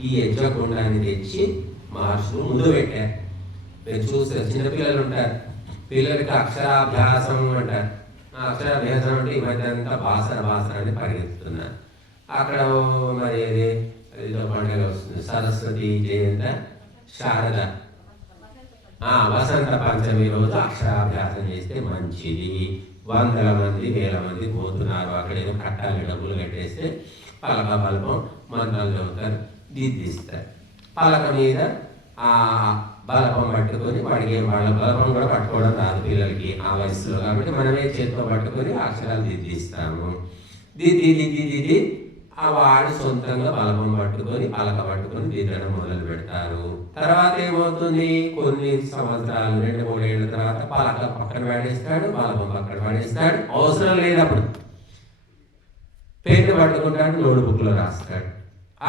ఈ యజ్ఞకుండాన్ని తెచ్చి మహర్షులు ముందు పెట్టారు. మీరు చూస్తే చిన్నపిల్లలు ఉంటారు, పిల్లలకి అక్షరాభ్యాసం అంటారు. ఆ అక్షరాభ్యాసం అంటే ఈ మధ్య అంతా బాసర అని పరిగెత్తుతున్నారు. అక్కడ మరి ఏదో పండుగ వస్తుంది, సరస్వతి జయంత, శారద, వసంత పంచమి రోజు అక్షరాభ్యాసం చేస్తే మంచిది. వందల మంది వేల మంది పోతున్నారు, అక్కడేదో కట్టాలి, డబ్బులు కట్టేస్తే పలక బలపం మంత్రాలు చదువుతారు, దిద్దిస్తారు. పలక మీద ఆ బలపం పట్టుకొని, వాడికి వాళ్ళ బలపం కూడా పట్టుకోవడం రాదు పిల్లలకి ఆ వయసులో, కాబట్టి మనమే చేతితో పట్టుకొని అక్షరాలు దిద్దిస్తాము. దిద్ది వాడు సొంతంగా బలపం పట్టుకొని పలక పట్టుకొని దిద్దడం మొదలు పెడతారు. తర్వాత ఏమవుతుంది, కొన్ని సంవత్సరాలు 2-3 ఏళ్ళ తర్వాత పలక పక్కన పడేస్తాడు, బలపం పక్కన పడేస్తాడు, అవసరం లేనప్పుడు పెన్ను పట్టుకుంటాడు, నోట్ బుక్లో రాస్తాడు.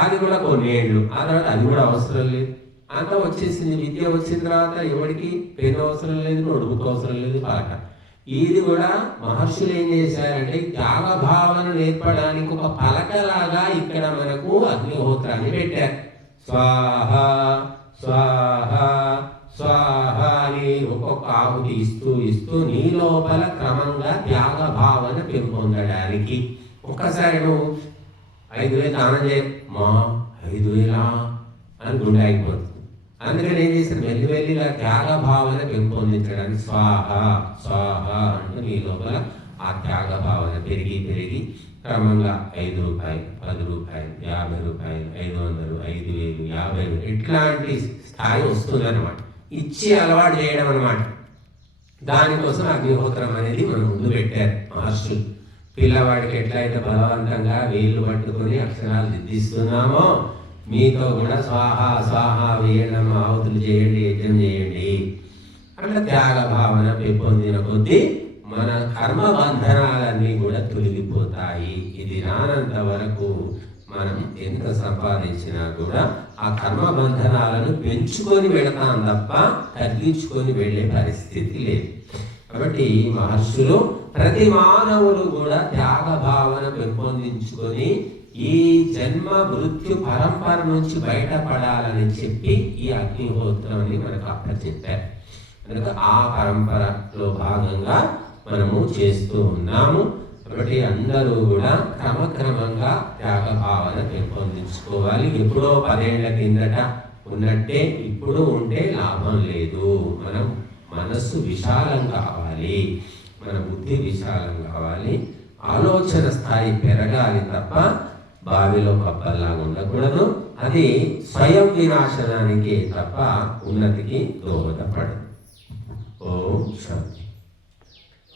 అది కూడా కొన్ని ఏళ్ళు, ఆ తర్వాత అది కూడా అవసరం లేదు. అంతా వచ్చేసింది, విద్య వచ్చిన తర్వాత ఎవరికి పెన్ను అవసరం లేదు, నోట్ బుక్ అవసరం లేదు, పలక. ఇది కూడా మహర్షులు ఏం చేశారంటే త్యాగ భావన నేర్పడానికి ఒక పలకలాగా ఇక్కడ మనకు అగ్నిహోత్రాన్ని పెట్టారు. స్వాహ స్వాహ స్వాహ అని ఒక్కొక్క ఆహుతి ఇస్తూ నీ లోపల క్రమంగా త్యాగ భావన పెంపొందడానికి. ఒక్కసారి నువ్వు 5,000 దానం చేయ, మా 5,000 అని గుండె అయిపోతుంది. అందుకని ఏం చేశారు, మెల్లిమెల్లిగా త్యాగ భావన పెంపొందించడానికి స్వాహ స్వాహ అంటూ నీ లోపల ఆ త్యాగ భావన పెరిగి క్రమంగా 5 రూపాయలు, 10 రూపాయలు, 50 రూపాయలు, 500, 5,000, 50,000 ఇట్లాంటి స్థాయి వస్తుందన్నమాట. ఇచ్చి అలవాటు చేయడం అన్నమాట. దానికోసం అగ్నిహోత్రం అనేది మనం ముందు పెట్టారు మహర్షులు. పిల్లవాడికి ఎట్లయితే బలవంతంగా వేళ్ళు పట్టుకొని అక్షరాలు దిద్దిస్తున్నామో మీతో కూడా స్వాహ స్వాహ వేయడం, ఆహుతులు చేయండి, యజ్ఞం చేయండి. అట్లా త్యాగ భావన పెంపొందిన కొద్దీ మన కర్మ బంధనాలన్నీ కూడా తొలగిపోతాయి. ఇది రానంత వరకు మనం ఎంత సంపాదించినా కూడా ఆ కర్మ బంధనాలను పెంచుకొని వెళతాం తప్ప తగ్గించుకొని వెళ్ళే పరిస్థితి లేదు. కాబట్టి మహర్షులు ప్రతి మానవులు కూడా త్యాగ భావన పెంపొందించుకొని ఈ జన్మ మృత్యు పరంపర నుంచి బయటపడాలని చెప్పి ఈ అగ్నిహోత్రాన్ని మనకు అప్పచెప్పారు. కనుక ఆ పరంపరలో భాగంగా మనము చేస్తూ ఉన్నాము. కాబట్టి అందరూ కూడా క్రమక్రమంగా త్యాగ భావన పెంపొందించుకోవాలి. ఎప్పుడో 10 ఏళ్ల కిందట ఉన్నట్టే ఇప్పుడు ఉంటే లాభం లేదు. మనం మనస్సు విశాలం కావాలి, మన బుద్ధి విశాలం కావాలి, ఆలోచన స్థాయి పెరగాలి తప్ప బావిలో కప్పల్లాగా ఉండకూడదు. అది స్వయం వినాశనానికి తప్ప ఉన్నతికి దోహదపడదు. ఓం శాంతి.